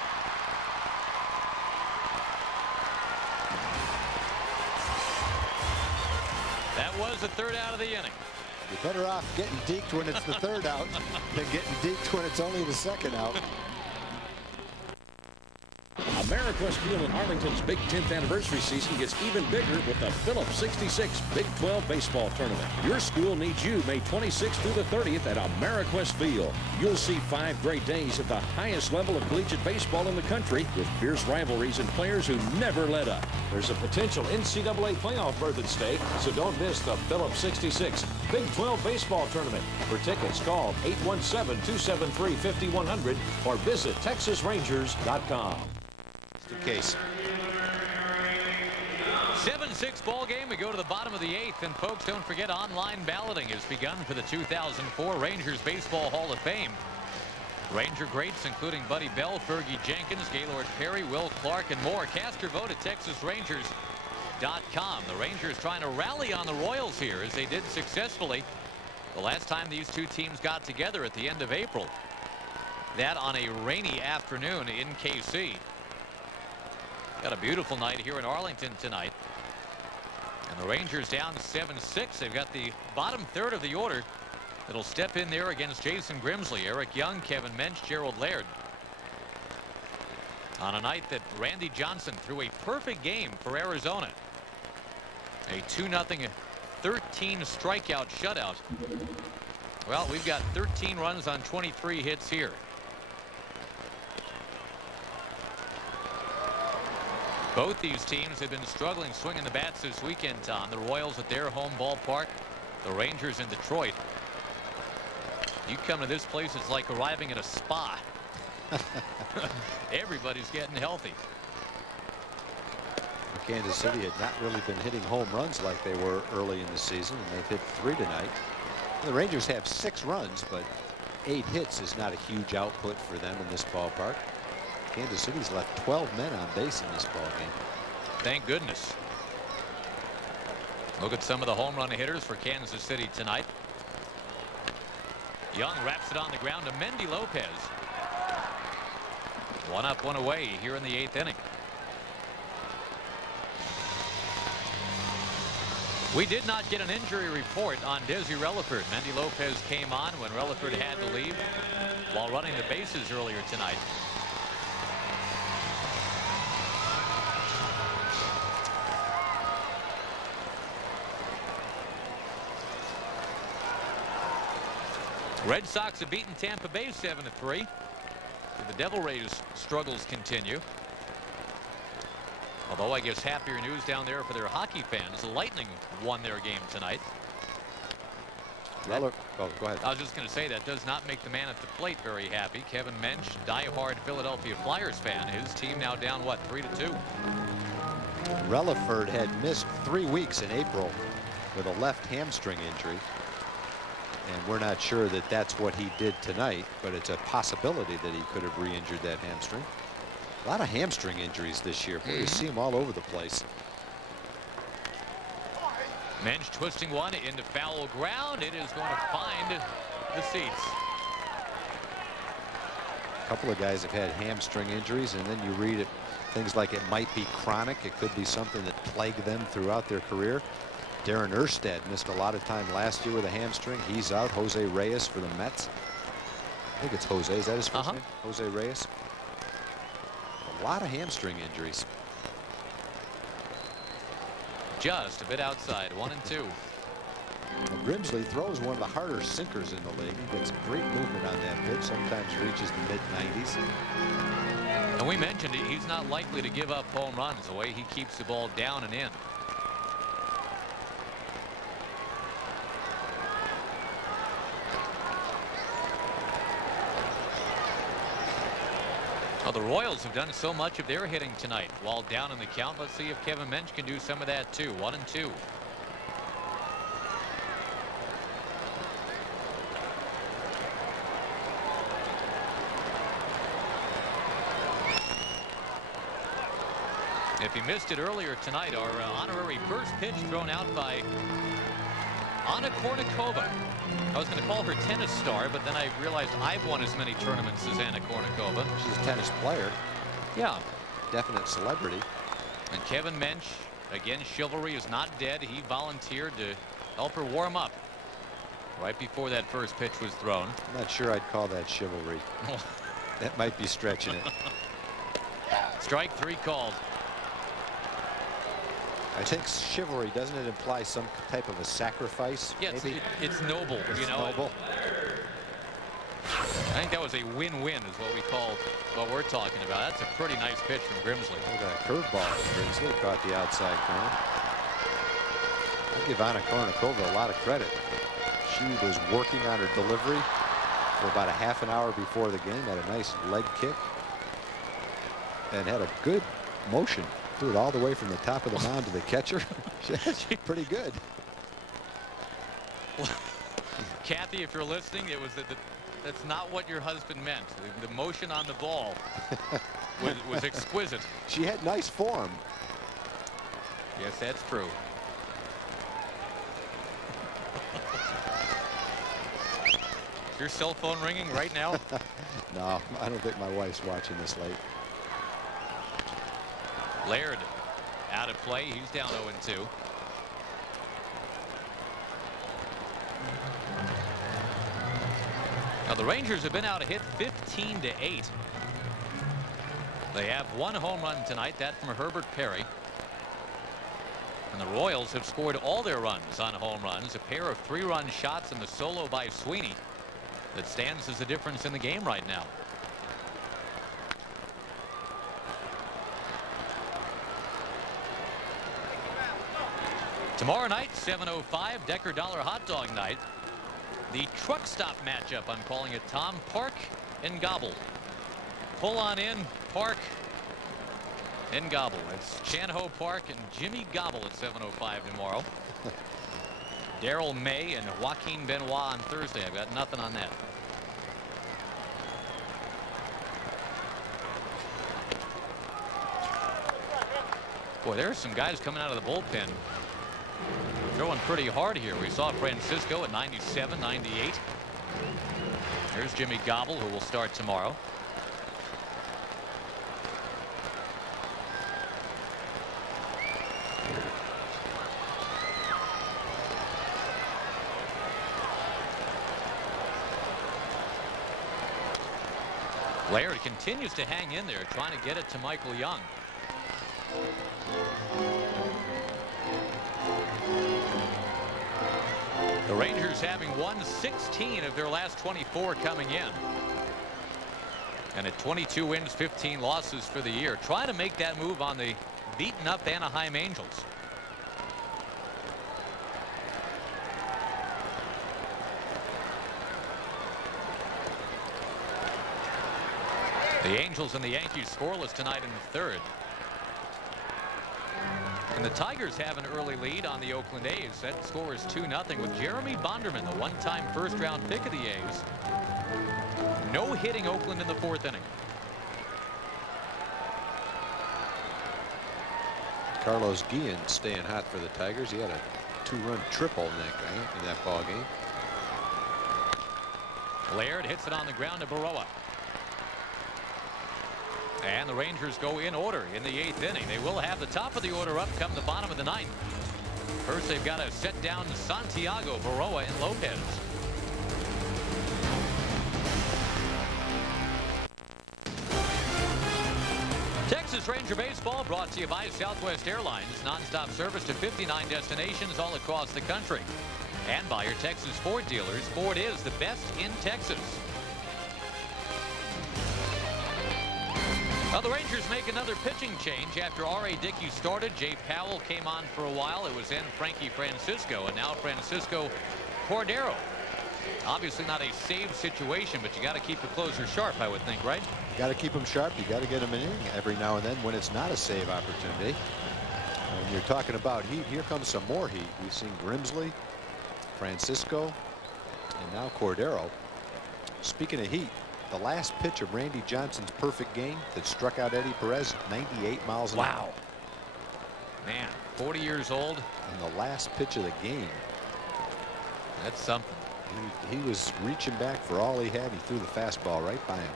That was the 3rd out of the inning. You're better off getting deked when it's the 3rd out than getting deked when it's only the 2nd out. Ameriquest Field in Arlington's Big 10th anniversary season gets even bigger with the Phillips 66 Big 12 Baseball Tournament. Your school needs you May 26th through the 30th at Ameriquest Field. You'll see 5 great days at the highest level of collegiate baseball in the country with fierce rivalries and players who never let up. There's a potential NCAA playoff berth at stake, so don't miss the Phillips 66 Big 12 Baseball Tournament. For tickets, call 817-273-5100 or visit TexasRangers.com. Case. 7-6 ball game. We go to the bottom of the 8th, and folks, don't forget online balloting has begun for the 2004 Rangers Baseball Hall of Fame. Ranger greats including Buddy Bell, Fergie Jenkins, Gaylord Perry, Will Clark, and more. Cast your vote at TexasRangers.com. The Rangers trying to rally on the Royals here, as they did successfully the last time these two teams got together at the end of April. That on a rainy afternoon in KC. Got a beautiful night here in Arlington tonight. And the Rangers down 7-6. They've got the bottom third of the order that'll step in there against Jason Grimsley, Eric Young, Kevin Mensch, Gerald Laird. On a night that Randy Johnson threw a perfect game for Arizona. A 2-0, 13 strikeout shutout. Well, we've got 13 runs on 23 hits here. Both these teams have been struggling swinging the bats this weekend, Tom. The Royals at their home ballpark, the Rangers in Detroit. You come to this place, it's like arriving at a spa. Everybody's getting healthy. Kansas City had not really been hitting home runs like they were early in the season, and they've hit 3 tonight. The Rangers have 6 runs, but 8 hits is not a huge output for them in this ballpark. Kansas City's left 12 men on base in this ballgame. Thank goodness. Look at some of the home run hitters for Kansas City tonight. Young wraps it on the ground to Mendy Lopez. 1 up, 1 away here in the 8th inning. We did not get an injury report on Desi Relaford. Mendy Lopez came on when Relaford had to leave while running the bases earlier tonight. Red Sox have beaten Tampa Bay 7-3. The Devil Rays struggles continue. Although I guess happier news down there for their hockey fans. The Lightning won their game tonight. Oh, go ahead. I was just going to say that does not make the man at the plate very happy. Kevin Mensch, diehard Philadelphia Flyers fan. His team now down, what, 3-2? Relaford had missed 3 weeks in April with a left hamstring injury. And we're not sure that that's what he did tonight, but it's a possibility that he could have re-injured that hamstring. A lot of hamstring injuries this year. Boy, you see them all over the place. Mensch twisting one into foul ground. It is going to find the seats. A couple of guys have had hamstring injuries, and then you read it, things like it might be chronic. It could be something that plagued them throughout their career. Darren Erstad missed a lot of time last year with a hamstring. He's out. Jose Reyes for the Mets. I think it's Jose. Is that his first name? Jose Reyes. A lot of hamstring injuries. Just a bit outside. 1-2. Grimsley throws one of the harder sinkers in the league. He gets great movement on that pitch. Sometimes reaches the mid-90s. And we mentioned he's not likely to give up home runs the way he keeps the ball down and in. Well, the Royals have done so much of their hitting tonight while down in the count. Let's see if Kevin Mensch can do some of that too. 1-2. If he missed it earlier tonight, our honorary first pitch thrown out by Anna Kournikova. I was going to call her tennis star, but then I realized I've won as many tournaments as Anna Kournikova. She's a tennis player. Yeah. Definite celebrity. And Kevin Mensch, again, chivalry is not dead. He volunteered to help her warm up right before that first pitch was thrown. I'm not sure I'd call that chivalry. That might be stretching it. Strike 3 called. I think chivalry, doesn't it imply some type of a sacrifice? Yeah, it's noble. It's, you know, noble. I think that was a win-win is what we call what we're talking about. That's a pretty nice pitch from Grimsley. Look at that curveball from Grimsley. Caught the outside corner. I'll give Anna Kournikova a lot of credit. She was working on her delivery for about a half an hour before the game. Had a nice leg kick. And had a good motion. Threw it all the way from the top of the mound to the catcher. She's pretty good. Kathy, if you're listening, it was that's not what your husband meant. The motion on the ball was exquisite. She had nice form. Yes, that's true. Is your cell phone ringing right now? No, I don't think my wife's watching this late. Laird out of play. He's down 0-2. Now the Rangers have been out a hit 15-8. They have one home run tonight, that from Herbert Perry. And the Royals have scored all their runs on home runs, a pair of 3-run shots and the solo by Sweeney that stands as the difference in the game right now. Tomorrow night, 7:05, Decker Dollar Hot Dog Night. The truck stop matchup, I'm calling it, Tom. Park and Gobble. Pull on in, Park and Gobble. It's Chan-Ho Park and Jimmy Gobble at 7:05 tomorrow. Darrell May and Joaquin Benoit on Thursday. I've got nothing on that. Boy, there's some guys coming out of the bullpen throwing pretty hard here. We saw Francisco at 97, 98. There's Jimmy Gobble, who will start tomorrow. Laird continues to hang in there, trying to get it to Michael Young. The Rangers having won 16 of their last 24 coming in. And at 22 wins, 15 losses for the year. Trying to make that move on the beaten up Anaheim Angels. The Angels and the Yankees scoreless tonight in the third. And the Tigers have an early lead on the Oakland A's. That score is 2-0 with Jeremy Bonderman, the one-time first-round pick of the A's. No hitting Oakland in the fourth inning. Carlos Guillen staying hot for the Tigers. He had a 2-run triple in that ball game. Laird hits it on the ground to Baroa. And the Rangers go in order in the 8th inning. They will have the top of the order up come the bottom of the 9th. First, they've got to set down Santiago, Baroa, and Lopez. Texas Ranger Baseball brought to you by Southwest Airlines. Nonstop service to 59 destinations all across the country. And by your Texas Ford dealers. Ford is the best in Texas. Well, the Rangers make another pitching change after R.A. Dickey started. Jay Powell came on for a while. It was then Frankie Francisco, and now Francisco Cordero. Obviously not a save situation, but you got to keep the closer sharp, I would think, right? You got to keep them sharp. You got to get them in every now and then when it's not a save opportunity. When you're talking about heat, here comes some more heat. We've seen Grimsley, Francisco, and now Cordero. Speaking of heat, the last pitch of Randy Johnson's perfect game that struck out Eddie Perez, 98 miles an hour. Wow. Man, 40 years old. And the last pitch of the game. That's something. He was reaching back for all he had. He threw the fastball right by him.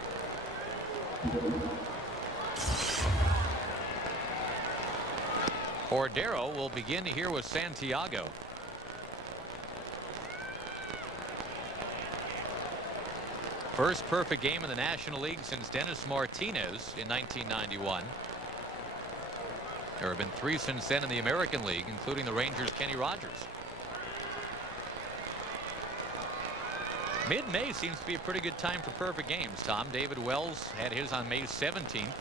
Cordero will begin here with Santiago. First perfect game in the National League since Dennis Martinez in 1991. There have been 3 since then in the American League, including the Rangers' Kenny Rogers. Mid-May seems to be a pretty good time for perfect games, Tom. David Wells had his on May 17th.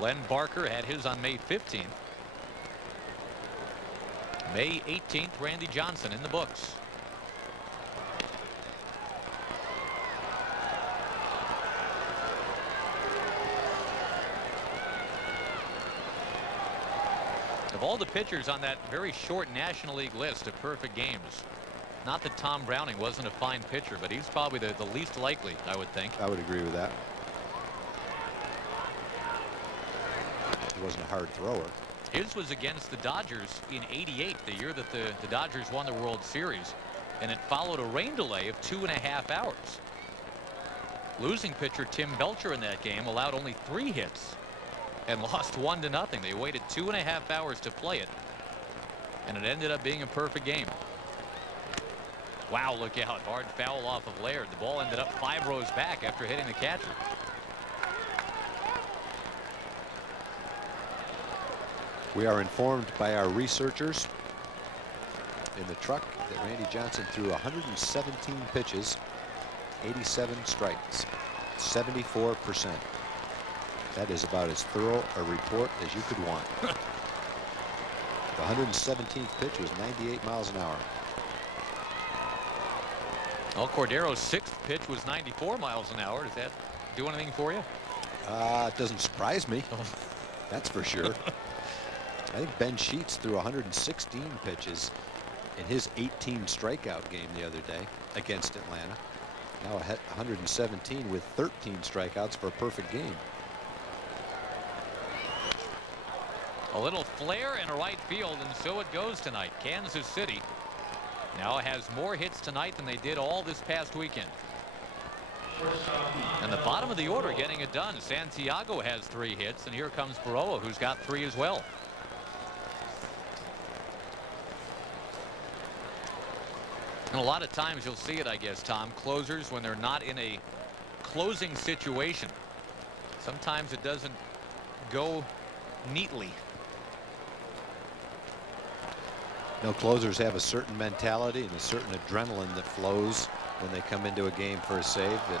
Len Barker had his on May 15th. May 18th, Randy Johnson in the books. Of all the pitchers on that very short National League list of perfect games, Not that Tom Browning wasn't a fine pitcher, but he's probably the least likely, I would think. I would agree with that. He wasn't a hard thrower. His was against the Dodgers in '88, the year that the Dodgers won the World Series, and it followed a rain delay of 2.5 hours. Losing pitcher Tim Belcher in that game allowed only 3 hits and lost 1-0. They waited 2.5 hours to play it, and it ended up being a perfect game. Wow, look out. Hard foul off of Laird. The ball ended up 5 rows back after hitting the catcher. We are informed by our researchers in the truck that Randy Johnson threw 117 pitches, 87 strikes, 74%. That is about as thorough a report as you could want. The 117th pitch was 98 miles an hour. Well, Cordero's 6th pitch was 94 miles an hour. Does that do anything for you? It doesn't surprise me. That's for sure. I think Ben Sheets threw 116 pitches in his 18 strikeout game the other day against Atlanta. Now 117 with 13 strikeouts for a perfect game. A little flare in right field, and so it goes tonight. Kansas City now has more hits tonight than they did all this past weekend. And the bottom of the order getting it done. Santiago has 3 hits, and here comes Baroa, who's got 3 as well. And a lot of times you'll see it, I guess, Tom, closers, when they're not in a closing situation, sometimes it doesn't go neatly. No, closers have a certain mentality and a certain adrenaline that flows when they come into a game for a save that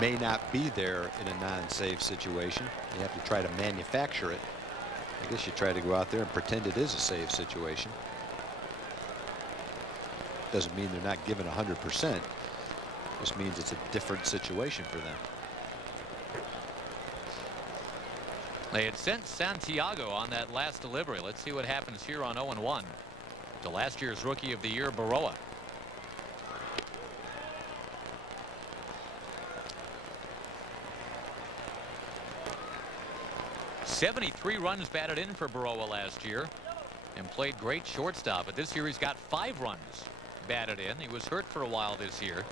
may not be there in a non-save situation. You have to try to manufacture it. I guess you try to go out there and pretend it is a save situation. Doesn't mean they're not given 100%. Just means it's a different situation for them. They had sent Santiago on that last delivery. Let's see what happens here on 0-1 to last year's Rookie of the Year, Baroa. '73 runs batted in for Baroa last year and played great shortstop, but this year he's got 5 runs batted in. He was hurt for a while this year,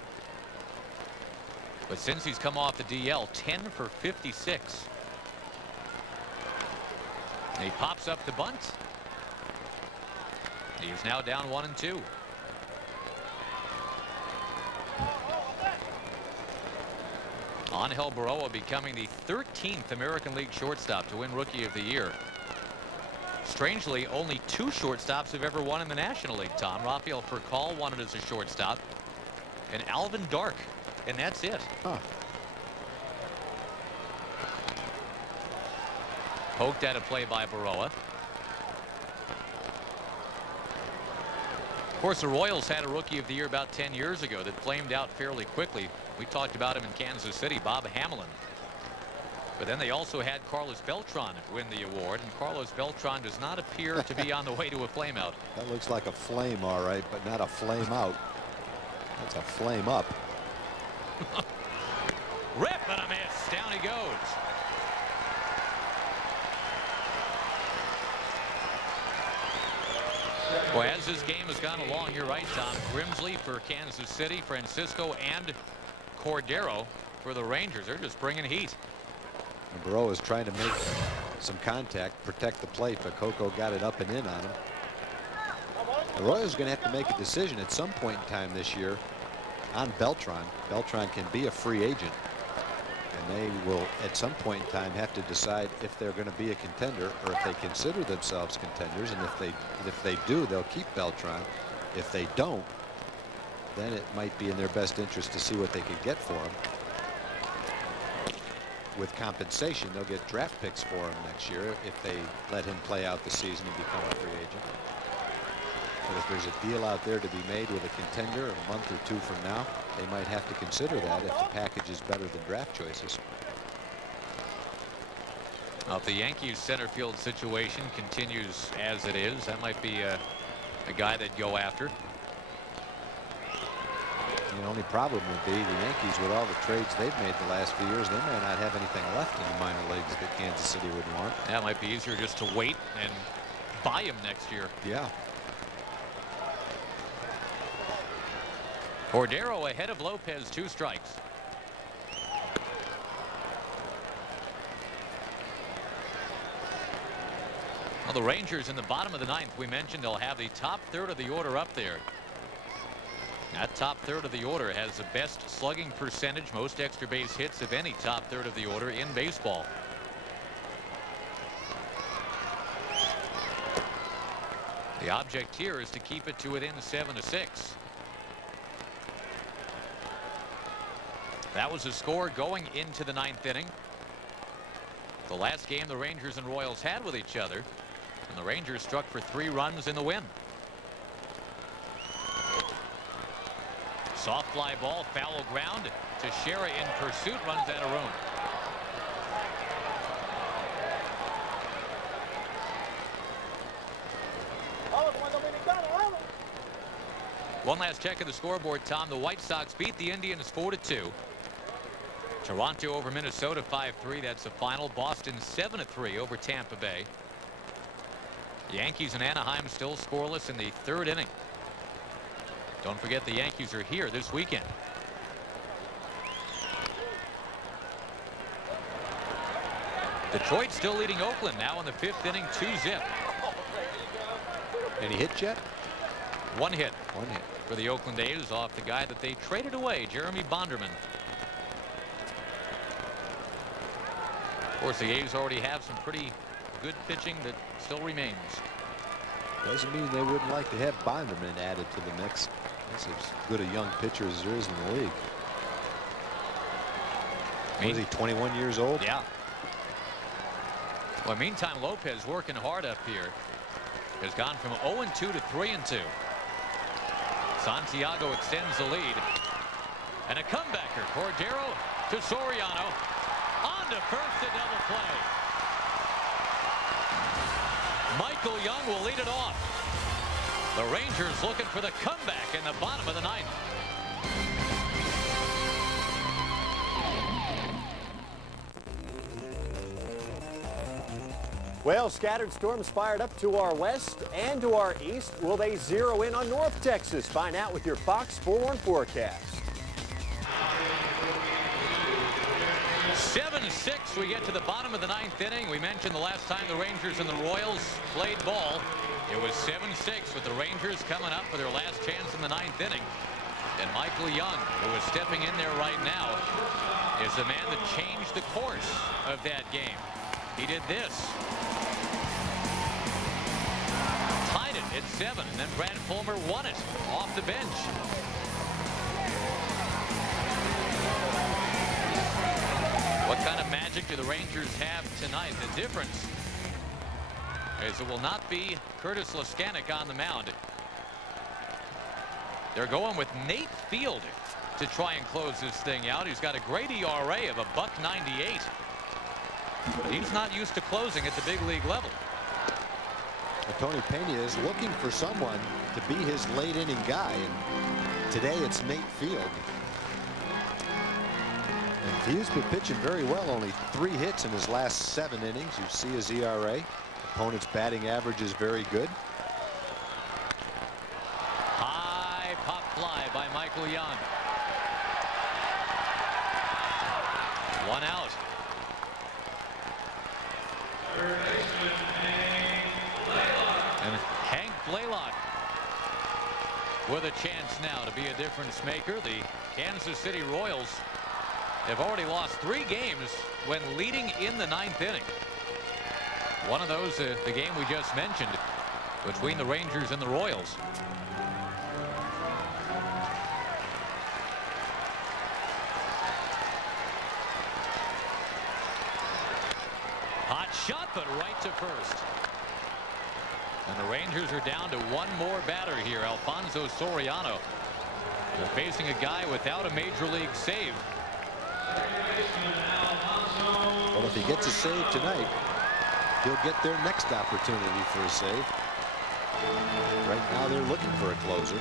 but since he's come off the DL, 10 for 56. And he pops up the bunt. He's now down 1-2. Angel Baroa becoming the 13th American League shortstop to win Rookie of the Year. Strangely, only 2 shortstops have ever won in the National League, Tom. Rafael Furcal won it as a shortstop, and Alvin Dark, and that's it. Huh. Poked at a play by Baroa. Of course, the Royals had a Rookie of the Year about 10 years ago that flamed out fairly quickly. We talked about him in Kansas City, Bob Hamelin. But then they also had Carlos Beltran win the award, and Carlos Beltran does not appear to be on the way to a flameout. That looks like a flame, all right, but not a flame out. That's a flame up. Rip and a miss. Down he goes. Well, as this game has gone along, you're right, Tom. Grimsley for Kansas City, Francisco and Cordero for the Rangers. They're just bringing heat. And Baroa is trying to make some contact, protect the plate, but Coco got it up and in on him. The Royals are going to have to make a decision at some point in time this year on Beltran. Beltran can be a free agent, and they will at some point in time have to decide if they're going to be a contender or if they consider themselves contenders. And if they do, they'll keep Beltran. If they don't, then it might be in their best interest to see what they could get for him. With compensation, they'll get draft picks for him next year if they let him play out the season and become a free agent. But if there's a deal out there to be made with a contender a month or 2 from now, they might have to consider that if the package is better than draft choices. If the Yankees center field situation continues as it is, that might be a guy they'd go after. The only problem would be the Yankees, with all the trades they've made the last few years, they may not have anything left in the minor leagues that Kansas City would want. That might be easier just to wait and buy him next year. Yeah. Cordero ahead of Lopez, 2 strikes. Well, the Rangers in the bottom of the 9th, we mentioned they'll have the top third of the order up there. That top third of the order has the best slugging percentage, most extra base hits of any top third of the order in baseball. The object here is to keep it to within 7-6. That was the score going into the 9th inning. The last game the Rangers and Royals had with each other, and the Rangers struck for 3 runs in the win. Soft fly ball, foul ground. Teixeira in pursuit, runs out of room. One last check of the scoreboard, Tom. The White Sox beat the Indians 4-2. Toronto over Minnesota 5-3. That's the final. Boston 7-3 over Tampa Bay. Yankees and Anaheim still scoreless in the 3rd inning. Don't forget the Yankees are here this weekend. Detroit still leading Oakland now in the 5th inning, 2-zip. Any hit yet? 1 hit. 1 hit for the Oakland A's off the guy that they traded away, Jeremy Bonderman. Of course, the A's already have some pretty good pitching that still remains. Doesn't mean they wouldn't like to have Bonderman added to the mix. He's as good a young pitcher as there is in the league. What is he, 21 years old? Yeah. Well, meantime, Lopez working hard up here. Has gone from 0-2 to 3-2. Santiago extends the lead. And a comebacker. Cordero to Soriano. On to first, a double play. Michael Young will lead it off. The Rangers looking for the comeback in the bottom of the 9th. Well, scattered storms fired up to our west and to our east. Will they zero in on North Texas? Find out with your Fox 4-1 forecast. 7-6, we get to the bottom of the 9th inning. We mentioned the last time the Rangers and the Royals played ball, it was 7-6 with the Rangers coming up for their last chance in the 9th inning. And Michael Young, who is stepping in there right now, is the man that changed the course of that game. He did this. Tied it at 7, and then Brad Fulmer won it off the bench. What kind of magic do the Rangers have tonight? The difference is it will not be Curtis Leskanic on the mound. They're going with Nate Field to try and close this thing out. He's got a great ERA of $1.98. But he's not used to closing at the big league level. Tony Pena is looking for someone to be his late inning guy, and today it's Nate Field. And Field's been pitching very well, only 3 hits in his last 7 innings. You see his ERA. Opponent's batting average is very good. High pop fly by Michael Young. 1 out. And Hank Blaylock with a chance now to be a difference maker. The Kansas City Royals have already lost 3 games when leading in the 9th inning. One of those, the game we just mentioned between the Rangers and the Royals. Hot shot, but right to first. And the Rangers are down to 1 more batter here, Alfonso Soriano. They're facing a guy without a major league save. Well, if he gets a save tonight, he'll get their next opportunity for a save. Right now they're looking for a closer.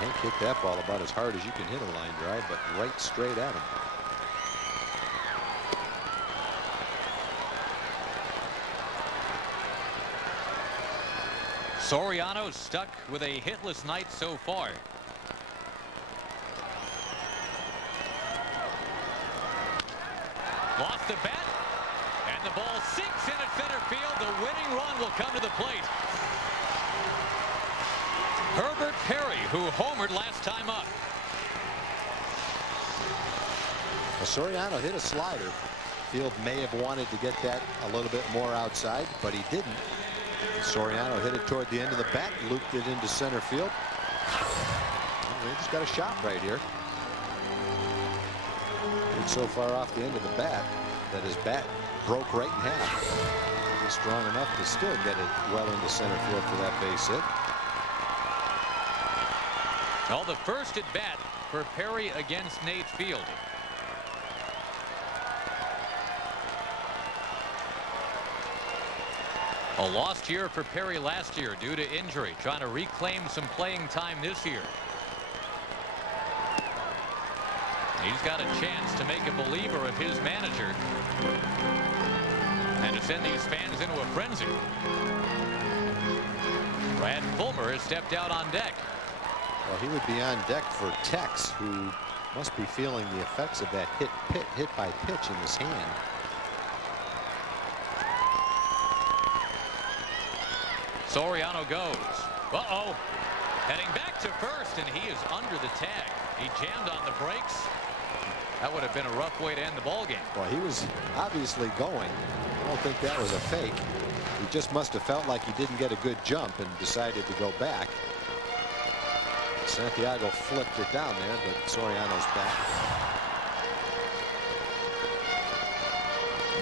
Hank hit that ball about as hard as you can hit a line drive, but right straight at him. Soriano stuck with a hitless night so far. Lost the bat, and the ball sinks in at center field. The winning run will come to the plate. Herbert Perry, who homered last time up. Well, Soriano hit a slider. Field may have wanted to get that a little bit more outside, but he didn't. Soriano hit it toward the end of the bat, looped it into center field. Rangers got a shot right here. It's so far off the end of the bat that his bat broke right in half. He's strong enough to still get it well into center field for that base hit. Well, the first at bat for Perry against Nate Field. A lost year for Perry last year due to injury, trying to reclaim some playing time this year. He's got a chance to make a believer of his manager and to send these fans into a frenzy. Brad Fulmer has stepped out on deck. Well, he would be on deck for Tex, who must be feeling the effects of that hit by pitch in his hand. Soriano goes. Uh-oh. Heading back to first, and he is under the tag. He jammed on the brakes. That would have been a rough way to end the ball game. Well, he was obviously going. I don't think that was a fake. He just must have felt like he didn't get a good jump and decided to go back. Santiago flipped it down there, but Soriano's back.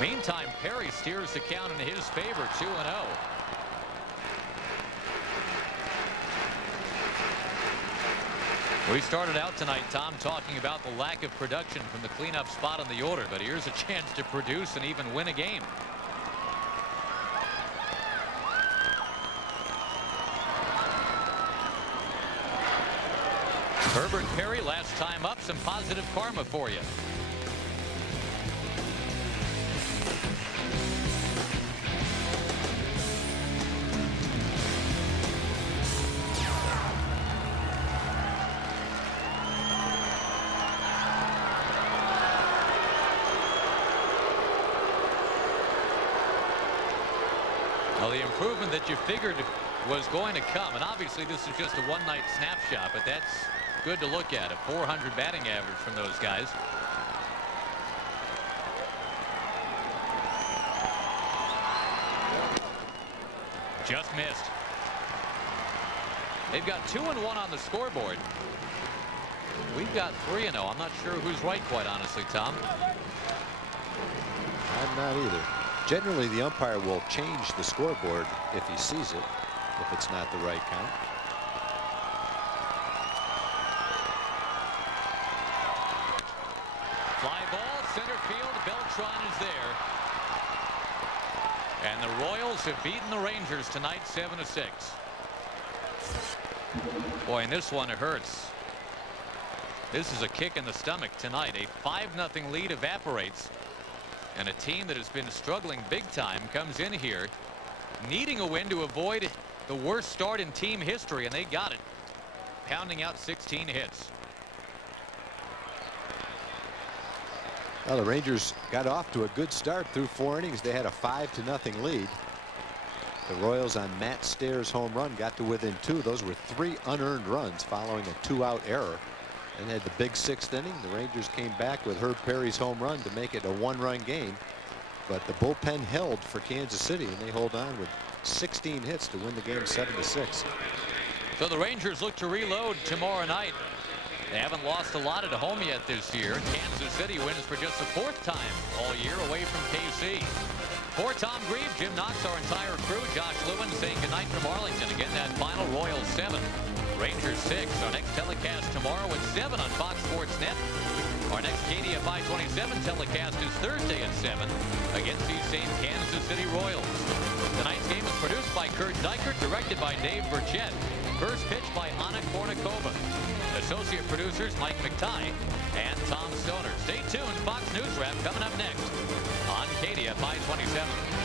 Meantime, Perry steers the count in his favor, 2-0. We started out tonight, Tom, talking about the lack of production from the cleanup spot on the order, but here's a chance to produce and even win a game. Herbert Perry, last time up, some positive karma for you. Well, the improvement that you figured was going to come, and obviously this is just a one-night snapshot, but that's good to look at. A .400 batting average from those guys. Just missed. They've got 2-1 on the scoreboard. We've got 3-0. I'm not sure who's right, quite honestly, Tom. I'm not either. Generally, the umpire will change the scoreboard if he sees it, if it's not the right count. Fly ball, center field. Beltran is there. And the Royals have beaten the Rangers tonight, 7-6. Boy, and this one hurts. This is a kick in the stomach tonight. A 5-0 lead evaporates. And a team that has been struggling big time comes in here needing a win to avoid the worst start in team history, and they got it, pounding out 16 hits. Well, the Rangers got off to a good start through 4 innings. They had a 5-0 lead. The Royals on Matt Stairs' home run got to within 2. Those were 3 unearned runs following a 2-out error. And had the big 6th inning. The Rangers came back with Herb Perry's home run to make it a 1-run game. But the bullpen held for Kansas City, and they hold on with 16 hits to win the game 7-6. So the Rangers look to reload tomorrow night. They haven't lost a lot at home yet this year. Kansas City wins for just the 4th time all year away from KC. For Tom Grieve, Jim Knox, our entire crew, Josh Lewin saying goodnight from Arlington. Again, that final, Royals 7, Rangers 6. Our next telecast tomorrow at 7 on Fox Sports Net. Our next KDFI 27 telecast is Thursday at 7 against these same Kansas City Royals. Tonight's game is produced by Kurt Dykert, directed by Dave Burchett. First pitch by Anna Kournikova. Associate producers Mike McTighe and Tom Stoner. Stay tuned. Fox News Wrap coming up next on KDFI 27.